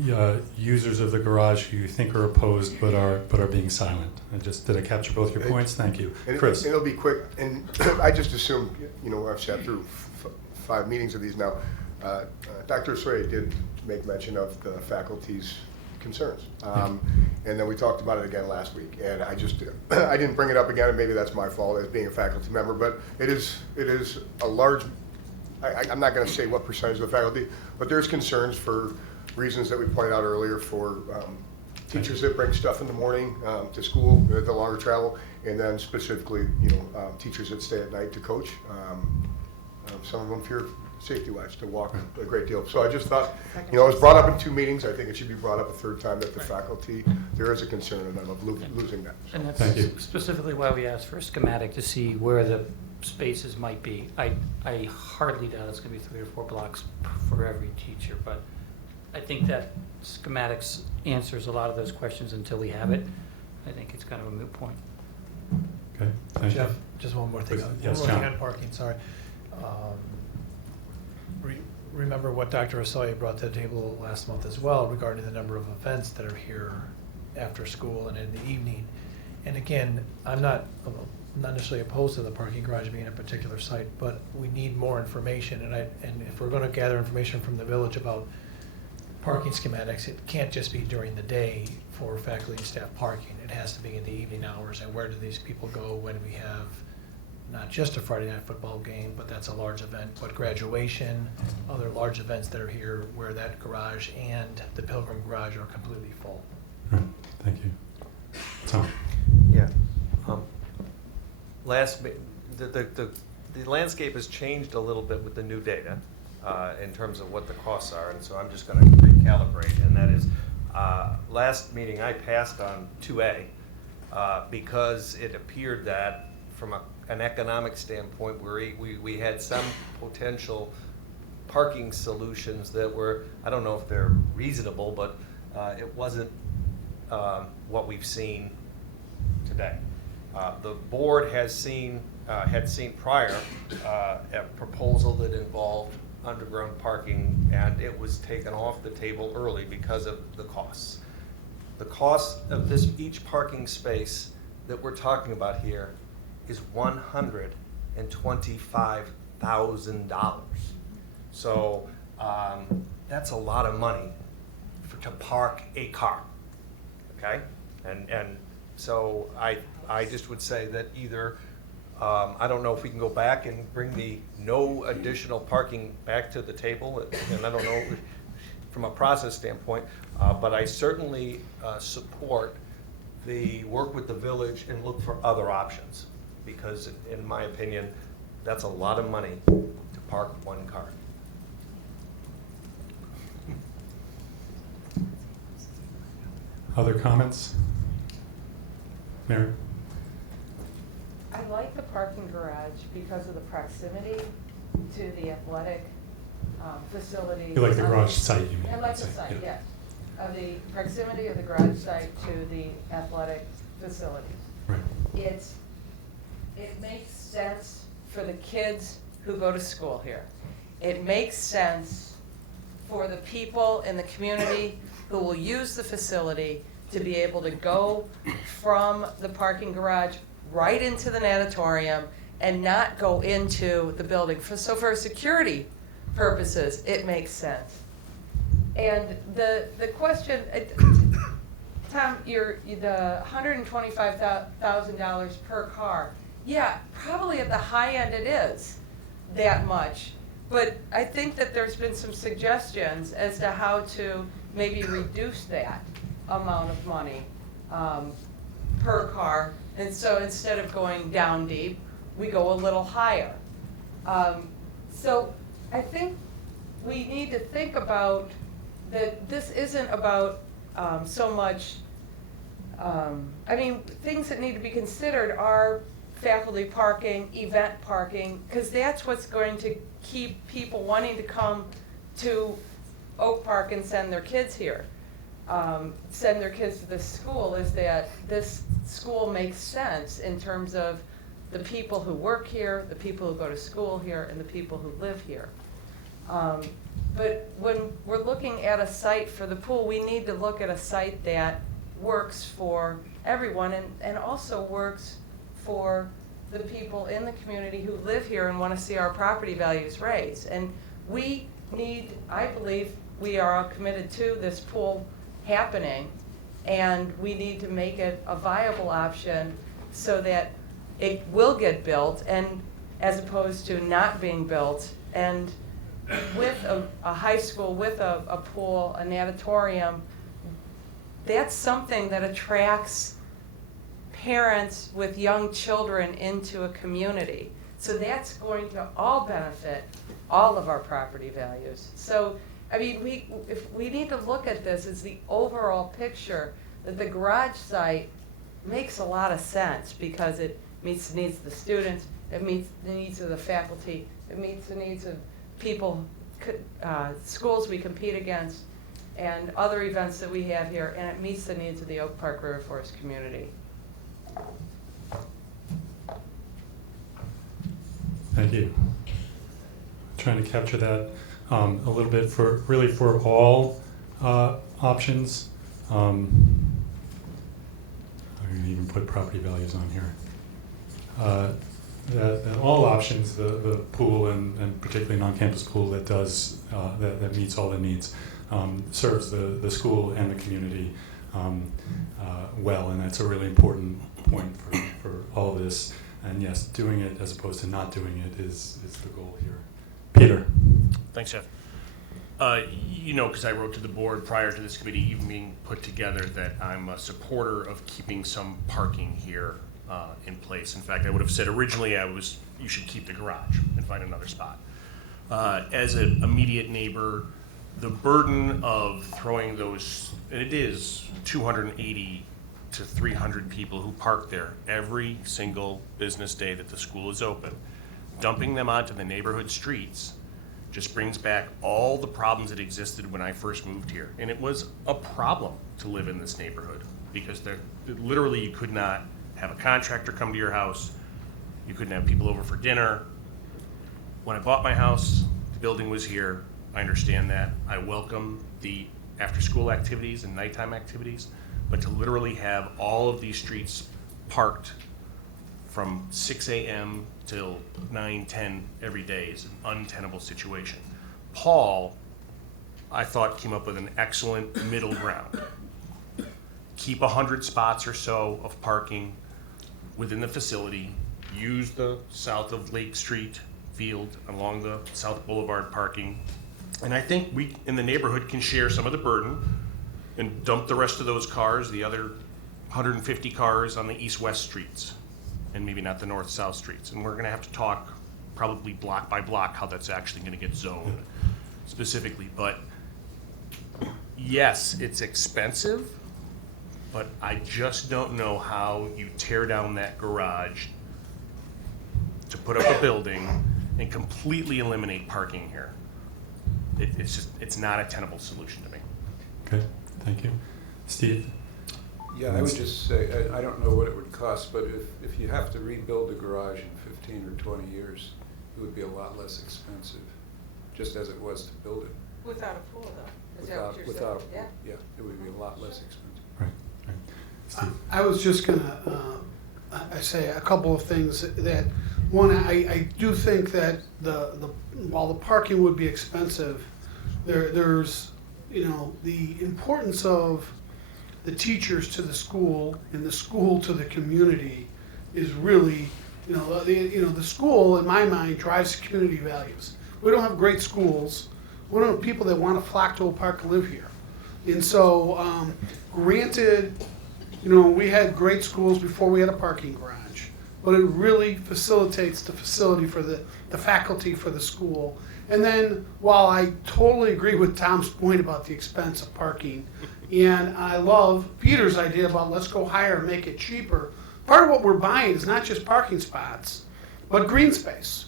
users of the garage who you think are opposed but are being silent. Did I capture both your points? Thank you, And Chris. it'll be quick, and I just assume, I've sat through 5 meetings of these now. Dr. Soye did make mention of the faculty's concerns. And then we talked about it again last week, and I didn't bring it up again, and maybe that's my fault as being a faculty member, but it is a large, I'm not gonna say what percentage of the faculty, but there's concerns for reasons that we pointed out earlier for teachers that bring stuff in the morning to school, the longer travel, and then specifically, teachers that stay at night to coach. Some of them fear safety-wise to walk a great deal. So I just thought, it was brought up in 2 meetings. I think it should be brought up a 3rd time that the faculty, there is a concern of them of losing that. And that's Thank you. specifically why we asked for a schematic to see where the spaces might be. I hardly doubt it's gonna be 3 or 4 blocks for every teacher, but I think that schematics answers a lot of those questions until we have it. I think it's kind of a moot point. Okay, thank Jeff, you. just one more thing. Yes, One more thing John. on parking, sorry. Remember what Dr. Osoya brought to the table last month as well regarding the number of events that are here after school and in the evening. And again, I'm not necessarily opposed to the parking garage being a particular site, but we need more information. And if we're gonna gather information from the village about parking schematics, it can't just be during the day for faculty and staff parking. It has to be in the evening hours. And where do these people go when we have not just a Friday night football game, but that's a large event, but graduation, other large events that are here where that garage and the Pilgrim garage are completely full. All right, thank you. Tom. Yeah. The landscape has changed a little bit with the new data in terms of what the costs are, and so I'm just going to recalibrate, and that is, last meeting I passed on 2A because it appeared that from an economic standpoint, we had some potential parking solutions that were, I don't know if they're reasonable, but it wasn't what we've seen today. The board had seen prior a proposal that involved underground parking, and it was taken off the table early because of the costs. The cost of each parking space that we're talking about here is $125,000. So that's a lot of money to park a car, okay? And so I just would say that either, I don't know if we can go back and bring the no additional parking back to the table, and I don't know from a process standpoint, but I certainly support the work with the village and look for other options, because in my opinion, that's a lot of money to park one car. Other comments? Mary? I like the parking garage because of the proximity to the athletic facilities. You like the garage site, you mean? I like the Site, site, yeah. yes. Of the proximity of the garage site to the athletic facilities. Right. It makes sense for the kids who go to school here. It makes sense for the people in the community who will use the facility to be able to go from the parking garage right into the natatorium and not go into the building. So for security purposes, it makes sense. And the question, Tom, the $125,000 per car, yeah, probably at the high end it is that much. But I think that there's been some suggestions as to how to maybe reduce that amount of money per car. And so instead of going down deep, we go a little higher. So I think we need to think about that this isn't about so much, I mean, things that need to be considered are faculty parking, event parking, because that's what's going to keep people wanting to come to Oak Park and send their kids here. send their kids to this school is that this school makes sense in terms of the people who work here, the people who go to school here, and the people who live here. But when we're looking at a site for the pool, we need to look at a site that works for everyone and also works for the people in the community who live here and want to see our property values raised. And we need, I believe, we are committed to this pool happening, and we need to make it a viable option so that it will get built, and as opposed to not being built. And with a high school, with a pool, a natatorium, that's something that attracts parents with young children into a community. So that's going to all benefit all of our property values. So, I mean, we need to look at this as the overall picture, that the garage site makes a lot of sense because it meets the needs of the students, it meets the needs of the faculty, it meets the needs of people, schools we compete against, and other events that we have here, and it meets the needs of the Oak Park River Forest community. Thank you. Trying to capture that a little bit for all options. I'm going to even put property values on here. That all options, the pool and particularly non-campus pool that does that meets all the needs, serves the school and the community well, and that's a really important point for all of this. And yes, doing it as opposed to not doing it is the goal here. Peter. Thanks, Jeff. You know, because I wrote to the board prior to this committee even being put together that I'm a supporter of keeping some parking here in place. In fact, I would have said originally you should keep the garage and find another spot. As an immediate neighbor, the burden of throwing those, and it is 280 to 300 people who park there every single business day that the school is open, dumping them onto the neighborhood streets just brings back all the problems that existed when I first moved here. And it was a problem to live in this neighborhood because literally you could not have a contractor come to your house, you couldn't have people over for dinner. When I bought my house, the building was here. I understand that. I welcome the after-school activities and nighttime activities, but to literally have all of these streets parked from 6 a.m. till 9, 10 every day is an untenable situation. Paul, I thought, came up with an excellent middle ground. Keep 100 spots or so of parking within the facility. Use the south of Lake Street field along the South Boulevard parking. And I think we in the neighborhood can share some of the burden and dump the rest of those cars, the other 150 cars, on the east-west streets and maybe not the north-south streets. And we're going to have to talk probably block by block how that's actually going to get zoned specifically. But yes, it's expensive, but I just don't know how you tear down that garage to put up a building and completely eliminate parking here. It's not a tenable solution to me. Okay, thank you. Steve? Yeah, I would just say, I don't know what it would cost, but if you have to rebuild the garage in 15 or 20 years, it would be a lot less expensive, just as it was to build it. Without a pool, though. Is that what you're Without a saying? pool, yeah, it would be a lot less expensive. Right, right. Steve? I was just gonna say a couple of things. That one, I do think that while the parking would be expensive, there's the importance of the teachers to the school and the school to the community is really the school in my mind drives community values. We don't have great schools. We don't have people that want to flock to Oak Park to live here. And so, granted, we had great schools before we had a parking garage, but it really facilitates the facility for the faculty for the school. And then, while I totally agree with Tom's point about the expense of parking, and I love Peter's idea about let's go higher and make it cheaper, part of what we're buying is not just parking spots, but green space.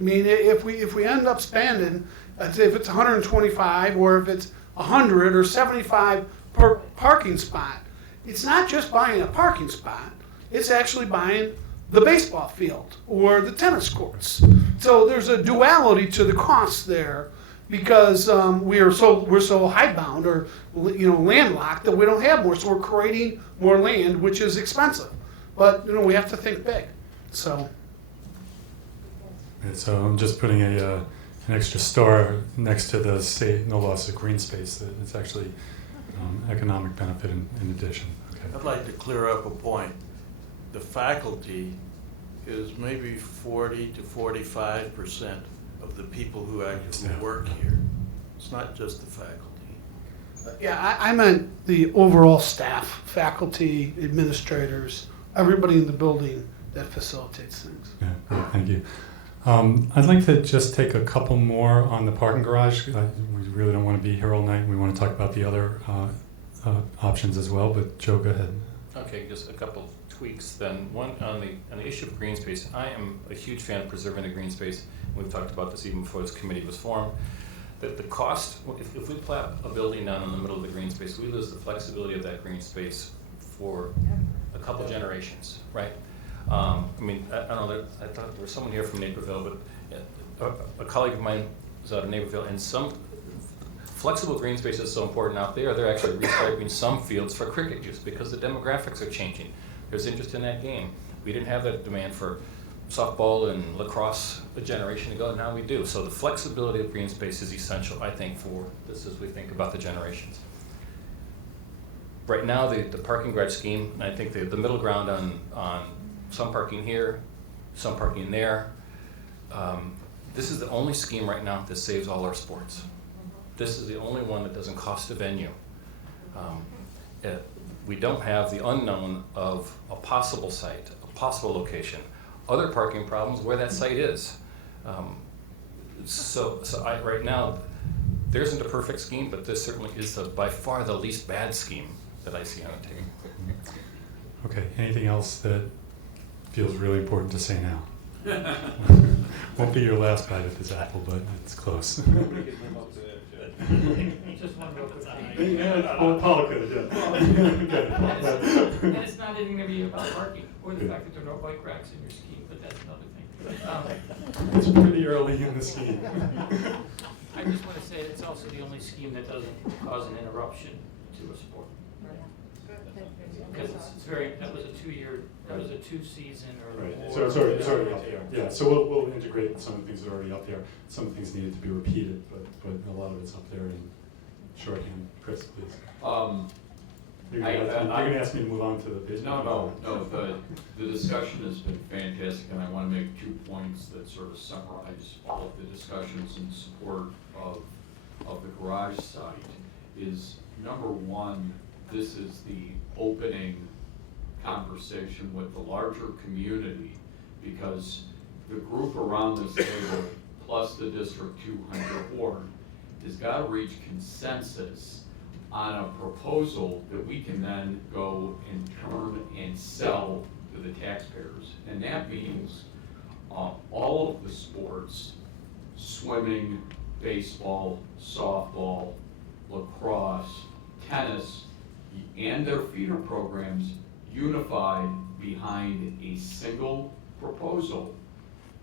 I mean, if we end up spending, if it's 125 or if it's 100 or 75 per parking spot, it's not just buying a parking spot, it's actually buying the baseball field or the tennis courts. So there's a duality to the costs there because we're so hidebound or landlocked that we don't have more. So we're creating more land, which is expensive. But we have to think big. So. And so I'm just putting an extra star next to the say no loss of green space. That it's actually economic benefit in addition. Okay. I'd like to clear up a point. The faculty is maybe 40 to 45% of the people who actually work here. It's not just the faculty. Yeah, I meant the overall staff, faculty, administrators, everybody in the building that facilitates things. Yeah, great, thank you. I'd like to just take a couple more on the parking garage. We really don't want to be here all night. We want to talk about the other options as well, but Joe, go ahead. Okay, just a couple tweaks then. One, on the issue of green space, I am a huge fan of preserving the green space. We've talked about this even before this committee was formed. The cost, if we plop a building down in the middle of the green space, we lose the flexibility of that green space for a couple generations, right? I mean, I don't know, I thought there was someone here from Naperville, but a colleague of mine was out of Naperville, and some flexible green space is so important out there. They're actually restriping some fields for cricket use because the demographics are changing. There's interest in that game. We didn't have that demand for softball and lacrosse a generation ago, now we do. So the flexibility of green space is essential, I think, for this as we think about the generations. Right now, the parking garage scheme, I think the middle ground on some parking here, some parking there, this is the only scheme right now that saves all our sports. This is the only one that doesn't cost a venue. We don't have the unknown of a possible site, a possible location, other parking problems where that site is. Right now, there isn't a perfect scheme, but this certainly is by far the least bad scheme that I see on the table. Okay, anything else that feels really important to say now? Won't be your last bite at this apple, but it's close. Just one real quick thing. Yeah, Paul could, yeah. And it's not even gonna be about parking, or the fact that there are no bike racks in your scheme, but that's another thing. It's pretty early in the scheme. I just wanna say it's also the only scheme that doesn't cause an interruption to a sport. Because it's very, that was a two-season or Right, more. so it's already out there. Yeah, so we'll integrate some of the things that are already up there. Some of the things needed to be repeated, but a lot of it's up there in shorthand. Chris, please. You're gonna ask me to move on to the baseball? No, the discussion has been fantastic, and I want to make 2 points that sort of summarize all of the discussions in support of the garage site. Is number one, this is the opening conversation with the larger community, because the group around this table, plus the District 200 board, has got to reach consensus on a proposal that we can then go and turn and sell to the taxpayers. And that means all of the sports, swimming, baseball, softball, lacrosse, tennis, and their feeder programs unified behind a single proposal.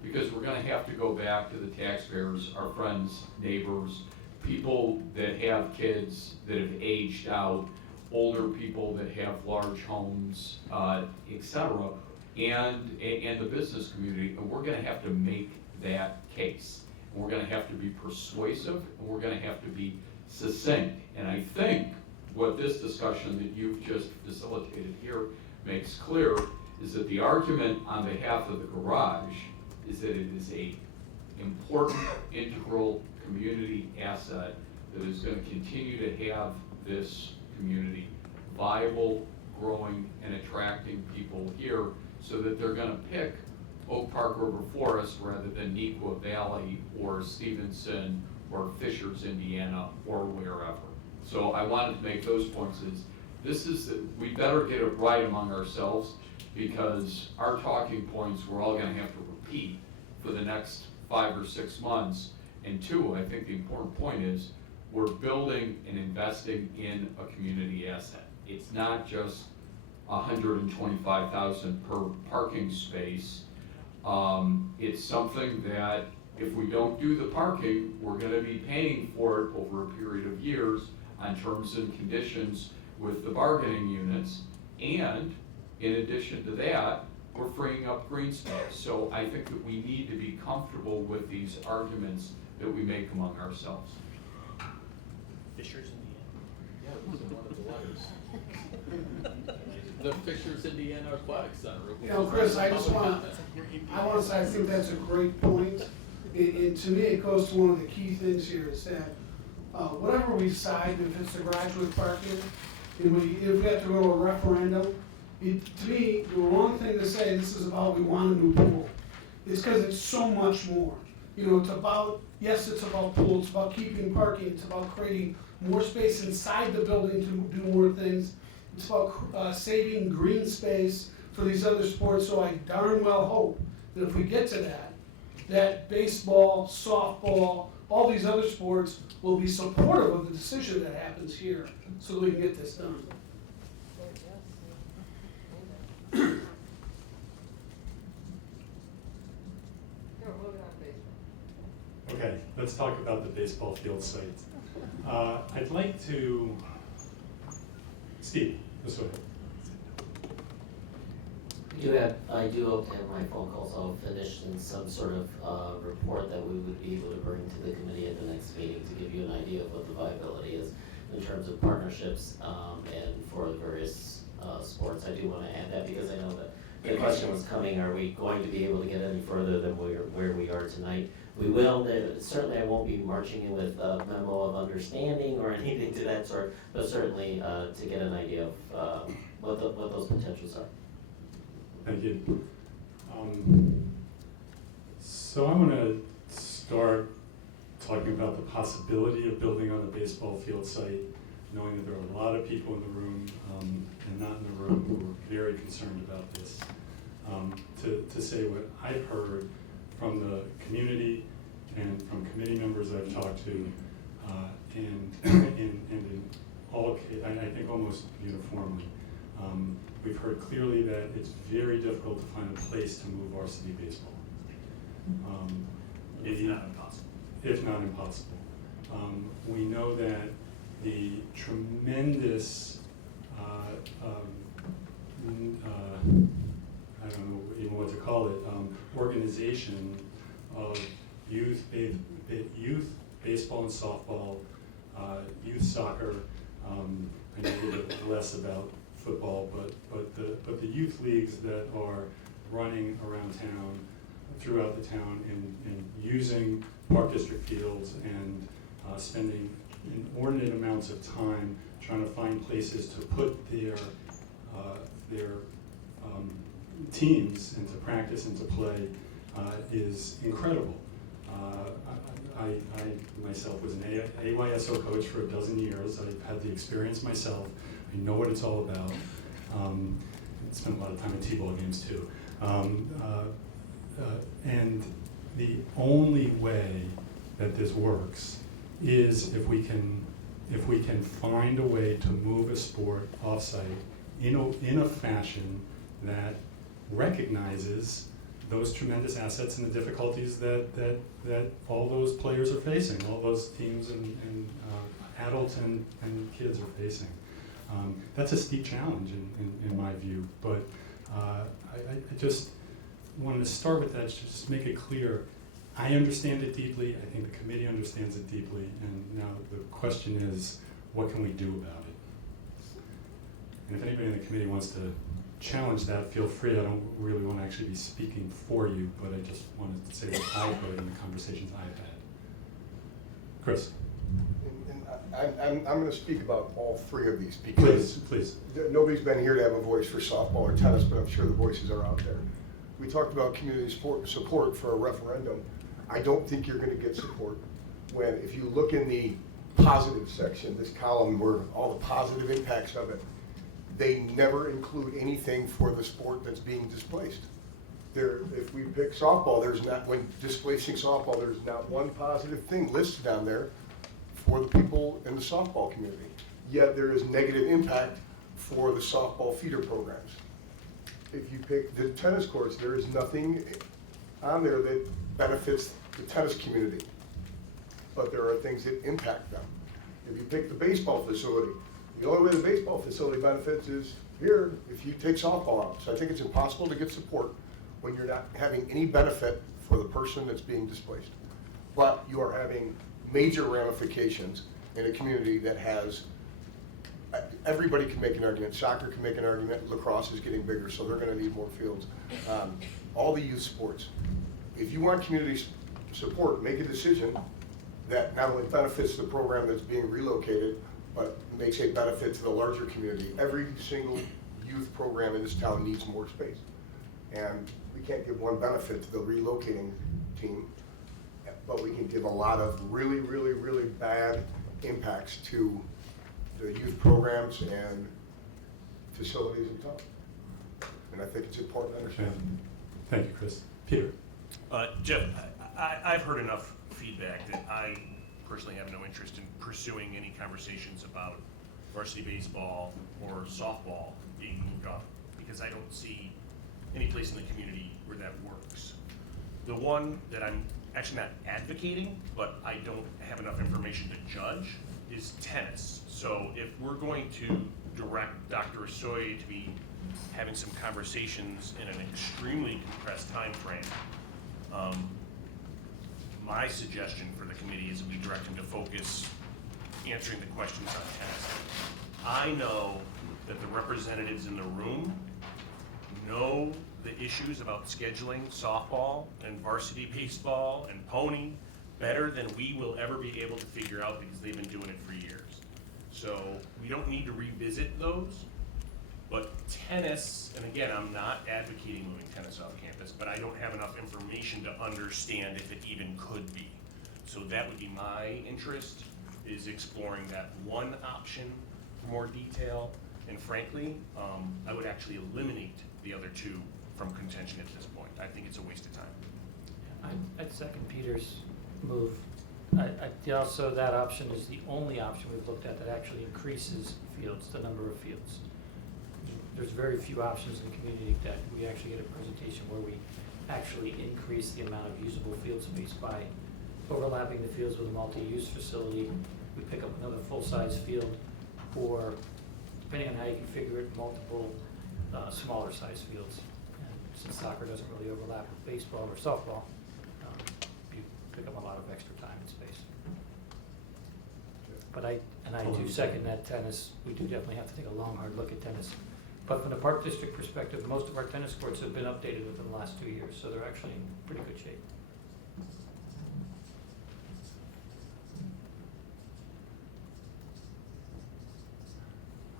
Because we're gonna have to go back to the taxpayers, our friends, neighbors, people that have kids that have aged out, older people that have large homes, et cetera, and the business community, and we're gonna have to make that case. And we're gonna have to be persuasive, and we're gonna have to be succinct. And I think what this discussion that you've just facilitated here makes clear is that the argument on behalf of the garage is that it is a important, integral community asset that is going to continue to have this community viable, growing, and attracting people here, so that they're going to pick Oak Park River Forest rather than Neuqua Valley or Stevenson or Fishers, Indiana, or wherever. So I wanted to make those points. We better get it right among ourselves, because our talking points we're all going to have to repeat for the next 5 or 6 months. And two, I think the important point is we're building and investing in a community asset. It's not just 125,000 per parking space. It's something that if we don't do the parking, we're gonna be paying for it over a period of years on terms and conditions with the bargaining units. And in addition to that, we're freeing up green space. So I think that we need to be comfortable with these arguments that we make among ourselves. Fishers Indiana. Yeah, it was in one of the letters. The Fishers Indiana Aquatic Center. You know, Chris, I want to say, I think that's a great point. And to me, it goes to one of the key things here is that whatever we decide, if it's the graduate parking, if we have to go to a referendum, to me, the wrong thing to say, this is about we want a new pool, is because it's so much more. You know, it's about, yes, it's about pools, it's about keeping parking, it's about creating more space inside the building to do more things. It's about saving green space for these other sports, so I darn well hope that if we get to that, that baseball, softball, all these other sports will be supportive of the decision that happens here, so that we can get this done. Okay, let's talk about the baseball field site. I'd like to, Steve, this way. I do hope to have my phone calls all finished in some sort of report that we would be able to bring to the committee at the next meeting to give you an idea of what the viability is in terms of partnerships and for the various sports. I do want to add that because I know that the question was coming, are we going to be able to get any further than where we are tonight? We will. Certainly I won't be marching in with a memo of understanding or anything to that sort, but certainly to get an idea of what those potentials are. Thank you. So I'm going to start talking about the possibility of building on a baseball field site, knowing that there are a lot of people in the room and not in the room who are very concerned about this. To say what I've heard from the community and from committee members I've talked to, and in all cases, I think almost uniformly, we've heard clearly that it's very difficult to find a place to move varsity baseball. If not impossible. If not impossible. We know that the tremendous, I don't know even what to call it, organization of youth baseball and softball, youth soccer. I know a little bit less about football, but the youth leagues that are running around town, throughout the town, and using Park District fields and spending inordinate amounts of time trying to find places to put their teams and to practice and to play is incredible. I myself was an AYSO coach for a dozen years. I've had the experience myself. I know what it's all about. Spent a lot of time at T-ball games too. And the only way that this works is if we can find a way to move a sport offsite in a fashion that recognizes those tremendous assets and the difficulties that all those players are facing, all those teams and adults and kids are facing. That's a steep challenge in my view, but I just wanted to start with that, just make it clear. I understand it deeply, I think the committee understands it deeply, and now the question is, what can we do about it? And if anybody in the committee wants to challenge that, feel free. I don't really want to actually be speaking for you, but I just wanted to say what I've heard in the conversations I've had. Chris. I'm going to speak about all three of these because please. Nobody's been here to have a voice for softball or tennis, but I'm sure the voices are out there. We talked about community support for a referendum. I don't think you're going to get support when, if you look in the positive section, this column where all the positive impacts of it, they never include anything for the sport that's being displaced. If we pick softball, when displacing softball, there's not one positive thing listed on there for the people in the softball community. Yet there is negative impact for the softball feeder programs. If you pick the tennis courts, there is nothing on there that benefits the tennis community, but there are things that impact them. If you pick the baseball facility, the only way the baseball facility benefits is here if you take softball out. So I think it's impossible to get support when you're not having any benefit for the person that's being displaced. But you are having major ramifications in a community that has, everybody can make an argument. Soccer can make an argument. Lacrosse is getting bigger, so they're going to need more fields. All the youth sports. If you want community support, make a decision that not only benefits the program that's being relocated, but makes a benefit to the larger community. Every single youth program in this town needs more space. And we can't give one benefit to the relocating team, but we can give a lot of really, really, really bad impacts to the youth programs and facilities in town. And I think it's important to understand. Thank you, Chris. Peter? Jeff, I've heard enough feedback that I personally have no interest in pursuing any conversations about varsity baseball or softball being moved up, because I don't see any place in the community where that works. The one that I'm actually not advocating, but I don't have enough information to judge, is tennis. So if we're going to direct Dr. Asoy to be having some conversations in an extremely compressed time frame, my suggestion for the committee is that we direct him to focus answering the questions on tennis. I know that the representatives in the room know the issues about scheduling softball and varsity baseball and pony better than we will ever be able to figure out, because they've been doing it for years. So we don't need to revisit those. But tennis, and again, I'm not advocating moving tennis off campus, but I don't have enough information to understand if it even could be. So that would be my interest, is exploring that one option for more detail. And frankly, I would actually eliminate the other two from contention at this point. I think it's a waste of time. I'd second Peter's move. Also, that option is the only option we've looked at that actually increases fields, the number of fields. There's very few options in the community that we actually get a presentation where we actually increase the amount of usable field space by overlapping the fields with a multi-use facility. We pick up another full-size field, or depending on how you configure it, multiple smaller size fields. And since soccer doesn't really overlap with baseball or softball, you pick up a lot of extra time and space. But I do second that tennis. We do definitely have to take a long, hard look at tennis. But from the Park District perspective, most of our tennis courts have been updated within the last 2 years, so they're actually in pretty good shape.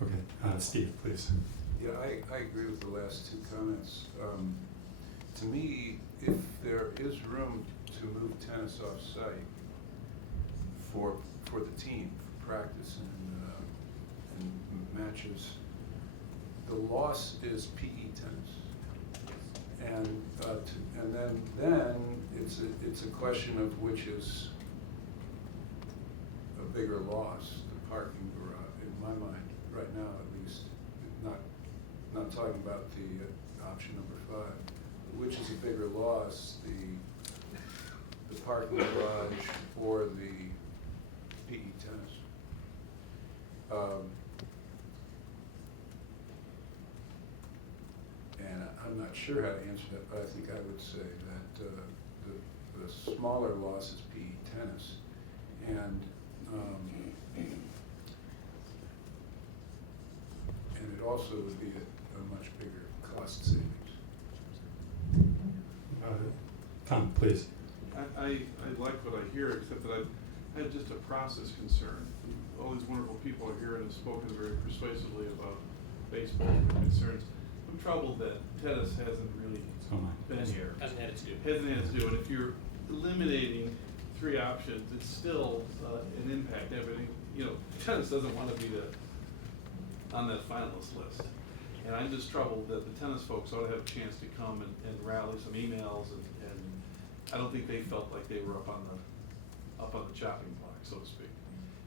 Okay, Steve, please. Yeah, I agree with the last two comments. To me, if there is room to move tennis off-site for the team, for practice and matches, the loss is PE tennis. And then it's a question of which is a bigger loss, the parking garage, in my mind, right now at least. Not talking about the option number 5, which is a bigger loss, the parking garage or the PE tennis. And I'm not sure how to answer that, but I think I would say that the smaller loss is PE tennis, and it also would be a much bigger cost savings. Tom, please. I like what I hear, except that I had just a process concern. All these wonderful people are here and have spoken very persuasively about baseball and their concerns. I'm troubled that tennis hasn't really been here. Hasn't had its due. Hasn't had its due, and if you're eliminating 3 options, it's still an impact. Everything, tennis doesn't want to be on that finalist list. And I'm just troubled that the tennis folks ought to have a chance to come and rally some emails, and I don't think they felt like they were up on the chopping block, so to speak.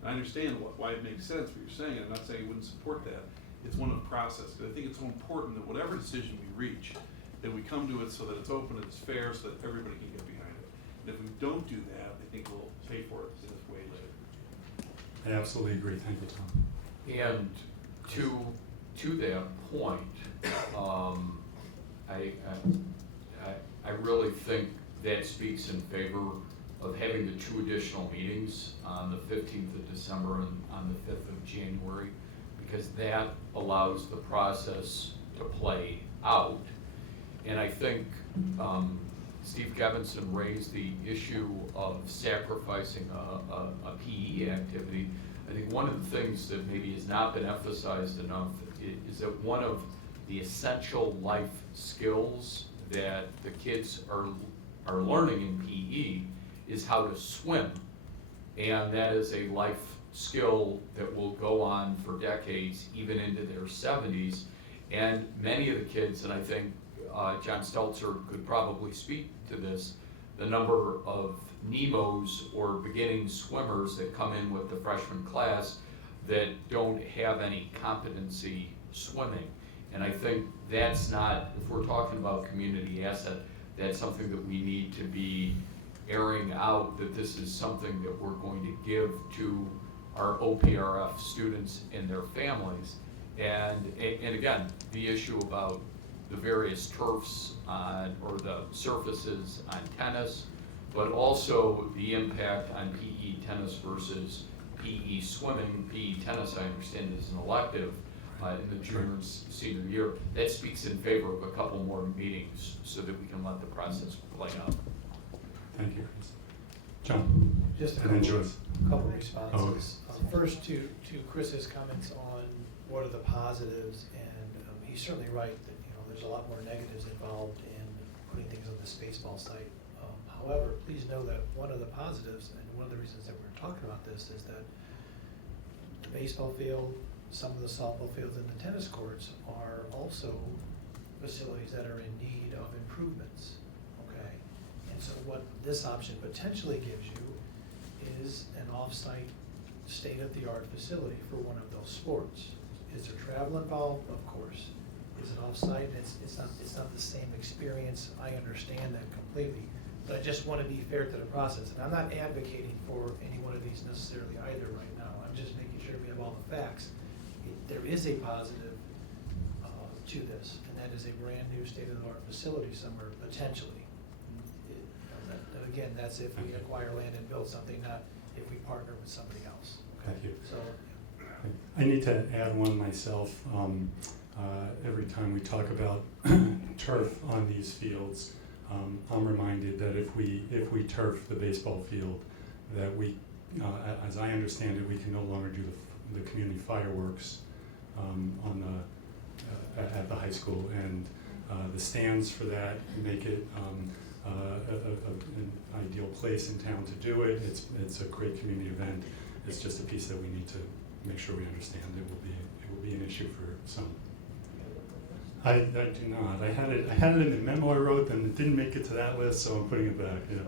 And I understand why it makes sense what you're saying, I'm not saying I wouldn't support that. It's one of the process, but I think it's so important that whatever decision we reach, that we come to it so that it's open and it's fair, so that everybody can get behind it. And if we don't do that, I think we'll pay for it way later. I absolutely agree. Thank you, Tom. And to that point, I really think that speaks in favor of having the 2 additional meetings on the 15th of December and on the 5th of January, because that allows the process to play out. And I think Steve Gevinson raised the issue of sacrificing a PE activity. I think one of the things that maybe has not been emphasized enough is that one of the essential life skills that the kids are learning in PE is how to swim. And that is a life skill that will go on for decades, even into their 70s. And many of the kids, and I think John Stelzer could probably speak to this, the number of Nemos or beginning swimmers that come in with the freshman class that don't have any competency swimming. And I think that's not, if we're talking about community asset, that's something that we need to be airing out, that this is something that we're going to give to our OPRF students and their families. And again, the issue about the various turfs on, or the surfaces on tennis, but also the impact on PE tennis versus PE swimming. PE tennis, I understand, is an elective in the junior and senior year. That speaks in favor of a couple more meetings so that we can let the process play out. Thank you, Chris. John? Just a And then couple, Joyce. couple responses. First, to Chris's comments on what are the positives, and he's certainly right that there's a lot more negatives involved in putting things on the Spaceball site. However, please know that one of the positives, and one of the reasons that we're talking about this, is that the baseball field, some of the softball fields, and the tennis courts are also facilities that are in need of improvements. Okay, and so what this option potentially gives you is an off-site, state-of-the-art facility for one of those sports. Is there travel involved? Of course. Is it off-site? It's not the same experience. I understand that completely, but I just want to be fair to the process. And I'm not advocating for any one of these necessarily either right now. I'm just making sure we have all the facts. There is a positive to this, and that is a brand-new state-of-the-art facility somewhere, potentially. Again, that's if we acquire land and build something, not if we partner with somebody else. Thank you. So, I need to add one myself. Every time we talk about turf on these fields, I'm reminded that if we turf the baseball field, that we, as I understand it, we can no longer do the community fireworks at the high school, and the stands for that make it an ideal place in town to do it. It's a great community event. It's just a piece that we need to make sure we understand. It will be an issue for some. I do not. I had it in the memo I wrote, and it didn't make it to that list, so I'm putting it back. Yeah.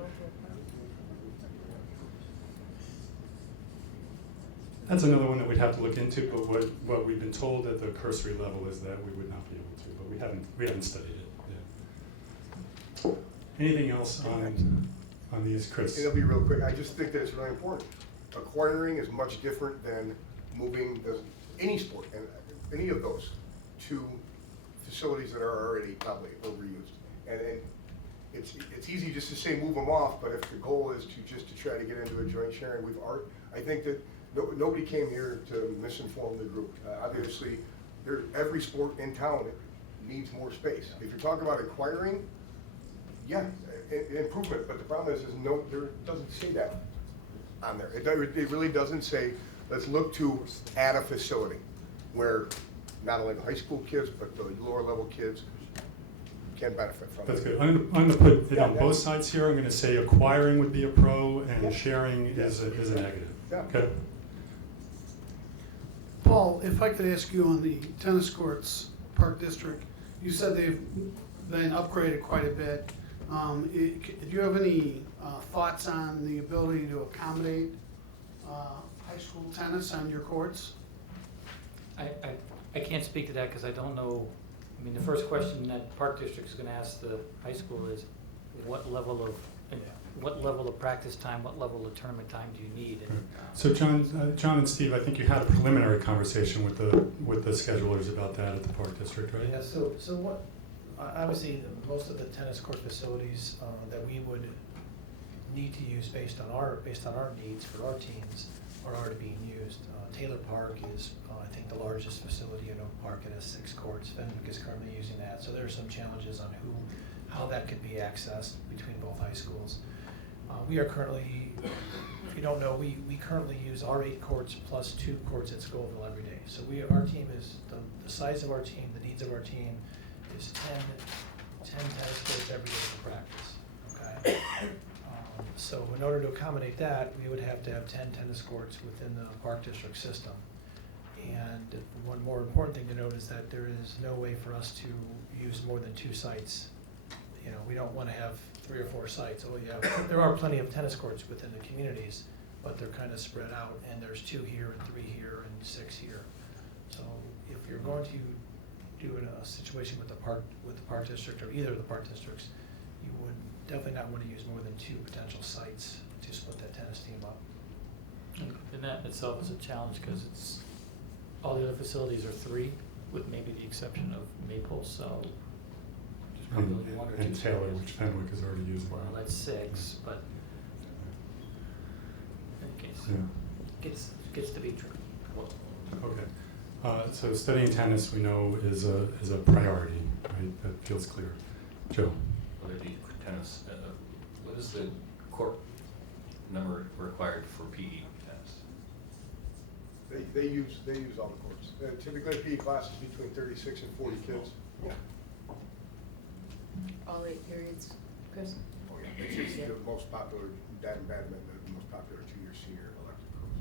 That's another one that we'd have to look into, but what we've been told at the cursory level is that we would not be able to, but we haven't studied it. Yeah. Anything else on these, Chris? It'll be real quick. I just think that it's really important. Acquiring is much different than moving any sport, and any of those, to facilities that are already probably overused. And it's easy just to say move them off, but if the goal is to try to get into a joint sharing, I think that nobody came here to misinform the group. Obviously, every sport in town needs more space. If you're talking about acquiring, yeah, improvement, but the problem is there doesn't say that on there. It really doesn't say, let's look to add a facility where not only the high school kids, but the lower level kids can benefit from it. That's good. I'm going to put it on both sides here. I'm going to say acquiring would be a pro and sharing is a negative. Yeah. Okay. Paul, if I could ask you on the tennis courts, Park District, you said they've been upgraded quite a bit. Do you have any thoughts on the ability to accommodate high high school tennis on your courts? I can't speak to that because I don't know. I mean, the first question that Park District is going to ask the high school is, what level of practice time, what level of tournament time do you need? And, So John and Steve, I think you had a preliminary conversation with the schedulers about that at the Park District, right? Yeah, so what, obviously, most of the tennis court facilities that we would need to use based on our needs for our teams are already being used. Taylor Park is, I think, the largest facility in Oak Park. It has 6 courts. Fenwick is currently using that. So there are some challenges on how that could be accessed between both high schools. We are currently, if you don't know, we currently use our 8 courts plus 2 courts at Scoville every day. So our team is, the size of our team, the needs of our team is 10 tennis courts every day for practice, okay? So in order to accommodate that, we would have to have 10 tennis courts within the Park District system. And one more important thing to note is that there is no way for us to use more than 2 sites. You know, we don't want to have 3 or 4 sites. Oh, yeah, there are plenty of tennis courts within the communities, but they're kind of spread out, and there's 2 here and 3 here and 6 here. So if you're going to do a situation with the Park District or either of the Park Districts, you would definitely not want to use more than 2 potential sites to split that tennis team up. And that itself is a challenge because it's, all the other facilities are 3, with maybe the exception of Maple, so there's probably 1 or 2. And Taylor, which Fenwick is already using. Well, that's 6, but in any case, Yeah. gets to be true. Okay. So studying tennis, we know, is a priority, right? That feels clear. Joe? Whether the tennis, what is the court number required for PE tennis? They use all the courts. Typically, a PE class is between 36 and 40 kids. Yeah. All 8 periods, Chris? Oh, yeah. It's usually the most popular, that and badminton, the most popular 2-year senior elective course,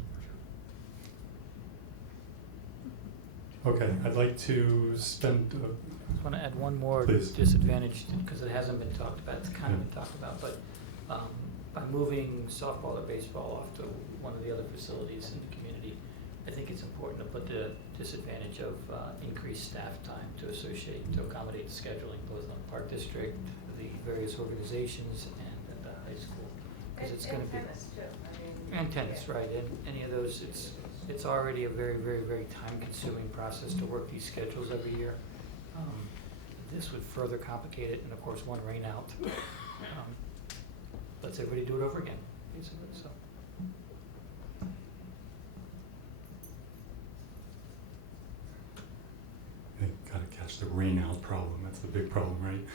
for sure. Okay, I'd like to spend. I just want to add one more Please. disadvantage, because it hasn't been talked about, it's kind of been talked about, but by moving softball or baseball off to one of the other facilities in the community, I think it's important to put the disadvantage of increased staff time to accommodate the scheduling, both on the Park District, the various organizations, and at the high school. Because it's going to be. tennis too, I mean. And tennis, right, and any of those, it's already a very, very, very time-consuming process to work these schedules every year. This would further complicate it, and of course, one rain out. Lets everybody do it over again, basically, so. They gotta catch the rain out problem, that's the big problem, right?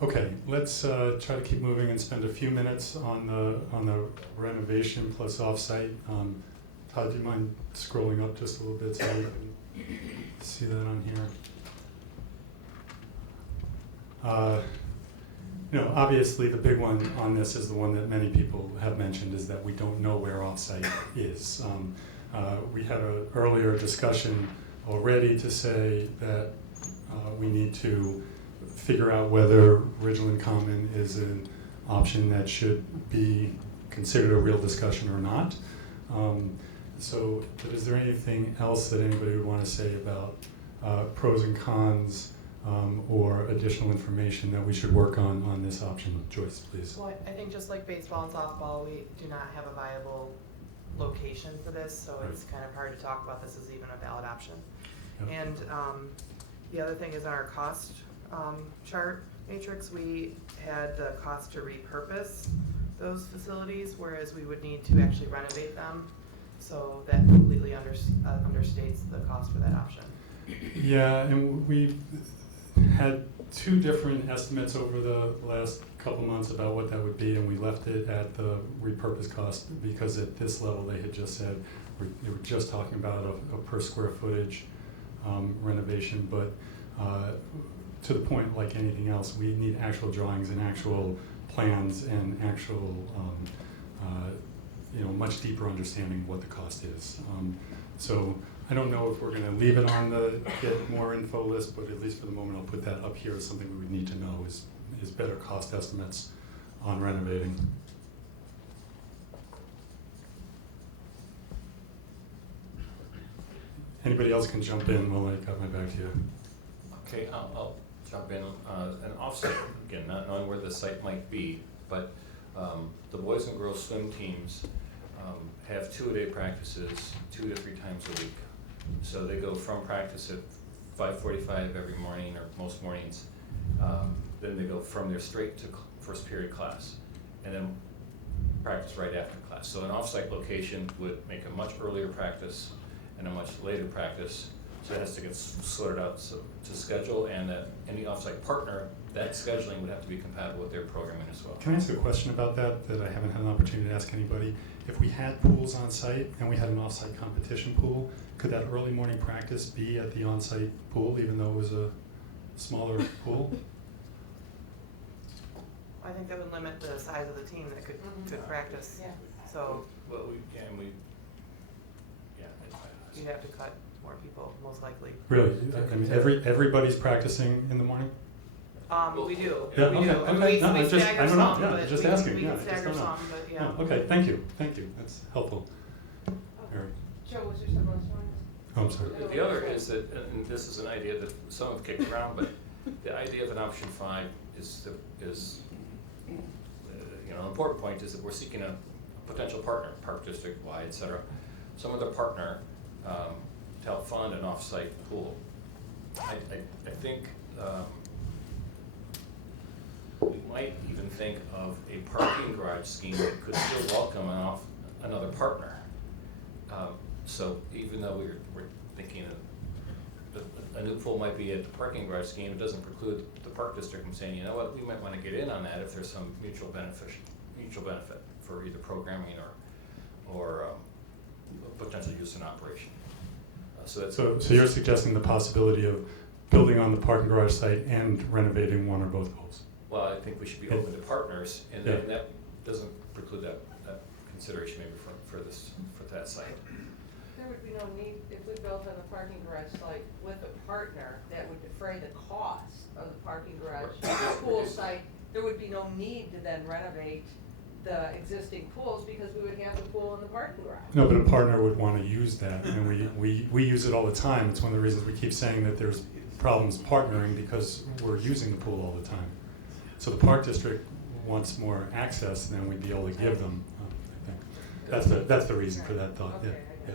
Okay, let's try to keep moving and spend a few minutes on the renovation plus offsite. Todd, do you mind scrolling up just a little bit so you can see that on here? Obviously the big one on this is the one that many people have mentioned, is that we don't know where offsite is. We had an earlier discussion already to say that we need to figure out whether Ridgeland Common is an option that should be considered a real discussion or not. But is there anything else that anybody would want to say about pros and cons or additional information that we should work on this option? Joyce, please. Well, I think just like baseball and softball, we do not have a viable location for this, so it's kind of hard to talk about this as even a valid option. Yep. And the other thing is on our cost chart matrix, we had the cost to repurpose those facilities, whereas we would need to actually renovate them. So that completely understates the cost for that option. Yeah, and we've had 2 different estimates over the last couple months about what that would be, and we left it at the repurpose cost because at this level they had just said they were just talking about a per square footage renovation, but to the point, like anything else, we need actual drawings and actual plans and actual much deeper understanding of what the cost is. So I don't know if we're going to leave it on the get more info list, but at least for the moment I'll put that up here as something we would need to know is better cost estimates on renovating. Anybody else can jump in while I got my back to you. Okay, I'll jump in. An offsite, again, not knowing where the site might be, but the boys and girls swim teams have two-a-day practices 2 to 3 times a week. So they go from practice at 5:45 every morning, or most mornings. Then they go from there straight to first period class, and then practice right after class. So an offsite location would make a much earlier practice and a much later practice. So it has to get sorted out to schedule, and that any offsite partner, that scheduling would have to be compatible with their programming as well. Can I ask a question about that I haven't had an opportunity to ask anybody? If we had pools on site and we had an off-site competition pool, could that early morning practice be at the on-site pool even though it was a smaller pool? I think that would limit the size of the team that could practice. Yeah. So Well, you'd have to cut more people, most likely. Really? I mean, everybody's practicing in the morning? We do. Yeah, We okay, do. okay. We No, I stagger just- I don't know. some, Yeah, but just we asking. we Yeah, can I just stagger don't know. some, but yeah. Oh, okay, thank you, that's helpful. Mary. Joe, was there something else you wanted? Oh, I'm sorry. The other is that, and this is an idea that some have kicked around, but the idea of an option 5 is an important point is that we're seeking a potential partner, park district wide, et cetera, some other partner to help fund an off-site pool. I think we might even think of a parking garage scheme that could still welcome another partner. So even though we're thinking of a new pool might be at the parking garage scheme, it doesn't preclude the park district from saying, you know what, we might want to get in on that if there's some mutual benefit for either programming or potential use in operation. So you're suggesting the possibility of building on the parking garage site and renovating one or both pools? Well, I think we should be open to partners, and Yeah. that doesn't preclude that consideration maybe for that site. There would be no need, if we built on the parking garage site with a partner that would defray the cost of the parking garage pool site, there would be no need to then renovate the existing pools because we would have the pool in the parking garage. No, but a partner would want to use that, and we use it all the time. It's one of the reasons we keep saying that there's problems partnering, because we're using the pool all the time. So the park district wants more access than we'd be able to give them, I think. That's the reason for that thought, yeah, yeah.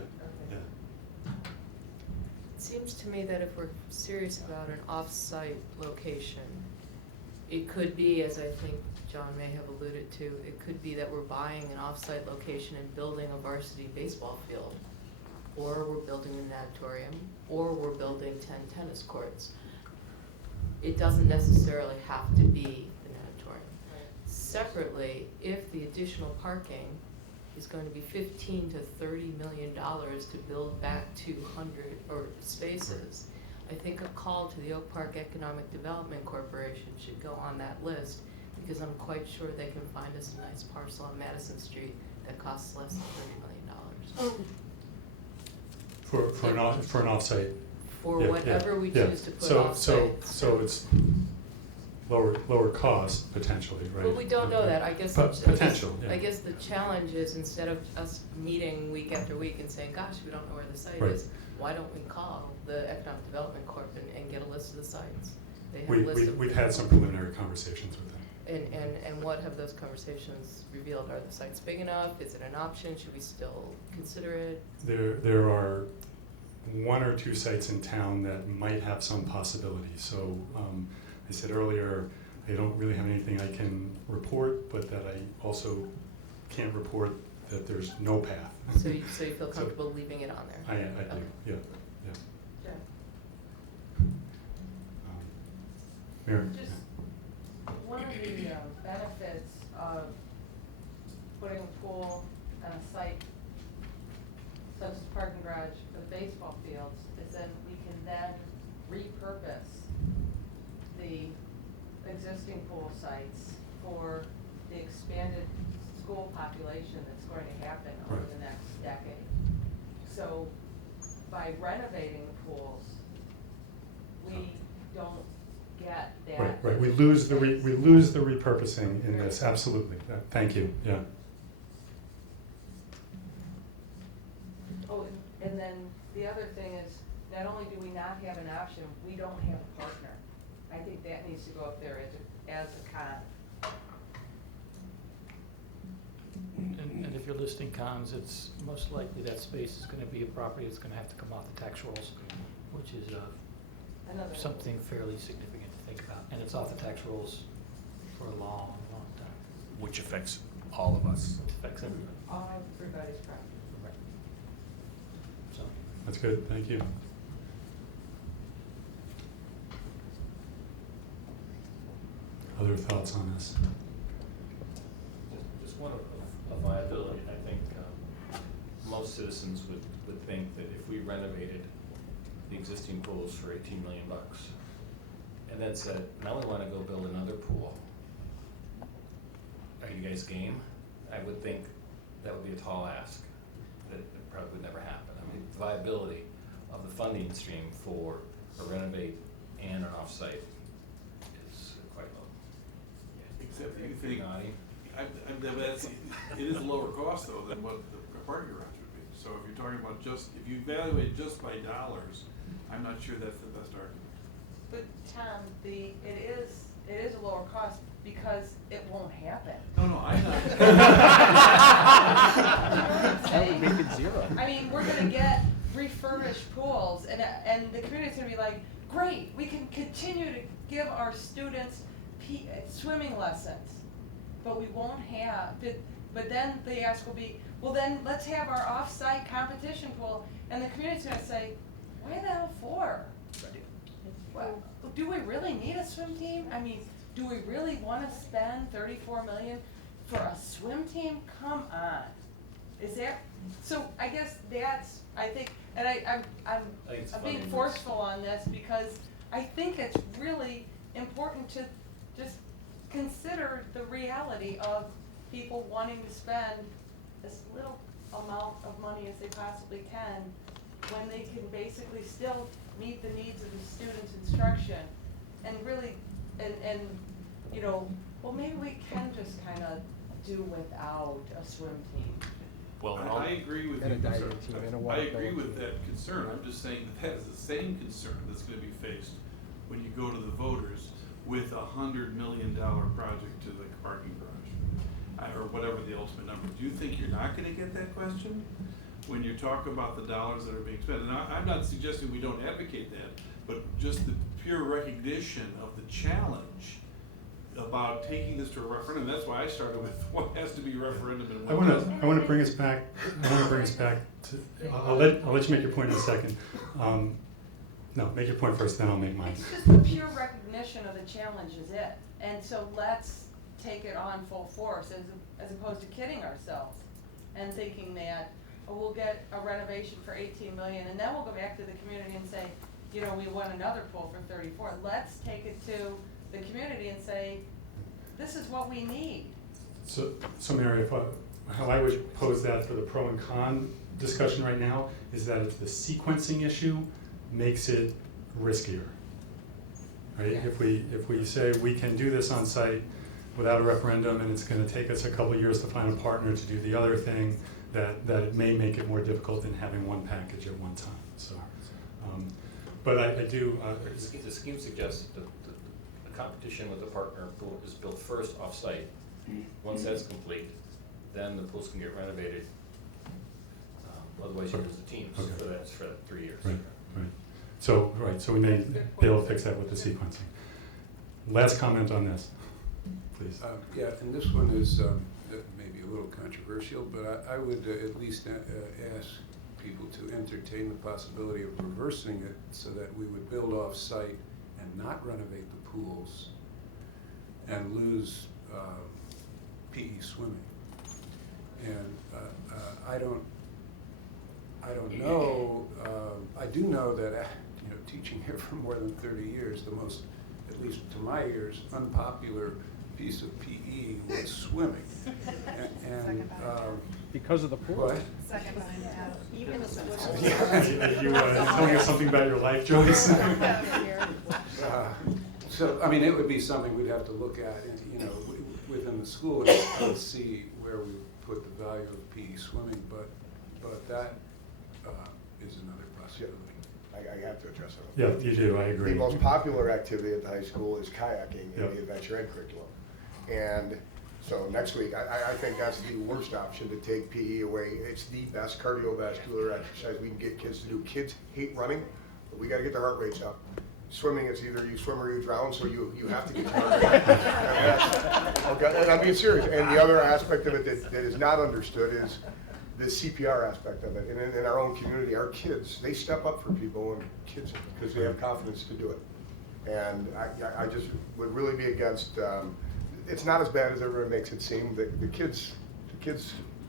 It seems to me that if we're serious about an off-site location, it could be, as I think John may have alluded to, it could be that we're buying an off-site location and building a varsity baseball field, or we're building a natatorium, or we're building 10 tennis courts. It doesn't necessarily have to be the natatorium. Separately, if the additional parking is going to be $15 to $30 million to build back 200 or spaces, I think a call to the Oak Park Economic Development Corporation should go on that list, because I'm quite sure they can find us a nice parcel on Madison Street that costs less than $30 million. For an offsite. For Yeah, whatever yeah, we yeah. choose to put So offsite. it's lower cost potentially, right? But we don't know that, I guess. Potential, yeah. I guess the challenge is, instead of us meeting week after week and saying, gosh, we don't know where the site Right. is, why don't we call the Economic Development Corp and get a list of the sites? They have a list of. We've had some preliminary conversations with them. And what have those conversations revealed? Are the sites big enough? Is it an option? Should we still consider it? There are 1 or 2 sites in town that might have some possibility. So I said earlier, I don't really have anything I can report, but that I also can't report that there's no path. So you feel comfortable leaving it on there? I do, yeah. Mary? Just one of the benefits of putting a pool on a site such as parking garage for the baseball fields is then we can then repurpose the existing pool sites for the expanded school population that's going to happen over Right. the next decade. So by renovating the pools, we don't get that. Right. We lose the repurposing in this, absolutely. Thank you, yeah. Oh, and then the other thing is, not only do we not have an option, we don't have a partner. I think that needs to go up there as a con. And if you're listing cons, it's most likely that space is gonna be a property that's gonna have to come off the tax rolls, which is Another- something fairly significant to think about. And it's off the tax rolls for a long, long time. Which affects all of us. It affects everybody. Everybody's property. Right. So, That's good, thank you. Other thoughts on this? Just one of viability. I think most citizens would think that if we renovated the existing pools for $18 million and then said, now we want to go build another pool, are you guys game? I would think that would be a tall ask. That it probably would never happen. I mean, the viability of the funding stream for a renovate and an offsite is quite low. Except that you think, Nodding. it is a lower cost though than what the parking garage would be. So if you're talking about if you evaluate it just by dollars, I'm not sure that's the best argument. But Tom, it is a lower cost because it won't happen. No, I'm not. That would make it zero. I mean, we're gonna get refurbished pools and the community's gonna be like, great, we can continue to give our students swimming lessons, but we won't have, but then the ask will be, well then, let's have our off-site competition pool, and the community's gonna say, why the hell for? Well, do we really need a swim team? I mean, do we really wanna spend $34 million for a swim team? Come on. Is that, so I guess I think, and I'm being forceful on this because I think it's really important to just consider the reality of people wanting to spend as little amount of money as they possibly can when they can basically still meet the needs of the student's instruction and really, and you know, well, maybe we can just kind of do without a swim team. Well, I agree with you. I agree with that concern. I'm just saying that is the same concern that's going to be faced when you go to the voters with $100 million project to the parking garage, or whatever the ultimate number. Do you think you're not going to get that question when you talk about the dollars that are being spent? And I'm not suggesting we don't advocate that, but just the pure recognition of the challenge about taking this to a referendum. That's why I started with what has to be referendum and what doesn't. I want to bring us back. To. I'll let you make your point in a second. No, make your point first, then I'll make mine. It's just the pure recognition of the challenge is it. And so let's take it on full force as opposed to kidding ourselves and thinking that we'll get a renovation for 18 million and then we'll go back to the community and say, you know, we want another pool for 34. Let's take it to the community and say, this is what we need. So Mary, how I would pose that for the pro and con discussion right now is that if the sequencing issue makes it riskier, right? If we say we can do this on site without a referendum and it's going to take us a couple of years to find a partner to do the other thing, that it may make it more difficult than having one package at one time. So, but I do. The scheme suggests that the competition with the partner pool is built first off-site. Once that's complete, then the pools can get renovated. Otherwise, you lose the teams for that 3 years. Right. So we may be able to fix that with the sequencing. Last comment on this, please. Yeah, and this one is maybe a little controversial, but I would at least ask people to entertain the possibility of reversing it so that we would build off-site and not renovate the pools and lose PE swimming. And I don't know. I do know that teaching here for more than 30 years, the most, at least to my ears, unpopular piece of PE was swimming. And because of the pool. What? Second line, yeah. Even the Are you telling us something about your life, Joyce? So I mean, it would be something we'd have to look at, within the school and see where we put the value of PE swimming. But that is another possibility. I have to address that. Yeah, you do, I agree. The most popular activity at the high school is kayaking in Yep. the adventure ed curriculum. And so next week, I think that's the worst option, to take PE away. It's the best cardiovascular exercise we can get kids to do. Kids hate running, but we gotta get their heart rates up. Swimming, it's either you swim or you drown, so you have to get your heart rate up. Okay, and I'm being serious. And the other aspect of it that is not understood is the CPR aspect of it. And in our own community, our kids, they step up for people and kids, because they have confidence to do it. And I just would really be against, it's not as bad as everyone makes it seem. The kids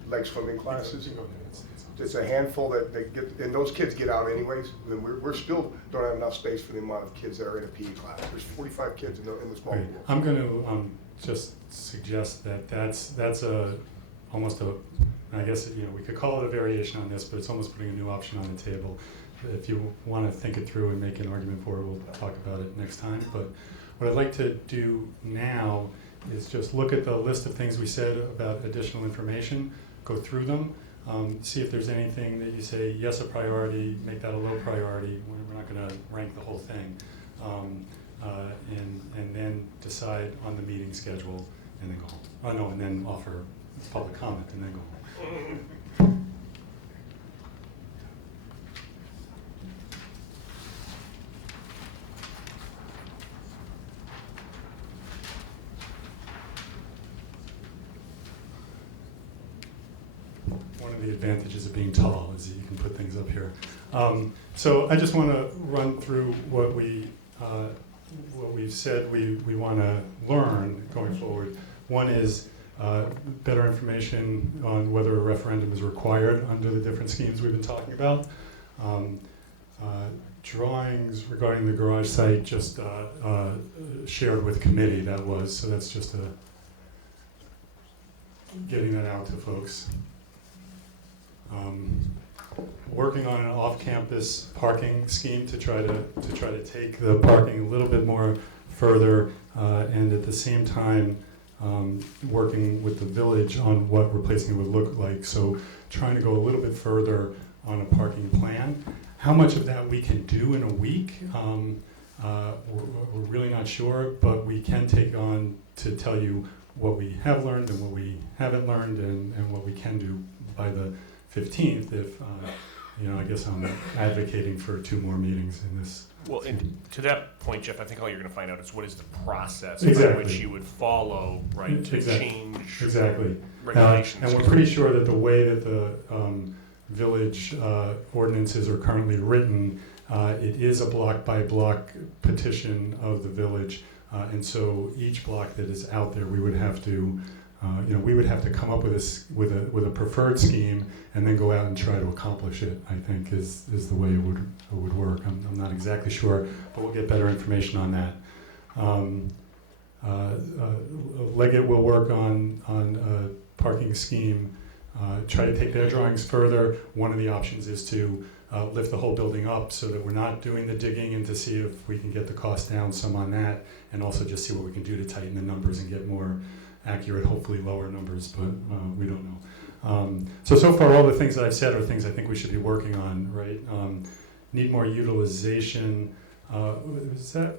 like swimming classes. It's a handful that they get, and those kids get out anyways. And we're still don't have enough space for the amount of kids that are in a PE class. There's 45 kids in the small Right. pool. I'm going to just suggest that that's almost a, I guess, we could call it a variation on this, but it's almost putting a new option on the table. If you want to think it through and make an argument for it, we'll talk about it next time. But what I'd like to do now is just look at the list of things we said about additional information, go through them, see if there's anything that you say, yes, a priority, make that a low priority. We're not going to rank the whole thing. And then decide on the meeting schedule and then go home. Oh, no, and then offer public comment and then go home. One of the advantages of being tall is that you can put things up here. So I just want to run through what we've said we want to learn going forward. One is better information on whether a referendum is required under the different schemes we've been talking about. Drawings regarding the garage site just shared with committee, so that's just getting that out to folks. Working on an off-campus parking scheme to try to take the parking a little bit more further, and at the same time working with the village on what replacing it would look like. So trying to go a little bit further on a parking plan. How much of that we can do in a week, we're really not sure, but we can take on to tell you what we have learned and what we haven't learned, and what we can do by the 15th, if, I guess I'm advocating for 2 more meetings in this. Well, and to that point, Jeff, I think all you're going to find out is what is the process Exactly. by which you would follow, right, to change Exactly. regulations. And we're pretty sure that the way that the village ordinances are currently written, it is a block-by-block petition of the village. And so each block that is out there, we would have to come up with a preferred scheme and then go out and try to accomplish it, I think is the way it would work. I'm not exactly sure, but we'll get better information on that. Leggett will work on a parking scheme, try to take their drawings further. One of the options is to lift the whole building up so that we're not doing the digging, and to see if we can get the cost down some on that, and also just see what we can do to tighten the numbers and get more accurate, hopefully lower numbers, but we don't know. So far, all the things that I've said are things I think we should be working on, right? Need more utilization. Was that,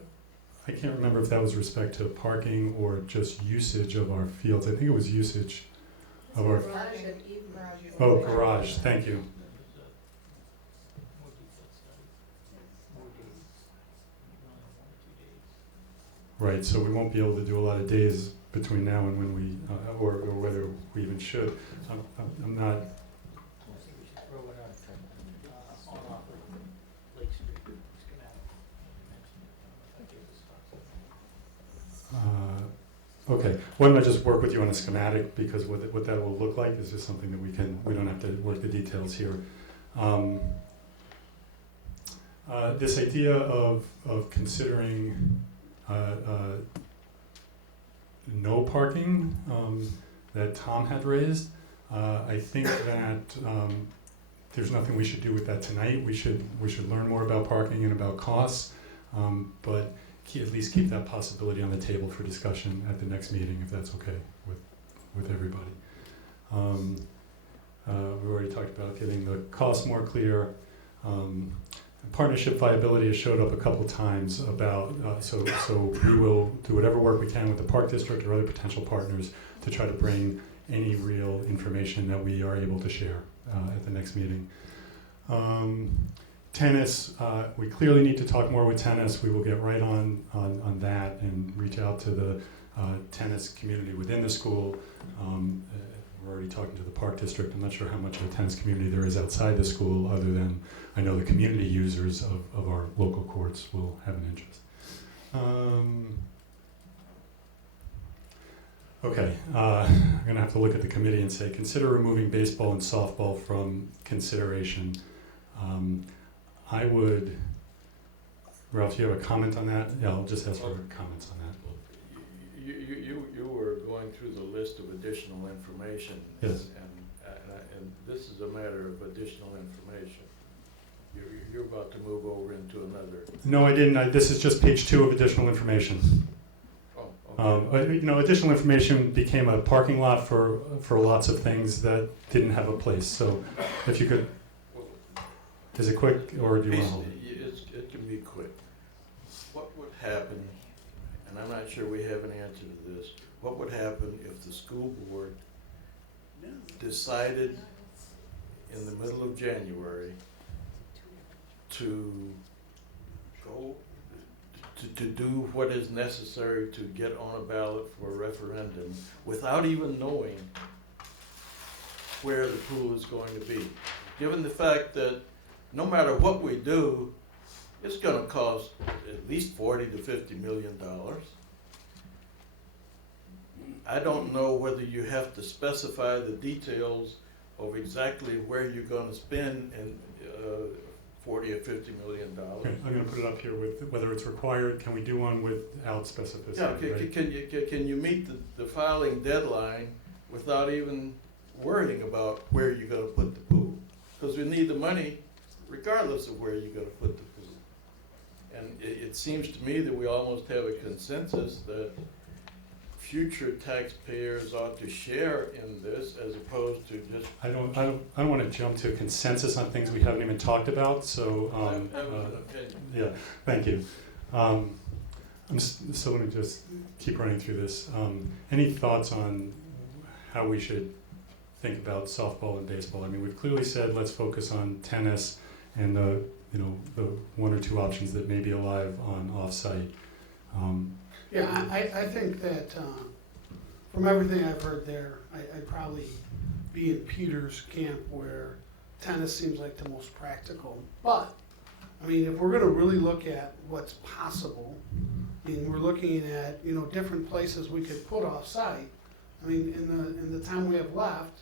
I can't remember if that was respect to parking or just usage of our fields. I think it was usage of our. Oh, garage, thank you. Right, so we won't be able to do a lot of days between now and when we, or whether we even should. I'm not. Okay, why don't I just work with you on a schematic, because what that will look like is just something that we don't have to work the details here. This idea of considering no parking that Tom had raised, I think that there's nothing we should do with that tonight. We should learn more about parking and about costs, but at least keep that possibility on the table for discussion at the next meeting, if that's okay with everybody. We've already talked about getting the costs more clear. Partnership viability has showed up a couple times about, so we will do whatever work we can with the Park District or other potential partners to try to bring any real information that we are able to share at the next meeting. Tennis, we clearly need to talk more with tennis. We will get right on that and reach out to the tennis community within the school. We're already talking to the Park District. I'm not sure how much of a tennis community there is outside the school, other than I know the community users of our local courts will have an interest. Okay, I'm going to have to look at the committee and say, consider removing baseball and softball from consideration. I would, Ralph, you have a comment on that? Yeah, I'll just ask for comments on that. You were going through the list of additional information. Yes. And this is a matter of additional information. You're about to move over into another. No, I didn't. This is just page 2 of additional information. Oh, okay. Additional information became a parking lot for lots of things that didn't have a place. So if you could, is it quick or do you want to hold it? It can be quick. What would happen, and I'm not sure we have an answer to this, what would happen if the school board decided in the middle of January to go to do what is necessary to get on a ballot for a referendum without even knowing where the pool is going to be? Given the fact that no matter what we do, it's going to cost at least $40 to $50 million. I don't know whether you have to specify the details of exactly where you're going to spend in $40 or $50 million. Okay, I'm going to put it up here with whether it's required. Can we do one without specificity? Yeah, can you meet the filing deadline without even worrying about where you're going to put the pool? Because we need the money regardless of where you're going to put the pool. And it seems to me that we almost have a consensus that future taxpayers ought to share in this as opposed to just. I don't want to jump to a consensus on things we haven't even talked about. So yeah, thank you. So let me just keep running through this. Any thoughts on how we should think about softball and baseball? I mean, we've clearly said let's focus on tennis and the one or two options that may be alive on off-site. Yeah, I think that from everything I've heard there, I'd probably be in Peter's camp where tennis seems like the most practical. But, I mean, if we're gonna really look at what's possible, and we're looking at, different places we could put off-site, I mean, in the time we have left,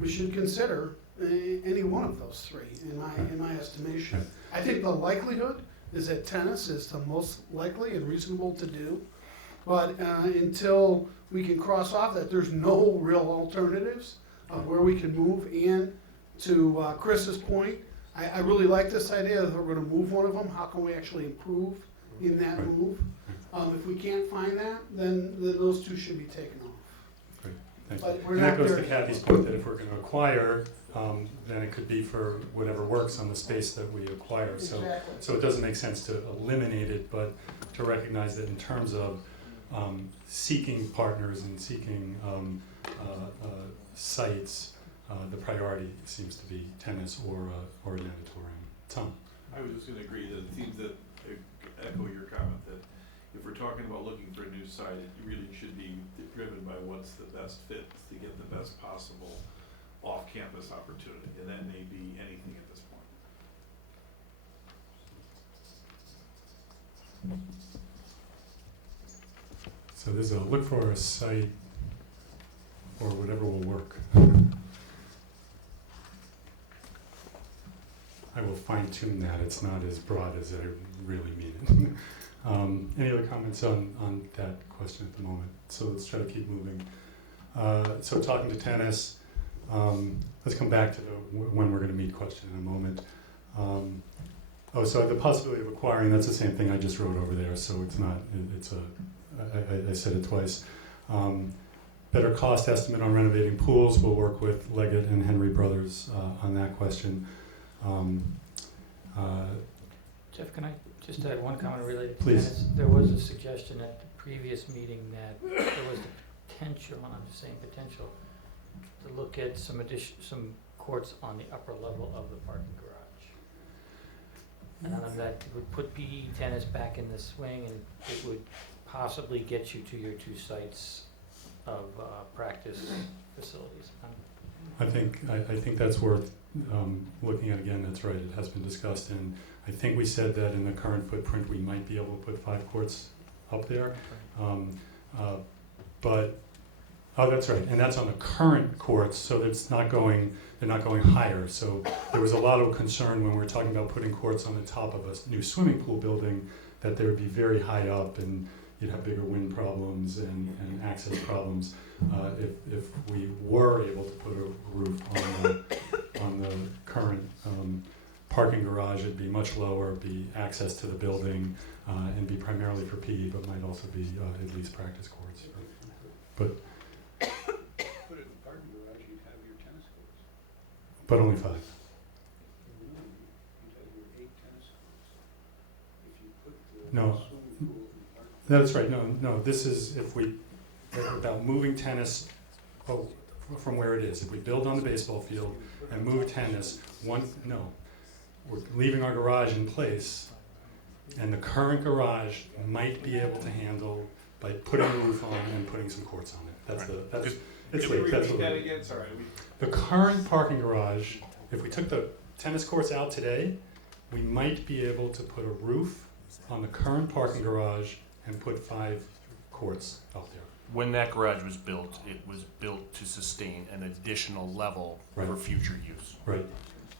we should consider any one of those three, in my estimation. I think the likelihood is that tennis is the most likely and reasonable to do. But until we can cross off that there's no real alternatives of where we can move, and to Chris's point, I really like this idea that we're gonna move one of them. How can we actually improve in that move? If we can't find that, then those two should be taken off. Great, thank But you. we're And that not goes there to yet. Kathy's point that if we're going to acquire, then it could be for whatever works on the space that we acquire. Exactly. So it doesn't make sense to eliminate it, but to recognize that in terms of seeking partners and seeking sites, the priority seems to be tennis or an auditorium. Tom? I was just gonna agree that it seems that, echo your comment, that if we're talking about looking for a new site, it really should be driven by what's the best fit to get the best possible off-campus opportunity, and that may be anything at this point. So there's a look for a site or whatever will work. I will fine tune that. It's not as broad as I really mean it. Any other comments on that question at the moment? So let's try to keep moving. So talking to tennis, let's come back to the when we're going to meet question in a moment. So the possibility of acquiring, that's the same thing I just wrote over there. So it's not, I said it twice. Better cost estimate on renovating pools. We'll work with Leggett and Henry Brothers on that question. Jeff, can I just add one comment related to Please. tennis? There was a suggestion at the previous meeting that there was the potential, and I'm just saying potential, to look at some courts on the upper level of the parking garage. And that would put PE tennis back in the swing, and it would possibly get you to your 2 sites of practice facilities. I think that's worth looking at again. That's right. It has been discussed, and I think we said that in the current footprint we might be able to put 5 courts up there. But that's right, and that's on the current courts, so they're not going higher. So there was a lot of concern when we were talking about putting courts on the top of a new swimming pool building that they would be very high up and you'd have bigger wind problems and access problems. If we were able to put a roof on the current parking garage, it'd be much lower, be access to the building, and be primarily for PE, but might also be at least practice courts. But Put it in the parking garage, you'd have your tennis courts. but only 5. You'd have your 8 tennis courts. If you put the No. swimming pool in the parking. That's right. No. This is about moving tennis from where it is. If we build on the baseball field and move tennis, we're leaving our garage in place, and the current garage might be able to handle by putting a roof on and putting some courts on it. That's what again? Sorry. the current parking garage. If we took the tennis courts out today, we might be able to put a roof on the current parking garage and put 5 courts out there. When that garage was built, it was built to sustain an additional level for Right. future use. Right.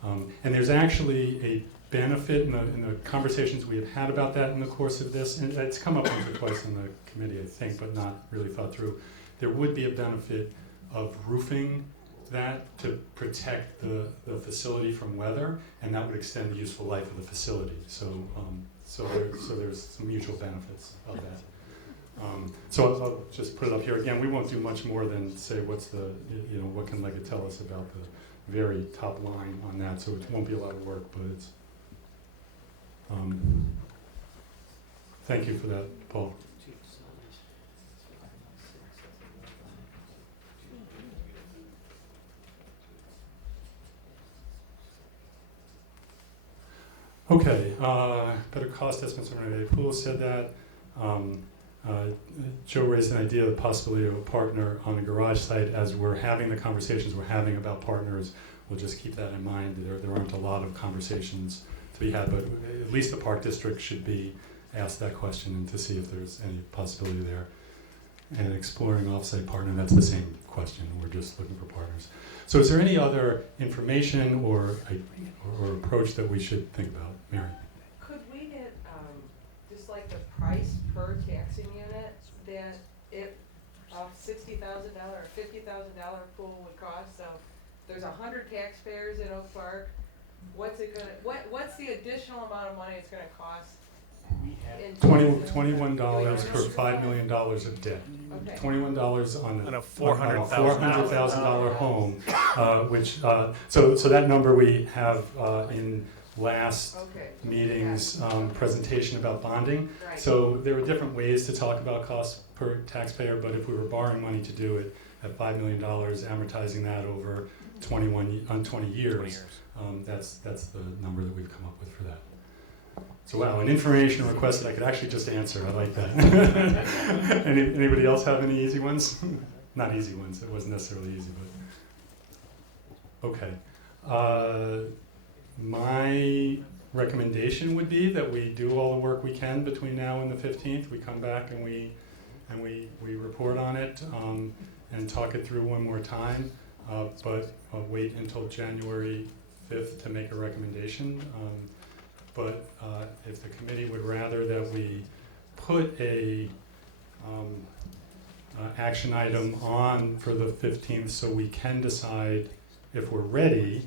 And there's actually a benefit in the conversations we have had about that in the course of this, and it's come up once or twice in the committee, I think, but not really thought through. There would be a benefit of roofing that to protect the facility from weather, and that would extend the useful life of the facility. So there's some mutual benefits of that. So I'll just put it up here again. We won't do much more than say what can Leggett tell us about the very top line on that. So it won't be a lot of work, but it's. Thank you for that, Paul. Okay, better cost estimates on renovated pools said that. Joe raised an idea of the possibility of a partner on the garage site. As we're having the conversations we're having about partners, we'll just keep that in mind. There aren't a lot of conversations to be had, but at least the Park District should be asked that question and to see if there's any possibility there. And exploring offsite partner, that's the same question. We're just looking for partners. So is there any other information or approach that we should think about? Mary? Could we get, just like the price per taxing unit that if a $60,000 or $50,000 pool would cost? So there's 100 taxpayers in Oak Park. What's the additional amount of money it's gonna cost? $21 for $5 million of debt. Okay. $21 on On a a $400,000 $400,000 home, so that number we have in last meeting's presentation about bonding. Right. So there are different ways to talk about cost per taxpayer, but if we were borrowing money to do it at $5 million, amortizing that over 20 years, that's the number that we've come up with for that. So wow, an information request that I could actually just answer. I like that. Anybody else have any easy ones? Not easy ones. It wasn't necessarily easy, but okay. My recommendation would be that we do all the work we can between now and the 15th. We come back and we report on it and talk it through one more time. But wait until January 5th to make a recommendation. But if the committee would rather that we put a action item on for the 15th so we can decide if we're ready,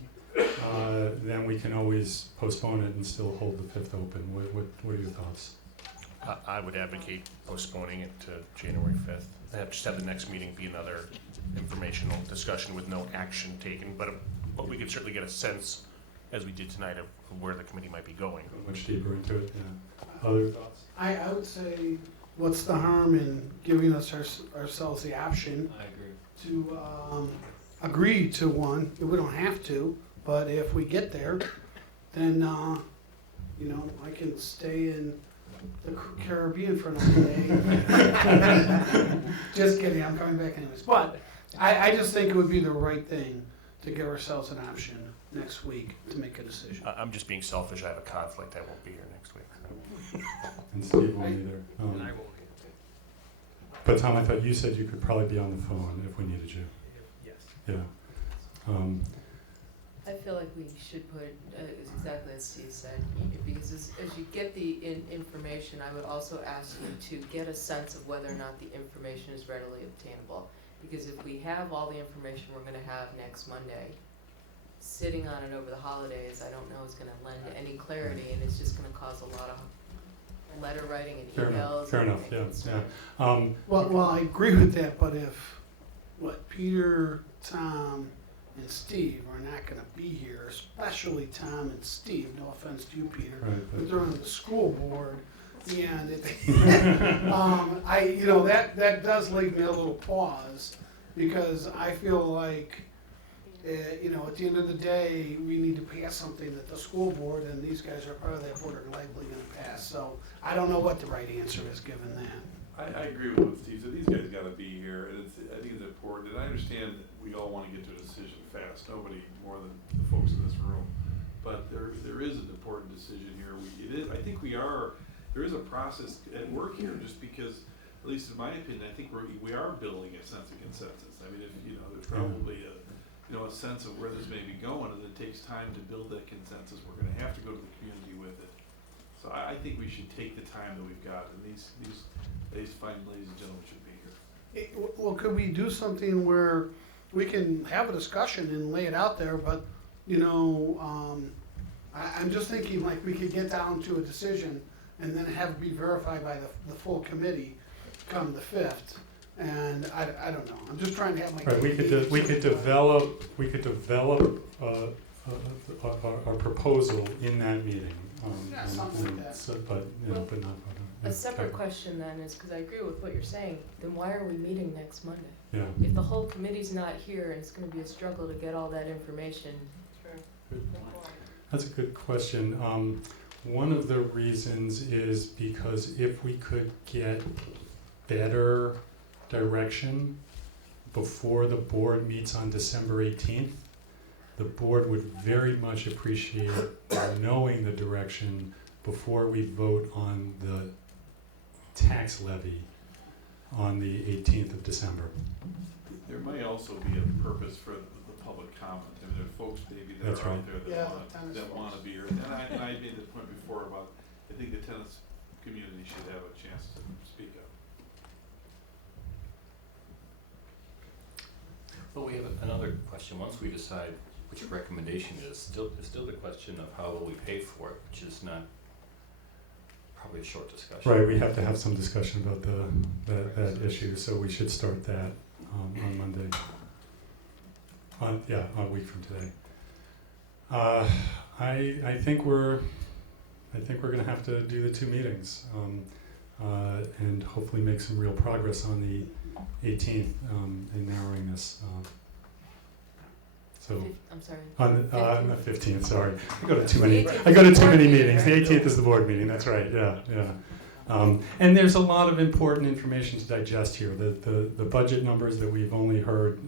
then we can always postpone it and still hold the 5th open. What are your thoughts? I would advocate postponing it to January 5th. Just have the next meeting be another informational discussion with no action taken, but we could certainly get a sense as we did tonight, of where the committee might be going. Much deeper into it, yeah. Other thoughts? I would say, what's the harm in giving us ourselves the option I agree. to agree to one? We don't have to, but if we get there, then, you know, I can stay in the Caribbean for another day. Just kidding, I'm coming back anyways. But I just think it would be the right thing to give ourselves an option next week to make a decision. I'm just being selfish. I have a conflict. I won't be here next week. And Steve won't either. And I will. But Tom, I thought you said you could probably be on the phone if we needed you. Yes. Yeah. I feel like we should put, exactly as Steve said, because as you get the information, I would also ask you to get a sense of whether or not the information is readily obtainable. Because if we have all the information we're gonna have next Monday, sitting on it over the holidays, I don't know is gonna lend any clarity, and it's just gonna cause a lot of letter writing and emails. Fair enough, yeah, yeah. Well, I agree with that, but if, Peter, Tom, and Steve are not gonna be here, especially Tom and Steve, no offense to you, Peter, Right, but but- they're on the school board, and it, that does leave me a little pause, because I feel like, at the end of the day, we need to pass something that the school board and these guys are part of that board are likely gonna pass, so I don't know what the right answer is given that. I agree with what Steve said. These guys gotta be here, and I think it's important, and I understand that we all wanna get to a decision fast, nobody more than the folks in this room. But there is an important decision here. I think there is a process at work here, just because, at least in my opinion, I think we are building a sense of consensus. I mean, there's probably a sense of where this may be going, and it takes time to build that consensus. We're gonna have to go to the community with it. So I think we should take the time that we've got, and these fine ladies and gentlemen should be here. Well, could we do something where we can have a discussion and lay it out there, but, I'm just thinking like we could get down to a decision and then have it be verified by the full committee come the 5th. And I don't know, I'm just trying to have my. Right, we could develop our proposal in that meeting. Yeah, something like that. But not. A separate question then is, because I agree with what you're saying, then why are we meeting next Monday? Yeah. If the whole committee's not here and it's gonna be a struggle to get all that information. That's a good question. One of the reasons is because if we could get better direction before the board meets on December 18th, the board would very much appreciate knowing the direction before we vote on the tax levy on the 18th of December. There may also be a purpose for the public comment. I mean, there are folks maybe that That's are out right. there Yeah, that the tennis want to folks. be here. And I made the point before about, I think the tennis community should have a chance to speak up. Well, we have another question. Once we decide which recommendation it is, there's still the question of how will we pay for it, which is not probably a short discussion. Right, we have to have some discussion about that issue, so we should start that on Monday. A week from today. I think we're gonna have to do the 2 meetings, and hopefully make some real progress on the 18th in narrowing this. So I'm sorry. on the 15th, sorry. I go to too many meetings. The 18th is the board meeting, that's right, yeah. And there's a lot of important information to digest here. The budget numbers that we've only heard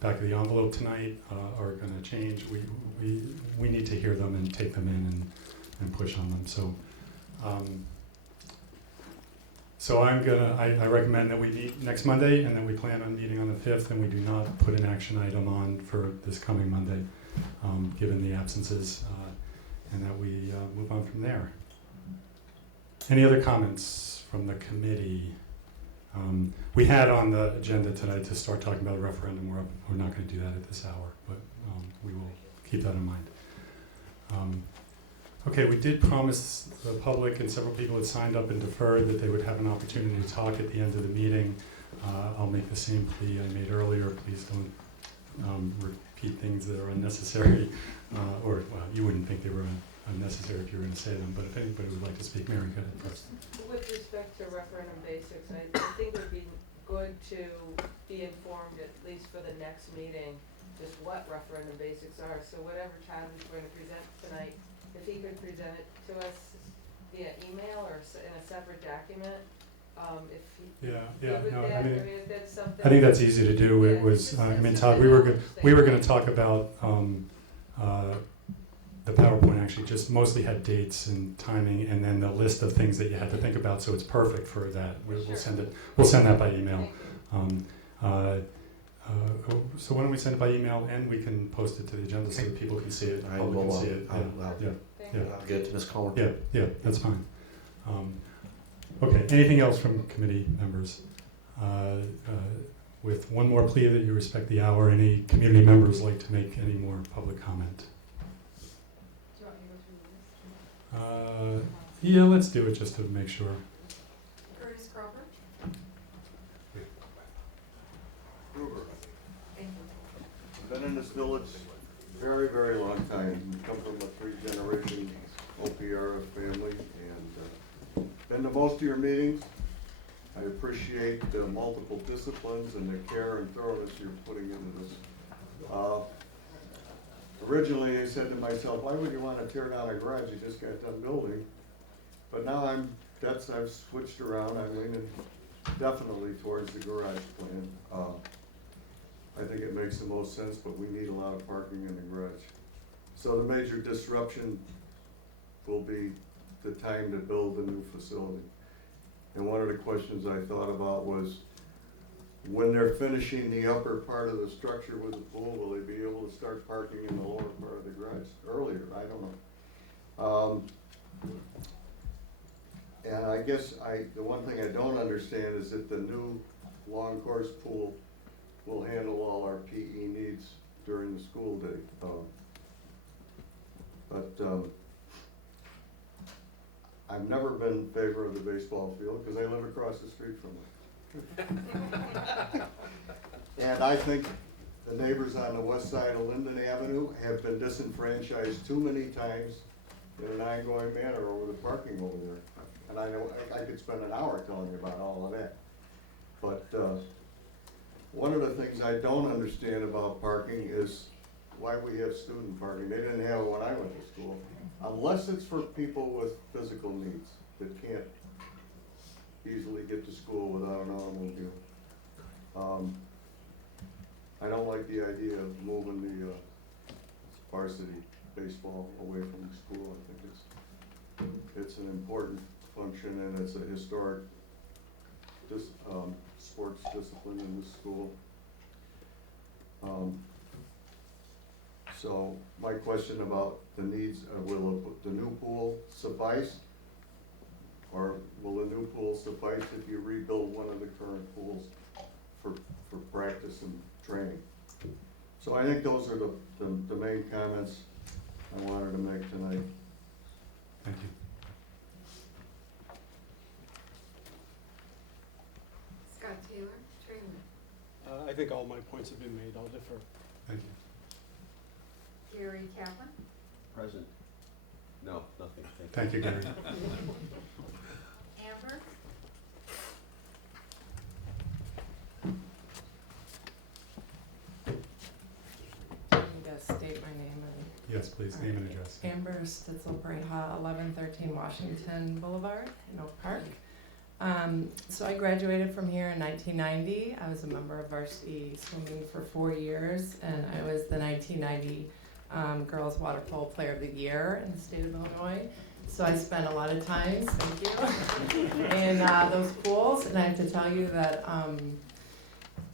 back of the envelope tonight are gonna change. We need to hear them and take them in and push on them. So I recommend that we meet next Monday, and then we plan on meeting on the 5th, and we do not put an action item on for this coming Monday, given the absences, and that we move on from there. Any other comments from the committee? We had on the agenda tonight to start talking about a referendum. We're not going to do that at this hour, but we will keep that in mind. Okay, we did promise the public, and several people had signed up and deferred, that they would have an opportunity to talk at the end of the meeting. I'll make the same plea I made earlier. Please don't repeat repeat things that are unnecessary, or, well, you wouldn't think they were unnecessary if you were gonna say them, but if anybody would like to speak, Mary, go ahead first. With respect to referendum basics, I think it would be good to be informed, at least for the next meeting, just what referendum basics are. So whatever Todd is going to present tonight, if he could present it to us via email or in a separate document, if he. Yeah, good with no, that, I mean, if that's something. I think that's easy to do. It Yeah, was, just I mean, just Todd, an we were understanding. gonna talk about, the PowerPoint actually just mostly had dates and timing and then the list of things that you had to think about, so it's perfect for that. We'll Sure. send that by email. Thank you. So why don't we send it by email and we can post it to the agenda so that people can see it, I public will, can see it. I'll Yeah, Thank yeah, you. I'll get it to Ms. Cohen. yeah, that's fine. Okay, anything else from committee members? With one more plea that you respect the hour, any community members like to make any more public comment? Do you want me to go through the list? Yeah, let's do it just to make sure. Curtis Crawford? Gruber. Thank you. Been in this village very, very long time. Come from a three-generation OPRF family and been to most of your meetings. I appreciate the multiple disciplines and the care and thoroughness you're putting into this. Originally, I said to myself, why would you want to tear down a garage you just got done building? But now I've switched around. I'm leaning definitely towards the garage plan. I think it makes the most sense, but we need a lot of parking in the garage. So the major disruption will be the time to build the new facility. And one of the questions I thought about was, when they're finishing the upper part of the structure with the pool, will they be able to start parking in the lower part of the garage earlier? I don't know. And I guess the one thing I don't understand is that the new long course pool will handle all our PE needs during the school day. I've never been in favor of the baseball field because I live across the street from it. And I think the neighbors on the west side of Linden Avenue have been disenfranchised too many times in an ongoing manner over the parking over there. And I know I could spend an hour telling you about all of that. But one of the things I don't understand about parking is why we have student parking. They didn't have it when I went to school. Unless it's for people with physical needs that can't easily get to school without an automobile. I don't like the idea of moving the varsity baseball away from the school. I think it's an important function and it's a historic sports discipline in the school. So my question about the needs, will the new pool suffice? Or will the new pool suffice if you rebuild one of the current pools for practice and training? So I think those are the main comments I wanted to make tonight. Thank you. Scott Taylor, Trainer. I think all my points have been made. I'll defer. Thank you. Gary Kaplan? Present. No, nothing. Thank you, Gary. Amber? I'm gonna state my name and. Yes, please, name and address. Amber Stitzel Breha, 1113 Washington Boulevard in Oak Park. So I graduated from here in 1990. I was a member of varsity swimming for 4 years, and I was the 1990 Girls Water Polo Player of the Year in the state of Illinois. So I spent a lot of time, thank you, in those pools, and I have to tell you that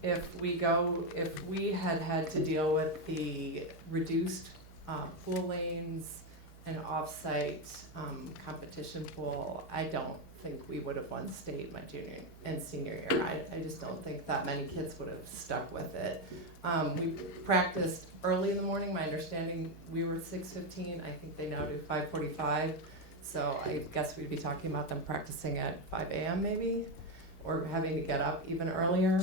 if we had to deal with the reduced pool lanes and off-site competition pool, I don't think we would have won state my junior and senior year. I just don't think that many kids would have stuck with it. We practiced early in the morning. My understanding, we were 6:15. I think they now do 5:45. So I guess we'd be talking about them practicing at 5 a.m. maybe, or having to get up even earlier.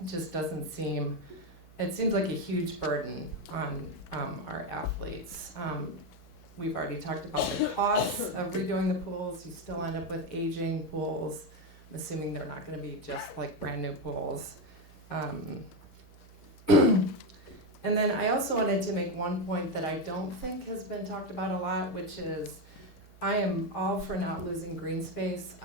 It just doesn't seem it seems like a huge burden on our athletes. We've already talked about the costs of redoing the pools. You still end up with aging pools. I'm assuming they're not going to be just like brand new pools. And then I also wanted to make one point that I don't think has been talked about a lot, which is I am all for not losing green space.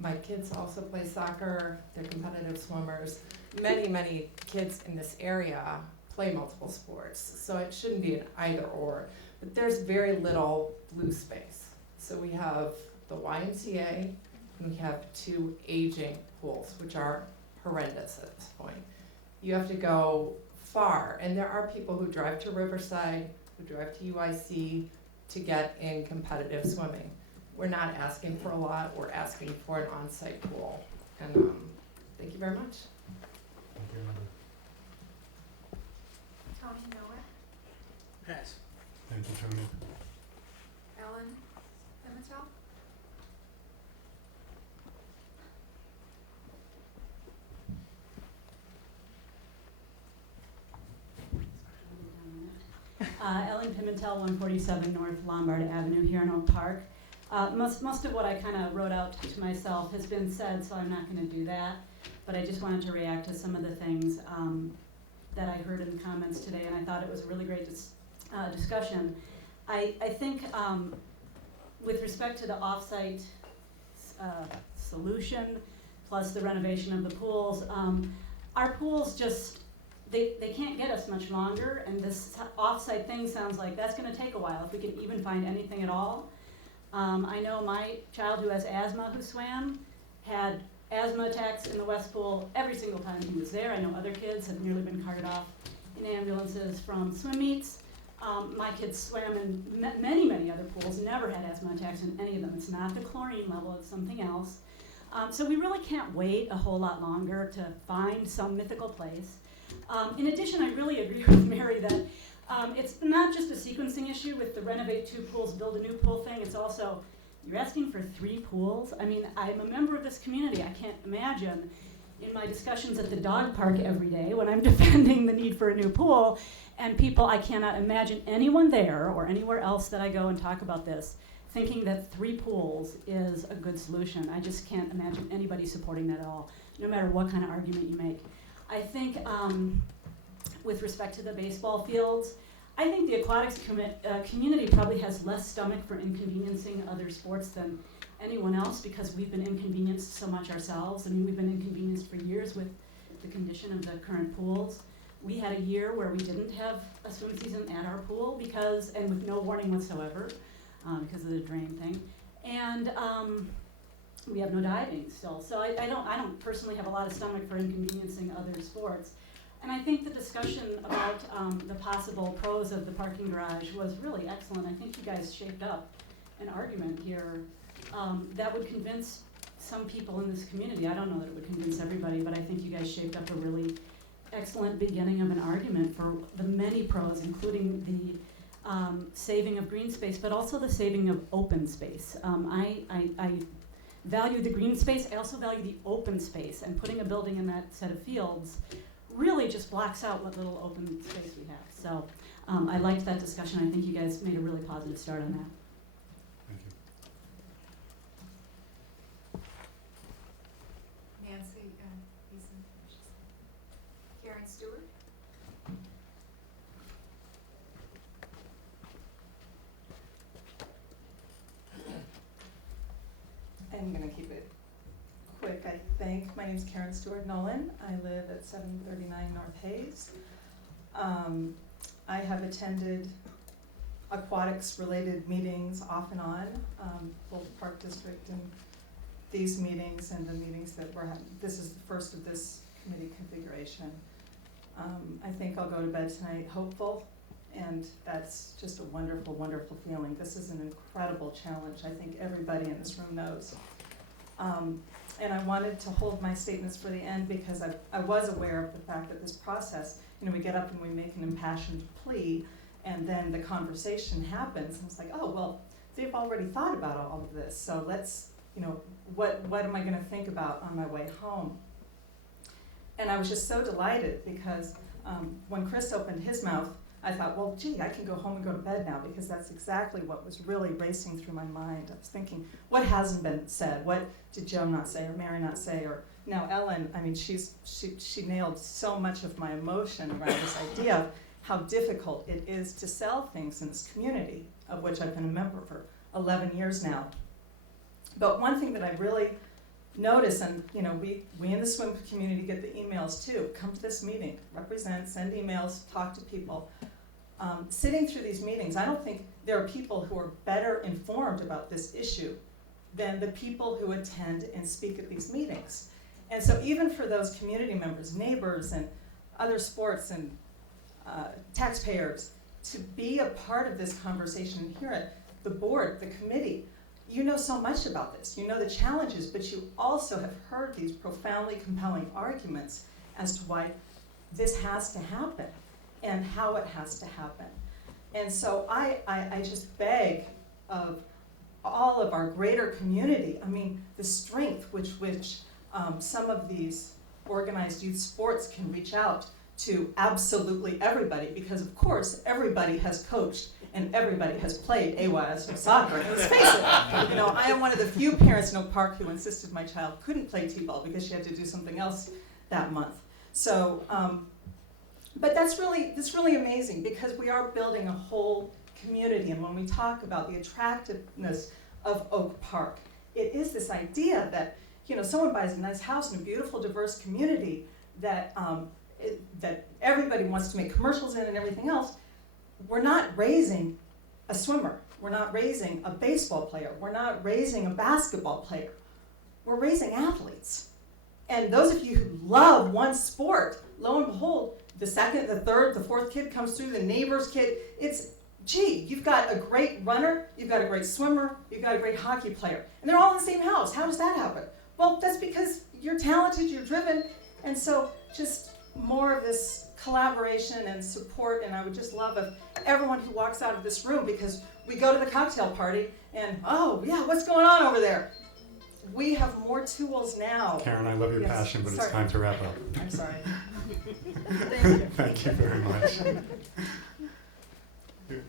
My kids also play soccer. They're competitive swimmers. Many kids in this area play multiple sports, so it shouldn't be an either or. But there's very little blue space. So we have the YMCA, and we have 2 aging pools, which are horrendous at this point. You have to go far, and there are people who drive to Riverside, who drive to UIC to get in competitive swimming. We're not asking for a lot, we're asking for an on-site pool. And thank you very much. Tony Noah, Pass. Thank you, Tony. Ellen Pimentel, Ellen Pimentel, 147 North Lombard Avenue here in Oak Park. Most of what I kind of wrote out to myself has been said, so I'm not going to do that. But I just wanted to react to some of the things that I heard in the comments today, and I thought it was a really great discussion. I think with respect to the off-site solution, plus the renovation of the pools, our pools just, they can't get us much longer, and this off-site thing sounds like that's going to take a while, if we can even find anything at all. I know my child who has asthma who swam had asthma attacks in the West Pool every single time he was there. I know other kids have nearly been carted off in ambulances from swim meets. My kids swam in many other pools, never had asthma attacks in any of them. It's not the chlorine level, it's something else. So we really can't wait a whole lot longer to find some mythical place. In addition, I really agree with Mary that it's not just a sequencing issue with the renovate 2 pools, build a new pool thing. It's also, you're asking for 3 pools. I mean, I'm a member of this community. I can't imagine in my discussions at the dog park every day when I'm defending the need for a new pool, and people, I cannot imagine anyone there or anywhere else that I go and talk about this thinking that 3 pools is a good solution. I just can't imagine anybody supporting that at all, no matter what kind of argument you make. I think with respect to the baseball fields, I think the aquatics community probably has less stomach for inconveniencing other sports than anyone else because we've been inconvenienced so much ourselves. I mean, we've been inconvenienced for years with the condition of the current pools. We had a year where we didn't have a swim season at our pool because, and with no warning whatsoever, because of the drain thing. And we have no diving still. So I don't personally have a lot of stomach for inconveniencing other sports. And I think the discussion about the possible pros of the parking garage was really excellent. I think you guys shaped up an argument here that would convince some people in this community. I don't know that it would convince everybody, but I think you guys shaped up a really excellent beginning of an argument for the many pros, including the saving of green space, but also the saving of open space. I value the green space. I also value the open space, and putting a building in that set of fields really just blocks out what little open space we have. So I liked that discussion. I think you guys made a really positive start on that. Thank you. Nancy Eason, Karen Stewart, I'm going to keep it quick, I think. My name is Karen Stewart Nolan. I live at 739 North Hayes. I have attended aquatics-related meetings off and on, both Park District and these meetings and the meetings that we're having. This is the first of this committee configuration. I think I'll go to bed tonight hopeful, and that's just a wonderful, wonderful feeling. This is an incredible challenge. I think everybody in this room knows. And I wanted to hold my statements for the end because I was aware of the fact that this process, we get up and we make an impassioned plea, and then the conversation happens, and it's like, oh, well, they've already thought about all of this, so let's, what am I gonna think about on my way home? And I was just so delighted because when Chris opened his mouth, I thought, well, gee, I can go home and go to bed now, because that's exactly what was really racing through my mind. I was thinking, what hasn't been said? What did Joe not say, or Mary not say, or now Ellen? I mean, she nailed so much of my emotion around this idea of how difficult it is to sell things in this community, of which I've been a member for 11 years now. But one thing that I really notice, and you know, we in the swim community get the emails too, come to this meeting, represent, send emails, talk to people. Sitting through these meetings, I don't think there are people who are better informed about this issue than the people who attend and speak at these meetings. And so even for those community members, neighbors, and other sports and taxpayers, to be a part of this conversation and hear it, the board, the committee, you know so much about this. You know the challenges, but you also have heard these profoundly compelling arguments as to why this has to happen and how it has to happen. And so I just beg of all of our greater community, I mean, the strength which some of these organized youth sports can reach out to absolutely everybody, because of course everybody has coached and everybody has played AYS soccer. And let's face it, you know, I am one of the few parents in Oak Park who insisted my child couldn't play t-ball because she had to do something else that month. So, but that's really amazing, because we are building a whole community. And when we talk about the attractiveness of Oak Park, it is this idea that, you know, someone buys a nice house in a beautiful, diverse community that that everybody wants to make commercials in and everything else. We're not raising a swimmer. We're not raising a baseball player. We're not raising a basketball player. We're raising athletes. And those of you who love one sport, lo and behold, the second, the third, the fourth kid comes through, the neighbor's kid. It's, gee, you've got a great runner, you've got a great swimmer, you've got a great hockey player. And they're all in the same house. How does that happen? Well, that's because you're talented, you're driven. And so just more of this collaboration and support, and I would just love if everyone who walks out of this room, because we go to the cocktail party and, oh yeah, what's going on over there? We have more tools now. Karen, I love your Yes, passion, but sorry. it's time to wrap up. I'm sorry. Thank you. Thank you very much.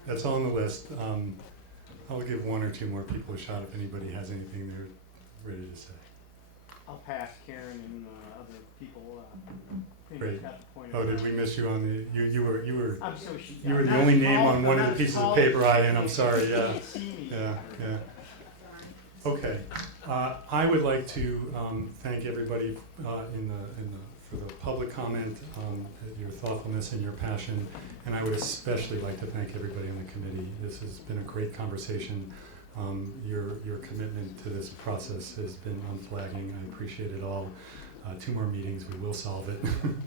That's all on the list. I'll give one or two more people a shot if anybody has anything they're ready to say. I'll pass Karen and other people. Great. Got the point Oh, did we miss you on the? You were. I'm so she- You were I'm the not only as name tall- on one I'm of not the as pieces of tall paper as I you. am. I'm sorry. Yeah. Can't see me. Yeah. Okay. I would like to thank everybody for the public comment, your thoughtfulness and your passion, and I would especially like to thank everybody on the committee. This has been a great conversation. Your commitment to this process has been unflagging. I appreciate it all. 2 more meetings, we will solve it. And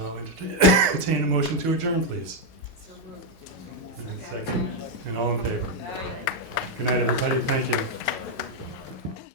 I'll entertain a motion to adjourn, please. So moved. And second, and all in favor. Good night, everybody. Thank you.